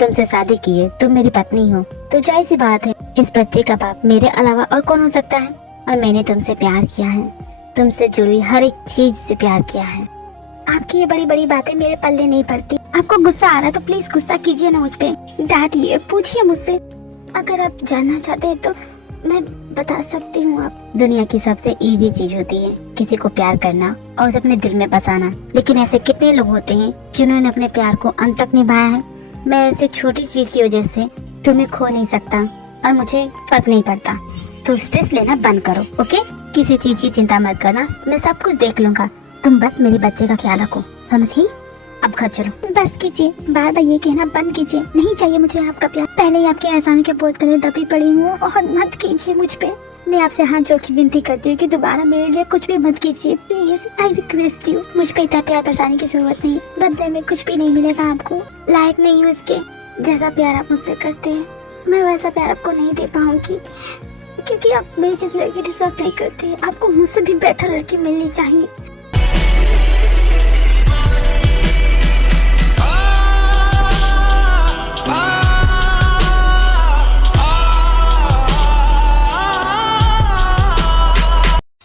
तुमसे शादी की है, तुम मेरी पत्नी हो, तो जाहिर सी बात है इस बच्चे का बाप मेरे अलावा और कौन हो सकता है? और मैंने तुमसे प्यार किया है, तुमसे जुड़ी हर एक चीज से प्यार किया है। आपकी ये बड़ी बड़ी बातें मेरे पल्ले नहीं पड़ती। आपको गुस्सा आ रहा है तो प्लीज गुस्सा कीजिए ना मुझ पे, डांटिए, पूछिए मुझसे। अगर आप जानना चाहते हैं तो मैं बता सकती हूँ। आप दुनिया की सबसे इजी चीज होती है किसी को प्यार करना और उसे अपने दिल में बसाना, लेकिन ऐसे कितने लोग होते हैं जिन्होंने अपने प्यार को अंत तक निभाया है। मैं ऐसे छोटी चीज की वजह से तुम्हें खो नहीं सकता और मुझे फर्क नहीं पड़ता। तो स्ट्रेस लेना बंद करो, ओके? किसी चीज की चिंता मत करना, मैं सब कुछ देख लूंगा। तुम बस मेरे बच्चे का ख्याल रखो, समझ गई? अब घर चलो। बस कीजिए, बार बार ये कहना बंद कीजिए। नहीं चाहिए मुझे आपका प्यार। पहले ही आपके एहसान के बोझ तले दबी पड़ी हूँ और मत कीजिए मुझ पे। मैं आपसे हाथ जोड़ के विनती करती हूँ कि दोबारा मेरे लिए कुछ भी मत कीजिए, प्लीज, आई रिक्वेस्ट यू। मुझ पे इतना प्यार बरसाने की जरूरत नहीं, बदले में कुछ भी नहीं मिलेगा आपको। लायक नहीं हूँ इसके, जैसा प्यार आप मुझसे करते हैं मैं वैसा प्यार आपको नहीं दे पाऊंगी, क्योंकि आप मेरी जिस लड़की डिजर्व नहीं करते। आपको मुझसे भी बेटर लड़की मिलनी चाहिए।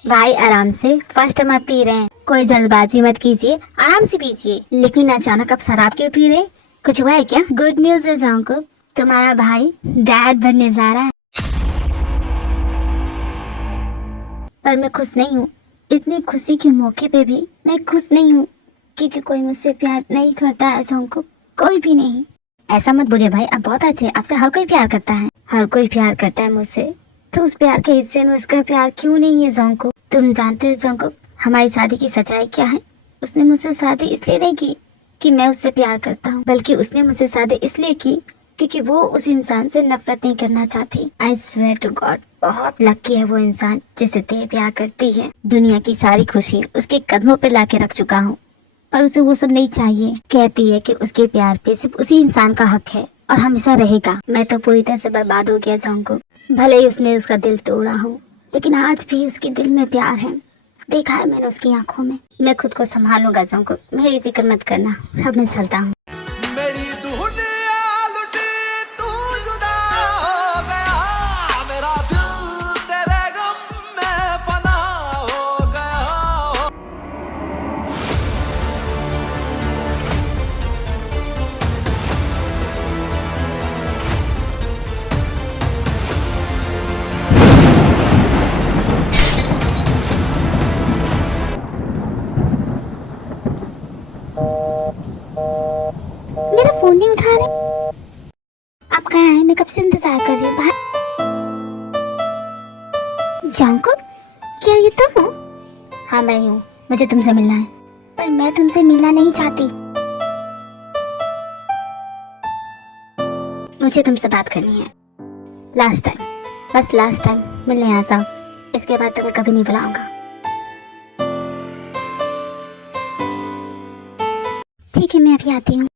भाई आराम से, फर्स्ट टाइम आप पी रहे हैं, कोई जल्दबाजी मत कीजिए, आराम से पीजिए। लेकिन अचानक आप शराब क्यों पी रहे? कुछ हुआ है क्या? गुड न्यूज है जांको, तुम्हारा भाई डैड बनने जा रहा है। पर मैं खुश नहीं हूँ, इतनी खुशी के मौके पे भी मैं खुश नहीं हूँ, क्योंकि कोई मुझसे प्यार नहीं करता है जांको, कोई भी नहीं। ऐसा मत बोलिए भाई, आप बहुत अच्छे, आपसे हर कोई प्यार करता है, हर कोई प्यार करता है मुझसे, तो उस प्यार के हिस्से में उसका प्यार क्यों नहीं है जांको? तुम जानते हो जांको हमारी शादी की सच्चाई क्या है? उसने मुझसे शादी इसलिए नहीं की कि मैं उससे प्यार करता हूँ, बल्कि उसने मुझसे शादी इसलिए की क्योंकि वो उस इंसान से नफरत नहीं करना चाहती। आई स्वेयर टू गॉड, बहुत लकी है वो इंसान जिससे ते प्यार करती है। दुनिया की सारी खुशी उसके कदमों पे लाके रख चुका हूँ, पर उसे वो सब नहीं चाहिए। कहती है कि उसके प्यार पे सिर्फ उसी इंसान का हक है और हमेशा रहेगा। मैं तो पूरी तरह से बर्बाद हो गया जांको, भले ही उसने उसका दिल तोड़ा हो, लेकिन आज भी उसके दिल में प्यार है, देखा है मैंने उसकी आंखों में। मैं खुद को संभालूंगा जांको, मेरी फिक्र मत करना, अब मैं चलता हूँ। मेरी दुनिया लुटी, तू जुदा हो गया, मेरा दिल तेरे गम में फना हो गया। मेरा फोन नहीं उठा रहे, आप कहाँ हैं? मैं कब से इंतजार कर रही हूँ बाहर। जांको, क्या ये तुम हो? हाँ मैं हूँ, मुझे तुमसे मिलना है, पर मैं तुमसे मिलना नहीं चाहती। मुझे तुमसे बात करनी है, लास्ट टाइम, बस लास्ट टाइम मिलने आ जाओ, इसके बाद तुम्हें कभी नहीं बुलाऊंगा। ठीक है, मैं अभी आती हूँ।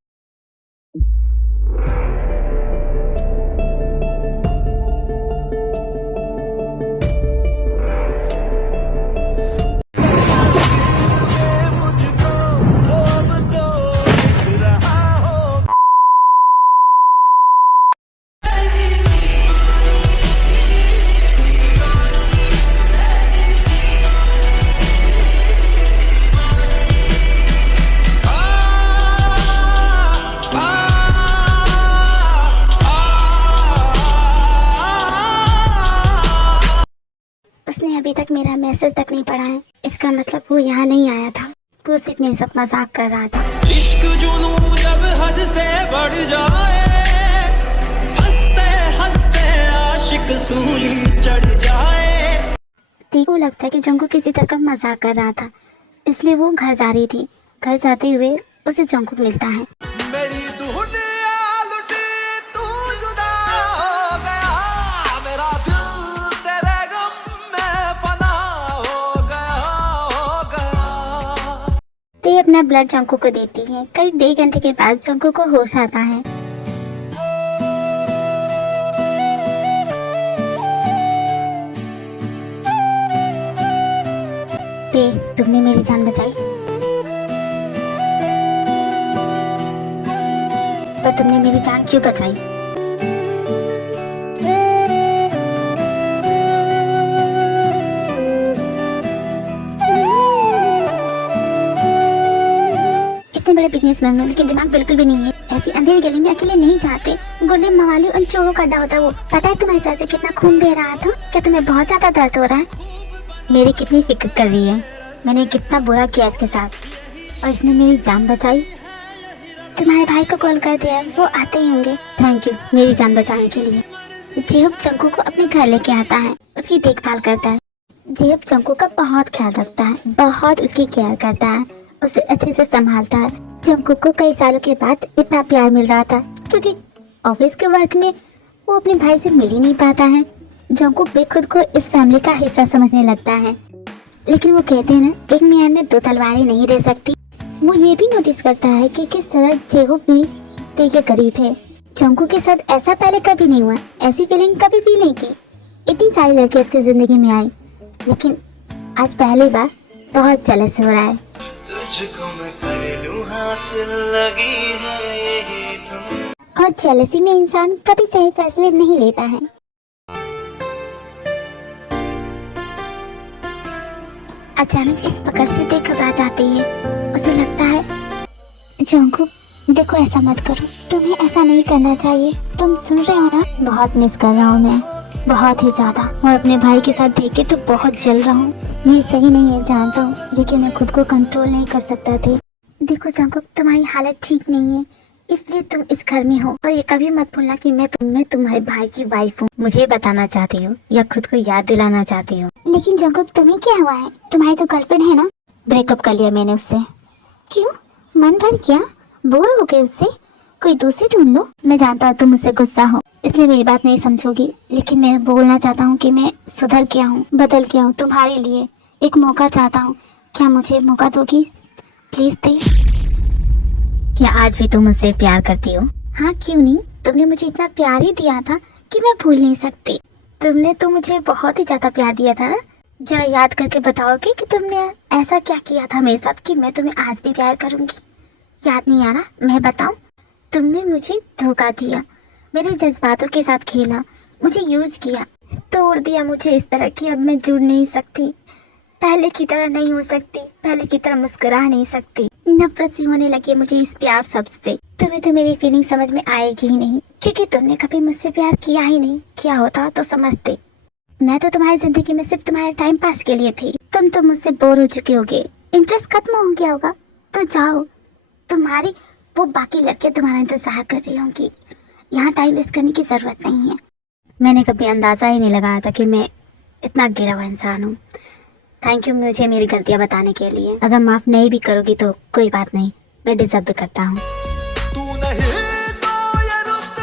उसने अभी तक मेरा मैसेज तक नहीं पढ़ा है, इसका मतलब वो यहाँ नहीं आया था, वो सिर्फ मेरे साथ मजाक कर रहा था। इश्क जुनू जब हद से बढ़ जाए, हंसते हंसते आशिक सूली चढ़ जाए। को लगता है कि जंको किसी तरह का मजाक कर रहा था, इसलिए वो घर जा रही थी। घर जाते हुए उसे जंको मिलता है। मेरी दुनिया लुटी, तू जुदा हो गया, मेरा दिल तेरे गम में फना हो गया। ते अपना ब्लड जंको को देती है। करीब 1 घंटे के बाद जंको को होश आता है। ते, तुमने मेरी जान बचाई, पर तुमने मेरी जान क्यों बचाई? इतने बड़े बिजनेसमैन हो, लेकिन दिमाग बिल्कुल भी नहीं है। ऐसी अंधेरी गली में अकेले नहीं जाते, गुंडे मवाली उन चोरों का अड्डा होता है वो। पता है तुम्हारे सर से कितना खून बह रहा था? क्या तुम्हें बहुत ज्यादा दर्द हो रहा है? मेरी कितनी फिक्र कर रही है, मैंने कितना बुरा किया इसके साथ, और इसने मेरी जान बचाई। तुम्हारे भाई को कॉल कर दिया, वो आते ही होंगे। थैंक यू मेरी जान बचाने के लिए। जेहब चंकू को अपने घर लेके आता है, उसकी देखभाल करता है। जेहब चंकू का बहुत ख्याल रखता है, बहुत उसकी केयर करता है, उसे अच्छे से संभालता है। चंकू को कई सालों के बाद इतना प्यार मिल रहा था, क्योंकि ऑफिस के वर्क में वो अपने भाई से मिल ही नहीं पाता है। जंकू भी खुद को इस फैमिली का हिस्सा समझने लगता है, लेकिन वो कहते हैं ना, एक म्यान में 2 तलवारें नहीं रह सकती। वो ये भी नोटिस करता है कि किस तरह जेहूब भी ते के करीब है, जंकुक के साथ ऐसा पहले कभी नहीं हुआ, ऐसी फीलिंग कभी फील नहीं की। इतनी सारी लड़कियां उसकी जिंदगी में आई, लेकिन आज पहली बार बहुत जेलस हो रहा है। तुझको मैं कर लूं हासिल लगी है यही तुम। और जेलसी में इंसान कभी सही फैसले नहीं लेता है। अचानक इस पकड़ से देख घबरा जाती है। उसे लगता है जंकुक देखो ऐसा मत करो, तुम्हें ऐसा नहीं करना चाहिए। तुम सुन रहे हो ना, बहुत मिस कर रहा हूँ मैं, बहुत ही ज्यादा। और अपने भाई के साथ देख के तो बहुत जल रहा हूँ। ये सही नहीं है जानता हूँ, लेकिन मैं खुद को कंट्रोल नहीं कर सकता थी। देखो जंकुक, तुम्हारी हालत ठीक नहीं है, इसलिए तुम इस घर में हो। और ये कभी मत भूलना कि मैं तुम्हारे भाई की वाइफ हूँ। मुझे बताना चाहती हो या खुद को याद दिलाना चाहती हो? लेकिन जंकुक तुम्हें क्या हुआ है? तुम्हारी तो गर्लफ्रेंड है ना। ब्रेकअप कर लिया मैंने उससे। क्यों? मन भर गया? बोर हो गए उससे? कोई दूसरी ढूंढ लो। मैं जानता हूँ तुम मुझसे गुस्सा हो, इसलिए मेरी बात नहीं समझोगी, लेकिन मैं बोलना चाहता हूँ कि मैं सुधर गया हूँ, बदल गया हूँ। तुम्हारे लिए एक मौका चाहता हूँ। क्या मुझे मौका दोगी प्लीज? दे। क्या आज भी तुम मुझसे प्यार करती हो? हाँ, क्यों नहीं। तुमने मुझे इतना प्यार ही दिया था कि मैं भूल नहीं सकती। तुमने तो मुझे बहुत ही ज्यादा प्यार दिया था ना। जरा याद करके बताओगे कि तुमने ऐसा क्या किया था मेरे साथ कि मैं तुम्हें आज भी प्यार करूंगी? याद नहीं आ रहा? मैं बताऊं? तुमने मुझे धोखा दिया, मेरे जज्बातों के साथ खेला, मुझे यूज किया, तोड़ दिया मुझे इस तरह कि अब मैं जुड़ नहीं सकती, पहले की तरह नहीं हो सकती, पहले की तरह मुस्कुरा नहीं सकती। नफरत सी होने लगी मुझे इस प्यार शब्द से। तुम्हें तो मेरी फीलिंग समझ में आएगी ही नहीं, क्योंकि तुमने कभी मुझसे प्यार किया ही नहीं। क्या होता तो समझते। मैं तो तुम्हारी जिंदगी में सिर्फ तुम्हारे टाइम पास के लिए थी। तुम तो मुझसे बोर हो चुके होगे, इंटरेस्ट खत्म हो गया होगा, तो जाओ। तुम्हारी वो बाकी लड़कियां तुम्हारा इंतजार कर रही होंगी। यहाँ टाइम वेस्ट करने की जरूरत नहीं है। मैंने कभी अंदाजा ही नहीं लगाया था कि मैं इतना गिरा हुआ इंसान हूँ। थैंक यू मुझे मेरी गलतियाँ बताने के लिए। अगर माफ नहीं भी करोगी तो कोई बात नहीं, मैं डिजर्व भी करता हूँ। तू नहीं तो ये रुत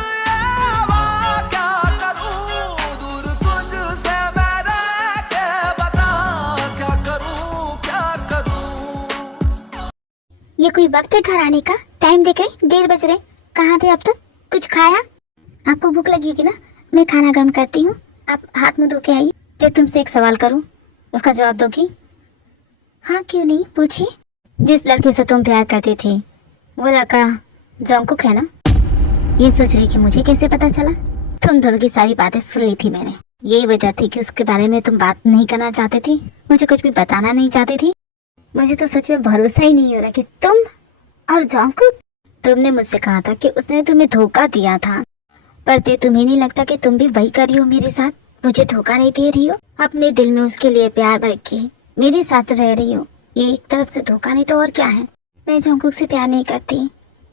आवा क्या करूं, दूर तुझसे मैं रह के बता क्या करूं। ये कोई वक्त है घर आने का? टाइम देखे 1:30 बज रहे। कहाँ थे अब तक? कुछ खाया? आपको भूख लगी होगी ना, मैं खाना गर्म करती हूँ, आप हाथ मुंह धो के आइए। फिर तुमसे एक सवाल करूँ, उसका जवाब दोगी? हाँ क्यों नहीं, पूछिए। जिस लड़के से तुम प्यार करती थी वो लड़का जंकुक है ना? ये सोच रही कि मुझे कैसे पता चला? तुम दोनों की सारी बातें सुन ली थी मैंने। यही वजह थी कि उसके बारे में तुम बात नहीं करना चाहती थी, मुझे कुछ भी बताना नहीं चाहती थी। मुझे तो सच में भरोसा ही नहीं हो रहा कि तुम और जंकुक। तुमने मुझसे कहा था कि उसने तुम्हें धोखा दिया था, पर तुम्हें नहीं लगता कि तुम भी वही कर रही हो मेरे साथ? मुझे धोखा नहीं दे रही हो, अपने दिल में उसके लिए प्यार भर के मेरे साथ रह रही हो। ये एक तरफ से धोखा नहीं तो और क्या है? मैं जंकुक से प्यार नहीं करती,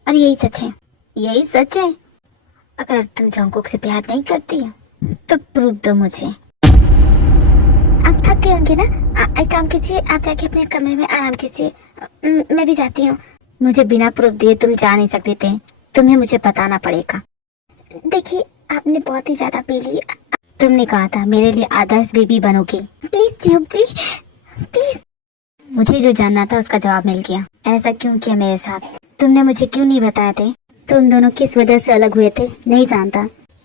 और यही सच है। यही सच है। अगर तुम जंकुक से प्यार नहीं करती हो तो प्रूफ दो मुझे। आप थक गए होंगे ना, एक काम कीजिए, आप जाके अपने कमरे में आराम कीजिए। मैं भी जाती हूँ। मुझे बिना प्रूफ दिए तुम जा नहीं सकते थे, तुम्हें मुझे बताना पड़ेगा। देखिए आपने बहुत ही ज्यादा पी ली। तुमने कहा था मेरे लिए आदर्श बीबी बनोगी। Please Job ji, please. मुझे जो जानना था उसका जवाब मिल गया। ऐसा क्यों किया मेरे साथ? तुमने मुझे क्यों नहीं बताया थे? तुम दोनों किस वजह से अलग हुए थे नहीं जानता,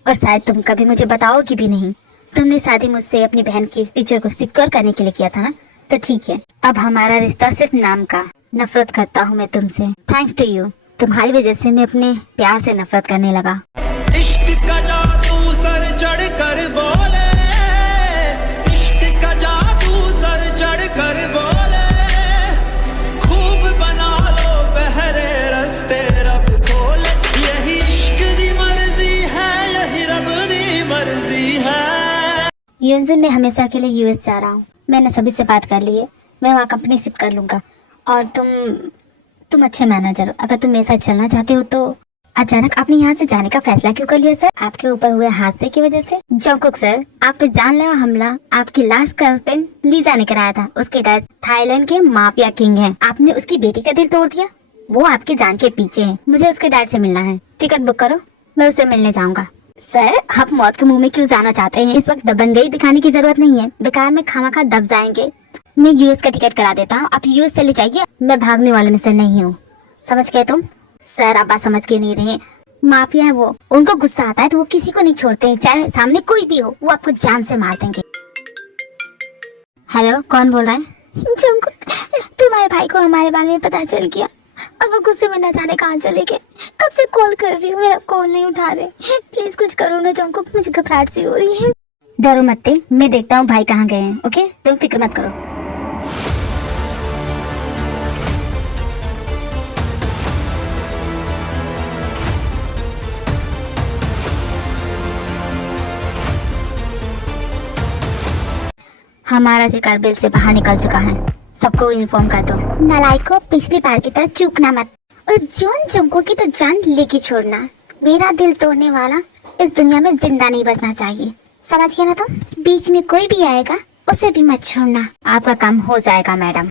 और शायद तुम कभी मुझे बताओगी भी नहीं। तुमने शादी मुझसे अपनी बहन की फ्यूचर को सिक्योर करने के लिए किया था ना, तो ठीक है, अब हमारा रिश्ता सिर्फ नाम का। नफरत करता हूँ मैं तुमसे। थैंक्स टू यू, तुम्हारी वजह से मैं अपने प्यार से नफरत करने लगा। इश्क का जादू सर चढ़ कर बोले, इश्क का जादू सर चढ़ कर बोले, खूब बना लो बहरे रास्ते रब खोले। यही इश्क दी मर्जी है, यही रब दी मर्जी है। यूनजुन मैं हमेशा के लिए यूएस जा रहा हूँ। मैंने सभी से बात कर ली है, मैं वहाँ कंपनी शिफ्ट कर लूंगा। और तुम अच्छे मैनेजर, अगर तुम मेरे साथ चलना चाहते हो तो। अचानक आपने यहाँ से जाने का फैसला क्यों कर लिया सर? आपके ऊपर हुए हादसे की वजह से? जंकुक सर, आप पे जानलेवा हमला आपकी लास्ट गर्लफ्रेंड लीजा ने कराया था। उसके डैड थाईलैंड के माफिया किंग हैं। आपने उसकी बेटी का दिल तोड़ दिया। वो आपकी जान के पीछे है। मुझे उसके डैड से मिलना है, टिकट बुक करो, मैं उससे मिलने जाऊंगा। सर आप मौत के मुंह में क्यों जाना चाहते हैं? इस वक्त दबंगई दिखाने की जरूरत नहीं है, बेकार में खामखा दब जाएंगे। मैं यूएस का टिकट करा देता हूँ, आप यूएस चले जाइए। मैं भागने वाले में से नहीं हूँ, समझ गए तुम? सर आप बात समझ के नहीं रहे। माफिया है वो, उनको गुस्सा आता है तो वो किसी को नहीं छोड़ते हैं, चाहे सामने कोई भी हो, वो आपको जान से मार देंगे। हेलो, कौन बोल रहा है? जंकुक, तुम्हारे भाई को हमारे बारे में पता चल गया और वो गुस्से में न जाने कहाँ चले गए। कब से कॉल कर रही हूँ, मेरा कॉल नहीं उठा रहे। प्लीज कुछ करो ना जंकुक, मुझे घबराहट सी हो रही है। डरो मत, मैं देखता हूँ भाई कहाँ गए हैं। ओके, तुम फिक्र मत करो। हमारा शिकार बिल से बाहर निकल चुका है, सबको इन्फॉर्म कर दो। नालायको, पिछली बार की तरह चूकना मत और जॉन जंको की तो जान लेके छोड़ना। मेरा दिल तोड़ने वाला इस दुनिया में जिंदा नहीं बचना चाहिए, समझ गया ना तुम? बीच में कोई भी आएगा उसे भी मत छोड़ना। आपका काम हो जाएगा मैडम।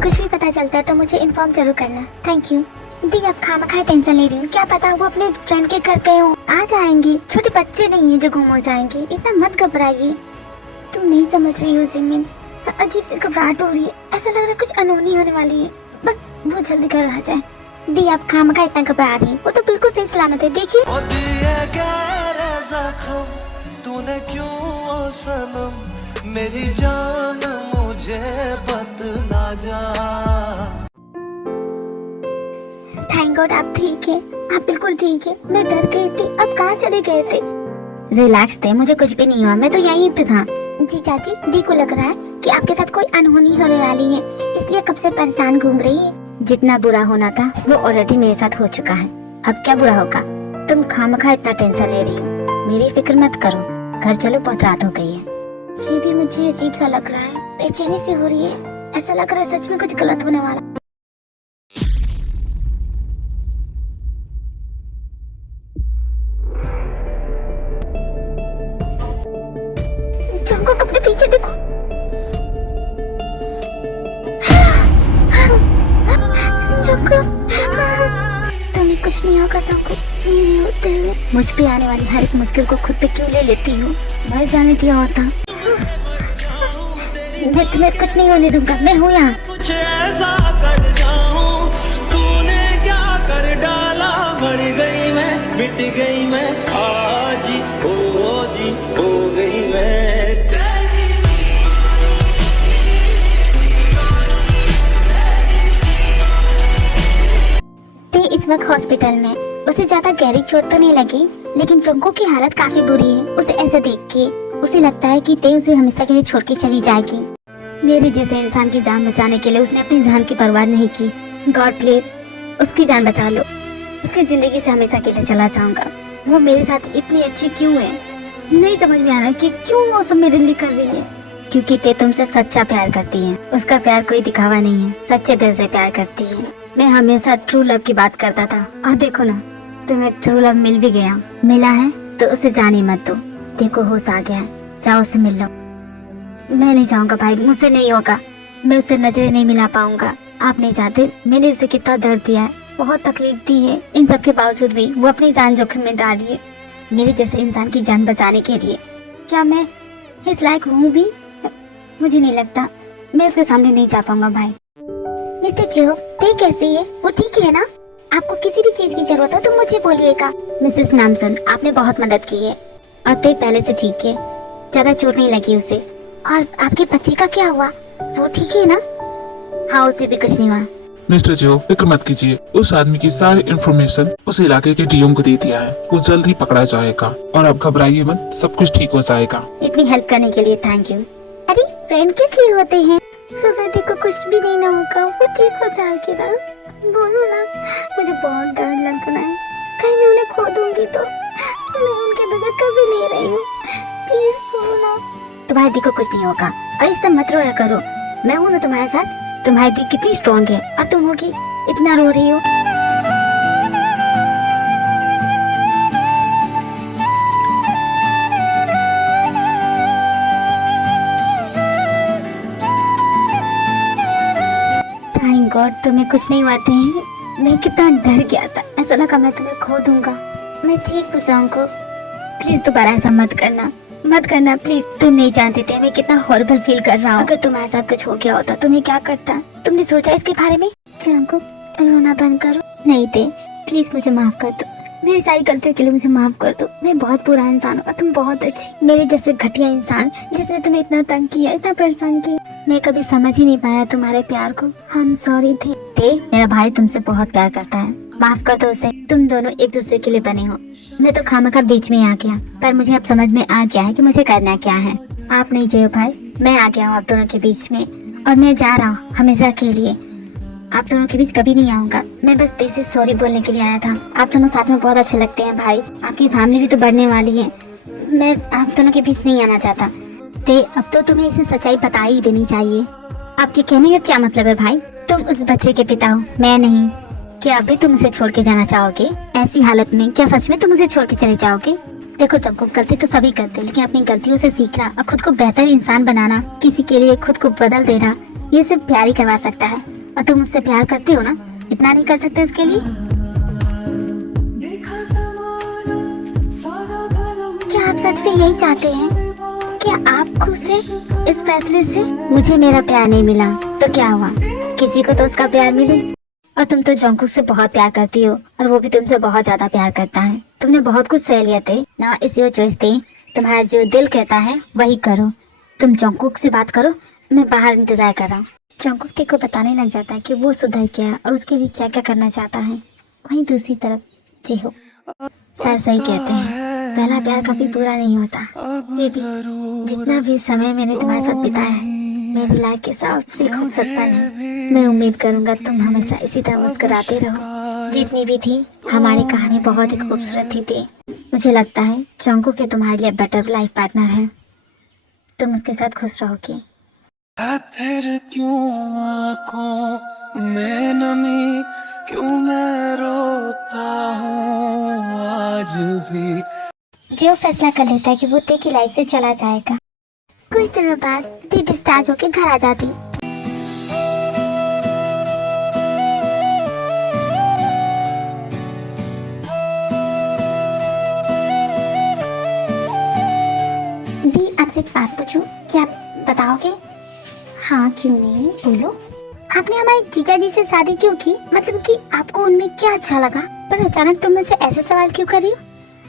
कुछ भी पता चलता है तो मुझे इन्फॉर्म जरूर करना। Thank you. दी, अब खामखा टेंशन ले रही हूँ, क्या पता वो अपने फ्रेंड के घर गए हो, आ जाएंगे। छोटे बच्चे नहीं है जो गुम हो जाएंगे, इतना मत घबराइए। तुम नहीं समझ रही हो जिमिन, अजीब सी घबराहट हो रही है, ऐसा लग रहा है कुछ अनहोनी होने वाली है। बस वो जल्दी घर आ जाए। दी, अब खामखा इतना घबरा रही है, वो तो बिल्कुल सही सलामत है। देखिए तूने क्यों ओ सनम मेरी जान मुझे बतला जा। थैंक गॉड आप ठीक है, आप बिल्कुल ठीक है। मैं डर गई थी, अब कहाँ चले गए थे? रिलैक्स थे, मुझे कुछ भी नहीं हुआ, मैं तो यहीं पे था। जी चाची, दी को लग रहा है कि आपके साथ कोई अनहोनी होने वाली है, इसलिए कब से परेशान घूम रही है। जितना बुरा होना था वो ऑलरेडी मेरे साथ हो चुका है, अब क्या बुरा होगा? तुम खामखा इतना टेंशन ले रही हो, मेरी फिक्र मत करो। घर चलो, बहुत रात हो गई है। फिर भी मुझे अजीब सा लग रहा है, बेचैनी सी हो रही है, ऐसा लग रहा है सच में कुछ गलत होने वाला। जंकुक, अपने पीछे देखो। जंकुक, तुम्हें कुछ नहीं होगा जंकुक, मेरे होते हुए मुझ पे आने वाली हर एक मुश्किल को खुद पे क्यों ले लेती हो? मर जाने दिया होता। मैं तुम्हें कुछ नहीं होने दूंगा, मैं हूँ यहाँ। कुछ ऐसा कर जाऊं, तूने क्या कर डाला, मर गई मैं, मिट गई मैं, आज ही हो गई मैं। इस वक्त हॉस्पिटल में, उसे ज्यादा गहरी चोट तो नहीं लगी, लेकिन जंको की हालत काफी बुरी है। उसे ऐसा देख के उसे लगता है कि ते उसे हमेशा के लिए छोड़ के चली जाएगी। मेरे जैसे इंसान की जान बचाने के लिए उसने अपनी जान की परवाह नहीं की। गॉड प्लीज उसकी जान बचा लो, उसकी जिंदगी से हमेशा के लिए चला जाऊंगा। वो मेरे साथ इतनी अच्छी क्यों है? नहीं समझ में आ रहा कि क्यों वो सब मेरे लिए कर रही है। क्योंकि ते तुमसे सच्चा प्यार करती है, उसका प्यार कोई दिखावा नहीं है, सच्चे दिल से प्यार करती है। मैं हमेशा ट्रू लव की बात करता था और देखो ना, तुम्हें ट्रू लव मिल भी गया। मिला है तो उसे जाने मत दो, देखो होश आ गया है, जाओ उसे मिल लो। मैं नहीं जाऊंगा भाई, मुझसे नहीं होगा, मैं उससे नजरें नहीं मिला पाऊंगा। आप नहीं चाहते, मैंने उसे कितना दर्द दिया है, बहुत तकलीफ दी है, इन सब के बावजूद भी वो अपनी जान जोखिम में डाल रही है मेरे जैसे इंसान की जान बचाने के लिए। क्या मैं इस लायक हूँ भी? मुझे नहीं लगता, मैं उसके सामने नहीं जा पाऊंगा भाई। मिस्टर जो, ते कैसी है? वो ठीक है ना? आपको किसी भी चीज की जरूरत हो तो मुझे बोलिएगा। मिसेस नामसुन, आपने बहुत मदद की है और ते पहले से ठीक है, ज्यादा चोट नहीं लगी उसे। और आपके बच्चे का क्या हुआ, वो ठीक है ना? हाँ, उसे भी कुछ नहीं हुआ। मिस्टर जो, फिक्र मत कीजिए, उस आदमी की सारी इंफॉर्मेशन उस इलाके के डीएम को दे दिया है, वो जल्द ही पकड़ा जाएगा। और आप घबराइए मत, सब कुछ ठीक हो जाएगा। इतनी हेल्प करने के लिए थैंक यू। अरे फ्रेंड किस लिए होते हैं? सुगंधी को कुछ भी नहीं ना होगा, वो ठीक हो जाएगी ना? बोलो ना, मुझे बहुत डर लग रहा है, कहीं मैं उन्हें खो दूंगी तो। मैं उनके बगैर कभी नहीं रही हूँ, प्लीज बोलो ना। तुम्हारी दी को कुछ नहीं होगा और इस तरह मत रोया करो, मैं हूँ ना तुम्हारे साथ। तुम्हारी दी कितनी स्ट्रॉन्ग है और तुम होगी इतना रो रही हो। थैंक गॉड तुम्हें कुछ नहीं हुआ थे। मैं कितना डर गया था, ऐसा लगा मैं तुम्हें खो दूंगा। मैं ठीक हो जाऊंगा, प्लीज दोबारा ऐसा मत करना, मत करना प्लीज। तुम नहीं जानते थे मैं कितना हॉरिबल फील कर रहा हूँ। अगर तुम्हारे साथ कुछ हो गया होता तो मैं क्या करता? तुमने सोचा इसके बारे में? जंकुक, रोना बंद करो। नहीं दे, प्लीज मुझे माफ कर दो। मेरी सारी गलतियों के लिए मुझे माफ कर दो। मैं बहुत बुरा इंसान हूँ और तुम बहुत अच्छी। मेरे जैसे घटिया इंसान जिसने तुम्हें इतना तंग किया, इतना परेशान किया, मैं कभी समझ ही नहीं पाया तुम्हारे प्यार को। हम सॉरी थे। मेरा भाई तुमसे बहुत प्यार करता है, माफ कर दो उसे। तुम दोनों एक दूसरे के लिए बने हो। मैं तो खामखा बीच में आ गया, पर मुझे अब समझ में आ गया है कि मुझे करना क्या है। आप नहीं जियो भाई, मैं आ गया हूँ आप दोनों के बीच में और मैं जा रहा हूँ हमेशा के लिए। आप दोनों के बीच कभी नहीं आऊंगा। मैं बस दिल से सॉरी बोलने के लिए आया था। आप दोनों साथ में बहुत अच्छे लगते हैं भाई। आपकी फैमिली भी तो बढ़ने वाली है। मैं आप दोनों के बीच नहीं आना चाहता। अब तो तुम्हें इसे सच्चाई बता ही देनी चाहिए। आपके कहने का क्या मतलब है भाई? तुम उस बच्चे के पिता हो, मैं नहीं। क्या अभी तुम उसे छोड़ के जाना चाहोगे? ऐसी हालत में क्या सच में तुम उसे छोड़ के चले जाओगे? देखो सबको गलती तो सभी करते हैं, लेकिन अपनी गलतियों से सीखना और खुद को बेहतर इंसान बनाना, किसी के लिए खुद को बदल देना, ये सिर्फ प्यार ही करवा सकता है। और तुम उससे प्यार करते हो ना, इतना नहीं कर सकते उसके लिए? क्या आप सच में यही चाहते हैं? क्या आपको से इस फैसले से मुझे मेरा प्यार नहीं मिला तो क्या हुआ? किसी को तो उसका प्यार मिले। और तुम तो जंकुक से बहुत प्यार करती हो और वो भी तुमसे बहुत ज्यादा प्यार करता है। तुमने बहुत कुछ सह लिया थे ना, इस योर चॉइस थी। तुम्हारा जो दिल कहता है वही करो। तुम जंकुक से बात करो, मैं बाहर इंतजार कर रहा हूँ। जंकुक को बताने लग जाता है कि वो सुधर गया और उसके लिए क्या क्या करना चाहता है। वहीं दूसरी तरफ जिहो शायद सही कहते हैं, पहला प्यार कभी पूरा नहीं होता। बेबी, जितना भी समय मैंने तुम्हारे साथ बिताया है, मेरी लाइफ के सबसे खूबसूरत पल है। मैं उम्मीद करूंगा तुम हमेशा इसी तरह मुस्कुराते रहो। जितनी भी थी हमारी कहानी बहुत ही खूबसूरत थी। मुझे लगता है जंकुक के तुम्हारे लिए बेटर लाइफ पार्टनर है। तुम उसके साथ खुश रहोगी। फिर क्यों आँखों में नमी, क्यों मैं रोता हूँ आज भी। जो फैसला कर लेता है कि वो ते की लाइफ से चला जाएगा। कुछ दिनों बाद ती डिस्चार्ज होके घर आ जाती। दी, आपसे एक बात पूछूं, क्या आप बताओगे? हाँ क्यों नहीं, बोलो। आपने हमारे जीजा जी से शादी क्यों की? मतलब कि आपको उनमें क्या अच्छा लगा? पर अचानक तुम मुझसे ऐसे सवाल क्यों कर रही हो?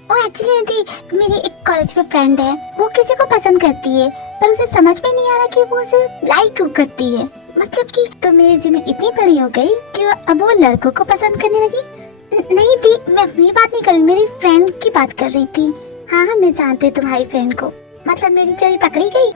वो एक्चुअली दी, मेरी एक कॉलेज में फ्रेंड है, वो किसी को पसंद करती है, पर उसे समझ में नहीं आ रहा कि वो उसे लाइक क्यों करती है। मतलब कि तो मेरी जिम्मे इतनी बड़ी हो गई कि अब वो लड़कों को पसंद करने लगी। नहीं दी, मैं अपनी बात नहीं कर रही, मेरी फ्रेंड की बात कर रही थी। हाँ हाँ, मैं जानती हूँ तुम्हारी फ्रेंड को। मतलब मेरी चोरी पकड़ी गई।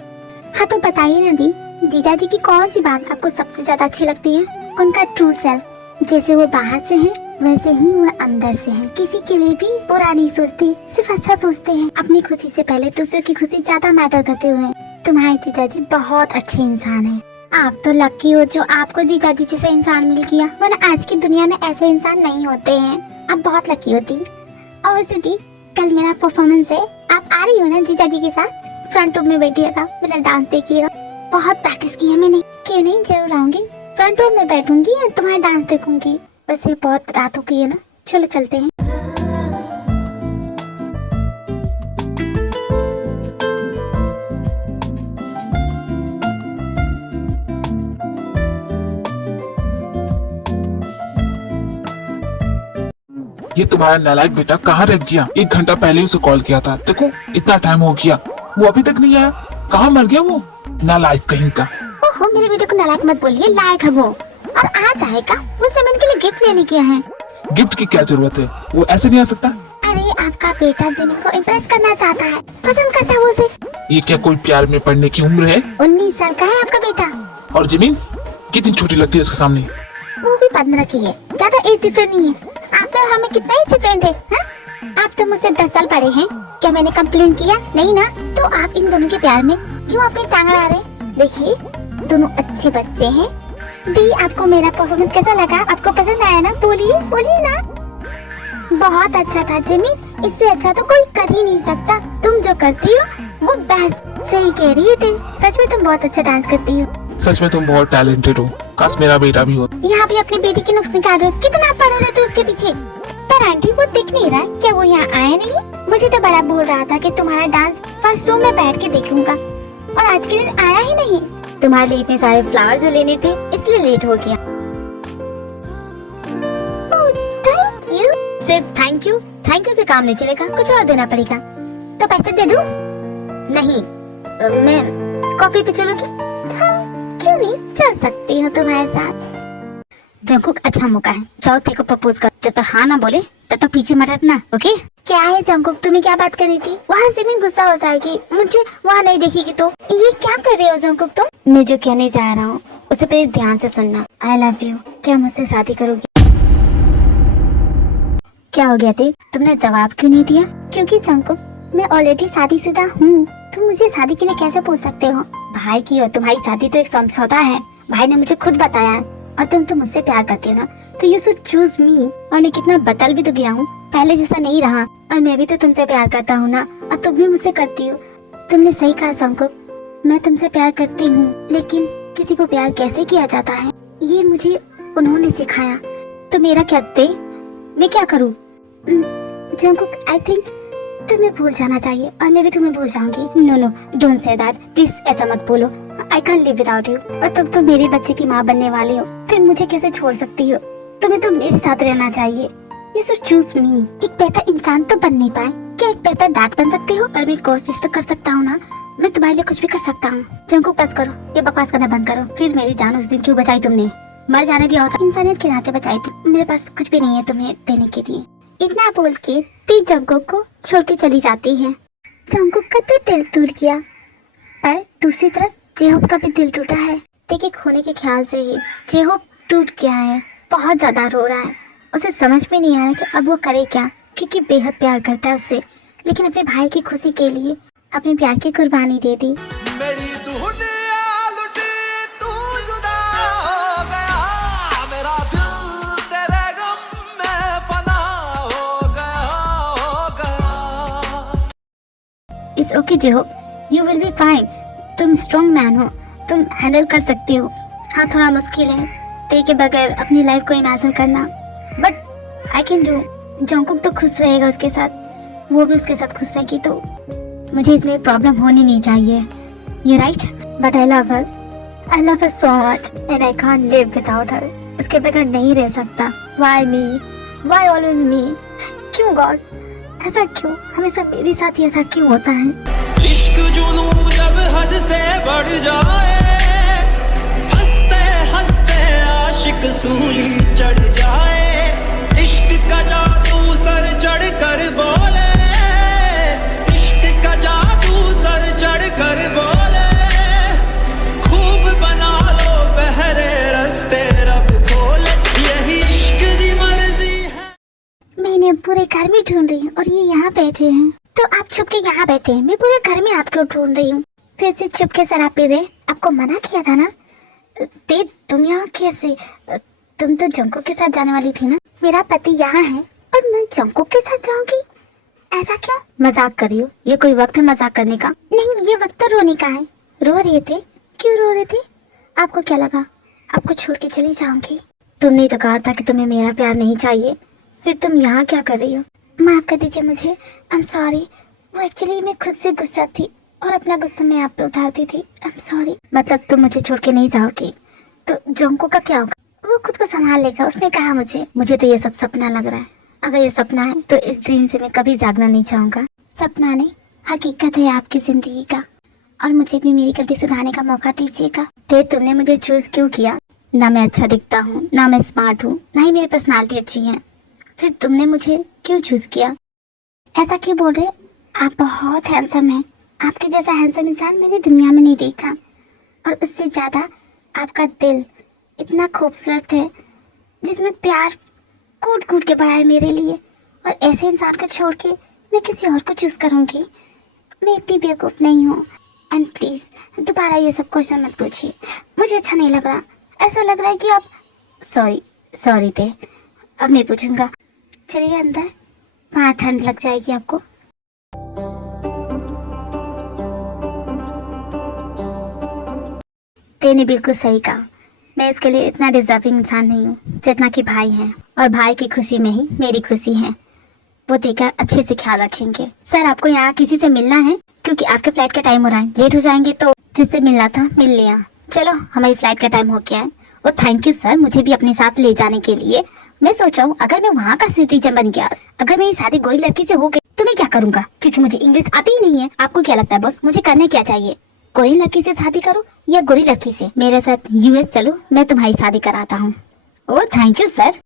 हाँ तो बताइए ना दी, जीजा जी की कौन सी बात आपको सबसे ज्यादा अच्छी लगती है? उनका ट्रू सेल्फ। जैसे वो बाहर से है वैसे ही वो अंदर से है। किसी के लिए भी बुरा नहीं सोचते, सिर्फ अच्छा सोचते हैं। अपनी खुशी से पहले दूसरों की खुशी ज्यादा मैटर करते हुए तुम्हारे जीजा जी बहुत अच्छे इंसान हैं। आप तो लकी हो जो आपको जीजा जी जैसा इंसान मिल गया, वरना आज की दुनिया में ऐसे इंसान नहीं होते हैं। आप बहुत लकी होती। और वैसे दी, कल मेरा परफॉर्मेंस है, आप आ रही हो ना जीजा जी के साथ? फ्रंट रूम में बैठिएगा, मेरा डांस देखिएगा। बहुत प्रैक्टिस की है मैंने। क्यों नहीं, जरूर आऊंगी। फ्रंट रूम में बैठूंगी और तुम्हारा डांस देखूंगी। वैसे बहुत रात हो गई है ना, चलो चलते हैं। ये तुम्हारा नालायक बेटा कहाँ रह गया? 1 घंटा पहले उसे कॉल किया था, देखो इतना टाइम हो गया, वो अभी तक नहीं आया। कहाँ मर गया वो नालायक कहीं का? ओहो, मेरे बेटे को नालायक मत बोलिए, लायक है वो और आ जाएगा। वो जमीन के लिए गिफ्ट लेने गया है। गिफ्ट की क्या जरूरत है, वो ऐसे नहीं आ सकता। अरे आपका बेटा जिमिन को इम्प्रेस करना चाहता है, पसंद करता है वो उसे। ये क्या कोई प्यार में पड़ने की उम्र है? 19 साल का है आपका बेटा। और जिमिन कितनी छोटी लगती है उसके सामने। वो भी 15 की है, ज्यादा एज डिफरेंस नहीं है। आप तो हमें कितना एज डिफरेंट है हा? आप तो मुझसे 10 साल बड़े हैं। क्या मैंने कंप्लेन किया? नहीं ना। तो आप इन दोनों के प्यार में क्यों अपनी टांग अड़ा रहे? देखिए दोनों अच्छे बच्चे हैं। दी, आपको मेरा परफॉर्मेंस कैसा लगा? आपको पसंद आया ना? बोलिए बोलिए ना। बहुत अच्छा था जिमी, इससे अच्छा तो कोई कर ही नहीं सकता। तुम जो करती हो वो बेस्ट। सही कह रही है दी, सच में तुम बहुत अच्छा डांस करती हो। सच में तुम बहुत टैलेंटेड हो, काश मेरा बेटा भी हो। यहाँ भी अपनी बेटी की नुक्स निकाल रहे हो, कितना पड़े रहते हो उसके पीछे। पर आंटी वो दिख नहीं रहा, क्या वो यहाँ आया नहीं? मुझे तो बड़ा बोल रहा था कि तुम्हारा डांस फर्स्ट रूम में बैठ के देखूंगा, और आज के दिन आया ही नहीं। तुम्हारे लिए इतने सारे फ्लावर्स जो लेने थे इसलिए लेट हो गया। सिर्फ थैंक यू से काम नहीं चलेगा, कुछ और देना पड़ेगा। तो पैसे दे दूं? नहीं, मैं कॉफी पे चलूंगी? हाँ, क्यों नहीं, चल सकती हूँ तुम्हारे साथ। जंकुक अच्छा मौका है, जाओ तेरे को प्रपोज कर। जब तक हाँ ना बोले तब तक पीछे मत हटना, ओके? क्या है जंकुक, तुम्हें क्या बात करनी थी? वहाँ से भी गुस्सा हो जाएगी, मुझे वहाँ नहीं देखेगी तो। ये क्या कर रहे हो जंकुक तुम? मैं जो कहने जा रहा हूँ उसे प्लीज ध्यान से सुनना। I love you. क्या मुझसे शादी करोगी? क्या हो गया देव, तुमने जवाब क्यों नहीं दिया? क्योंकि जंकुक मैं ऑलरेडी शादीशुदा हूँ, तुम मुझे शादी के लिए कैसे पूछ सकते हो? भाई की और तुम्हारी शादी तो एक समझौता है, भाई ने मुझे खुद बताया है। और तुम तो मुझसे प्यार करती हो ना, तो यू शुड चूज मी। और मैं कितना बदल भी तो गया हूँ, पहले जैसा नहीं रहा। और मैं भी तो तुमसे प्यार करता हूँ ना, और तुम भी मुझसे करती हो। तुमने सही कहा जंकुक, मैं तुमसे प्यार करती हूँ, लेकिन किसी को प्यार कैसे किया जाता है ये मुझे उन्होंने सिखाया। तो मेरा क्या दे, मैं क्या करूँ? जंकुक आई थिंक तुम्हें भूल जाना चाहिए, और मैं भी तुम्हें भूल जाऊंगी। No no, don't say that please, ऐसा मत बोलो। I can't live without you. और तुम तो मेरे बच्चे की माँ बनने वाली हो, फिर मुझे कैसे छोड़ सकती हो? तुम्हें तो मेरे साथ रहना चाहिए। यू शुड चूज मी। एक बेहतर इंसान तो बन नहीं पाए, क्या एक बेहतर डैड बन सकते हो? पर मैं कोशिश तो कर सकता हूँ ना, मैं तुम्हारे लिए कुछ भी कर सकता हूँ। जंकुक बस करो, ये बकवास करना बंद करो। फिर मेरी जान उस दिन क्यों बचाई तुमने? मर जाने दिया होता, इंसानियत के नाते बचाई थी। मेरे पास कुछ भी नहीं है तुम्हें देने के लिए। इतना बोल के ती जंकुक को छोड़ के चली जाती है। जंकुक का तो दिल टूट गया, पर दूसरी तरफ जेहोब का भी दिल टूटा है। देखिए, खोने के ख्याल से ही जेहोब टूट गया है, बहुत ज्यादा रो रहा है। उसे समझ में नहीं आ रहा कि अब वो करे क्या, क्योंकि बेहद प्यार करता है उससे, लेकिन अपने भाई की खुशी के लिए अपने प्यार की कुर्बानी दे दी। मेरी दुनिया लुटी, तू जुदा हो गया, मेरा दिल तेरे गम में फना हो गया। It's okay Jehob, you will be fine. तुम स्ट्रॉन्ग मैन हो, तुम हैंडल कर सकती हो। हाँ, थोड़ा मुश्किल है तेरे के बगैर अपनी लाइफ को इमेजिन करना, but I can do. Jungkook तो खुश रहेगा उसके साथ, वो भी उसके साथ खुश रहेगी, तो मुझे इसमें प्रॉब्लम होनी नहीं चाहिए। You right, but I love her so much and I can't live without her. उसके बगैर नहीं रह सकता। व्हाई मी, व्हाई ऑलवेज मी? क्यों गॉड, ऐसा क्यों? हमेशा मेरे साथ ही ऐसा क्यों होता है? इश्क जुनू जब हद से बढ़ जाए, हंसते हंसते आशिक सूली चढ़ जाए। इश्क का जादू सर चढ़ कर बोले, इश्क का जादू सर चढ़ कर बोले, खूब बना लो बहरे रास्ते रब खोले, यही इश्क दी मर्जी है। मैंने पूरे घर में ढूंढ रही हूँ और ये यहाँ बैठे हैं, तो आप छुप के यहाँ बैठे हैं। मैं पूरे घर में आपको ढूंढ रही हूँ, फिर से छुप के शराब पी रहे। आपको मना किया था ना? ते तुम यहाँ कैसे? तुम तो जंकुक के साथ जाने वाली थी ना? मेरा पति यहाँ है और मैं जंकुक के साथ जाऊंगी? ऐसा क्यों? मजाक कर रही हो? ये कोई वक्त है मजाक करने का? नहीं, ये वक्त तो रोने का है। रो रहे थे? क्यों रो रहे थे? आपको क्या लगा आपको छोड़ के चली जाऊंगी? तुमने तो कहा था कि तुम्हें मेरा प्यार नहीं चाहिए, फिर तुम यहाँ क्या कर रही हो? माफ कर दीजिए मुझे, आई एम सॉरी। वो एक्चुअली मैं खुद से गुस्सा थी और अपना गुस्सा मैं आप पे उतारती थी। आई एम सॉरी। मतलब तुम मुझे छोड़ के नहीं जाओगी? तो जंकुक का क्या होगा? वो खुद को संभाल लेगा, उसने कहा मुझे तो ये सब सपना लग रहा है। अगर ये सपना है तो इस ड्रीम से मैं कभी जागना नहीं चाहूंगा। सपना नहीं, हकीकत है आपकी जिंदगी का, और मुझे भी मेरी गलती सुधारने का मौका दीजिएगा। ते तुमने मुझे चूज क्यों किया? ना मैं अच्छा दिखता हूँ, ना मैं स्मार्ट हूँ, ना ही मेरी पर्सनालिटी अच्छी है, फिर तुमने मुझे क्यों चूज किया? ऐसा क्यों बोल रहे? आप बहुत हैंडसम हैं। आपके जैसा हैंडसम इंसान मैंने दुनिया में नहीं देखा, और उससे ज्यादा आपका दिल इतना खूबसूरत है जिसमें प्यार कूट कूट के बढ़ा है मेरे लिए। और ऐसे इंसान को छोड़ के मैं किसी और को चूज करूंगी? मैं इतनी बेवकूफ नहीं हूँ। एंड प्लीज दोबारा ये सब क्वेश्चन मत पूछिए, मुझे अच्छा नहीं लग रहा। ऐसा लग रहा है कि आप सॉरी थे, अब नहीं पूछूंगा। चलिए अंदर, वहाँ ठंड लग जाएगी आपको। तेने बिल्कुल सही कहा, मैं इसके लिए इतना डिजर्विंग इंसान नहीं हूँ जितना कि भाई हैं, और भाई की खुशी में ही मेरी खुशी है। वो देखकर अच्छे से ख्याल रखेंगे। सर आपको यहाँ किसी से मिलना है? क्योंकि आपके फ्लाइट का टाइम हो रहा है, लेट हो जाएंगे तो जिससे मिलना था मिल लिया। चलो हमारी फ्लाइट का टाइम हो गया है। और थैंक यू सर, मुझे भी अपने साथ ले जाने के लिए। मैं सोच रहा हूँ अगर मैं वहाँ का सिटीजन बन गया, अगर मेरी शादी गोरी लड़की से हो गई तो मैं क्या करूँगा, क्योंकि मुझे इंग्लिश आती ही नहीं है। आपको क्या लगता है बॉस, मुझे करना क्या चाहिए? गोरी लड़की से शादी करो या गोरी लड़की से? मेरे साथ यूएस चलो, मैं तुम्हारी शादी कराता हूँ। Oh thank you sir.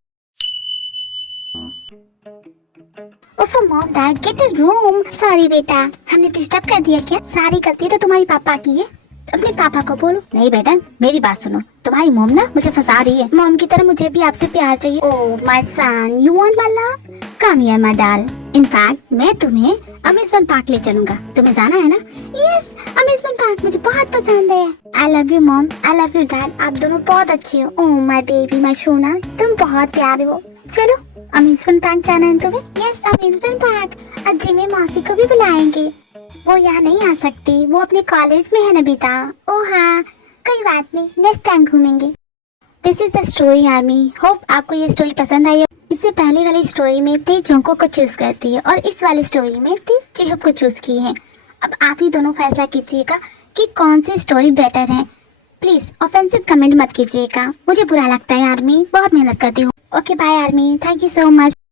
Oh mom dad get a room. Sorry बेटा, हमने डिस्टर्ब कर दिया क्या? सारी गलती तो तुम्हारी पापा की है, अपने पापा को बोलो। नहीं बेटा मेरी बात सुनो, तुम्हारी मॉम ना मुझे फंसा रही है। मॉम की तरह मुझे भी आपसे प्यार चाहिए। Oh my son, you want my love? Come here my डाल। इनफैक्ट मैं तुम्हें अम्यूजमेंट पार्क ले चलूंगा, तुम्हें जाना है ना? यस, अम्यूजमेंट पार्क मुझे बहुत पसंद है। I love you mom, I love you dad, आप दोनों बहुत अच्छे हो। ओह माय बेबी, माय सोना, तुम बहुत प्यारे हो। चलो अम्यूजमेंट पार्क जाना है तुम्हें? Yes amusement park. अज्जी में मौसी को भी बुलाएंगे, वो यहाँ नहीं आ सकती, वो अपने कॉलेज में है ना बेटा। ओह हाँ कोई बात नहीं, नेक्स्ट टाइम घूमेंगे। This is the story army, hope आपको ये स्टोरी पसंद आई हो। इससे पहले वाली स्टोरी में ती जोंको को चूज करती है और इस वाली स्टोरी में ती जिहोप को चूज की है। अब आप ही दोनों फैसला कीजिएगा कि कौन सी स्टोरी बेटर है। प्लीज ऑफेंसिव कमेंट मत कीजिएगा, मुझे बुरा लगता है आर्मी, बहुत मेहनत करती हूँ। Okay bye army, thank you so much.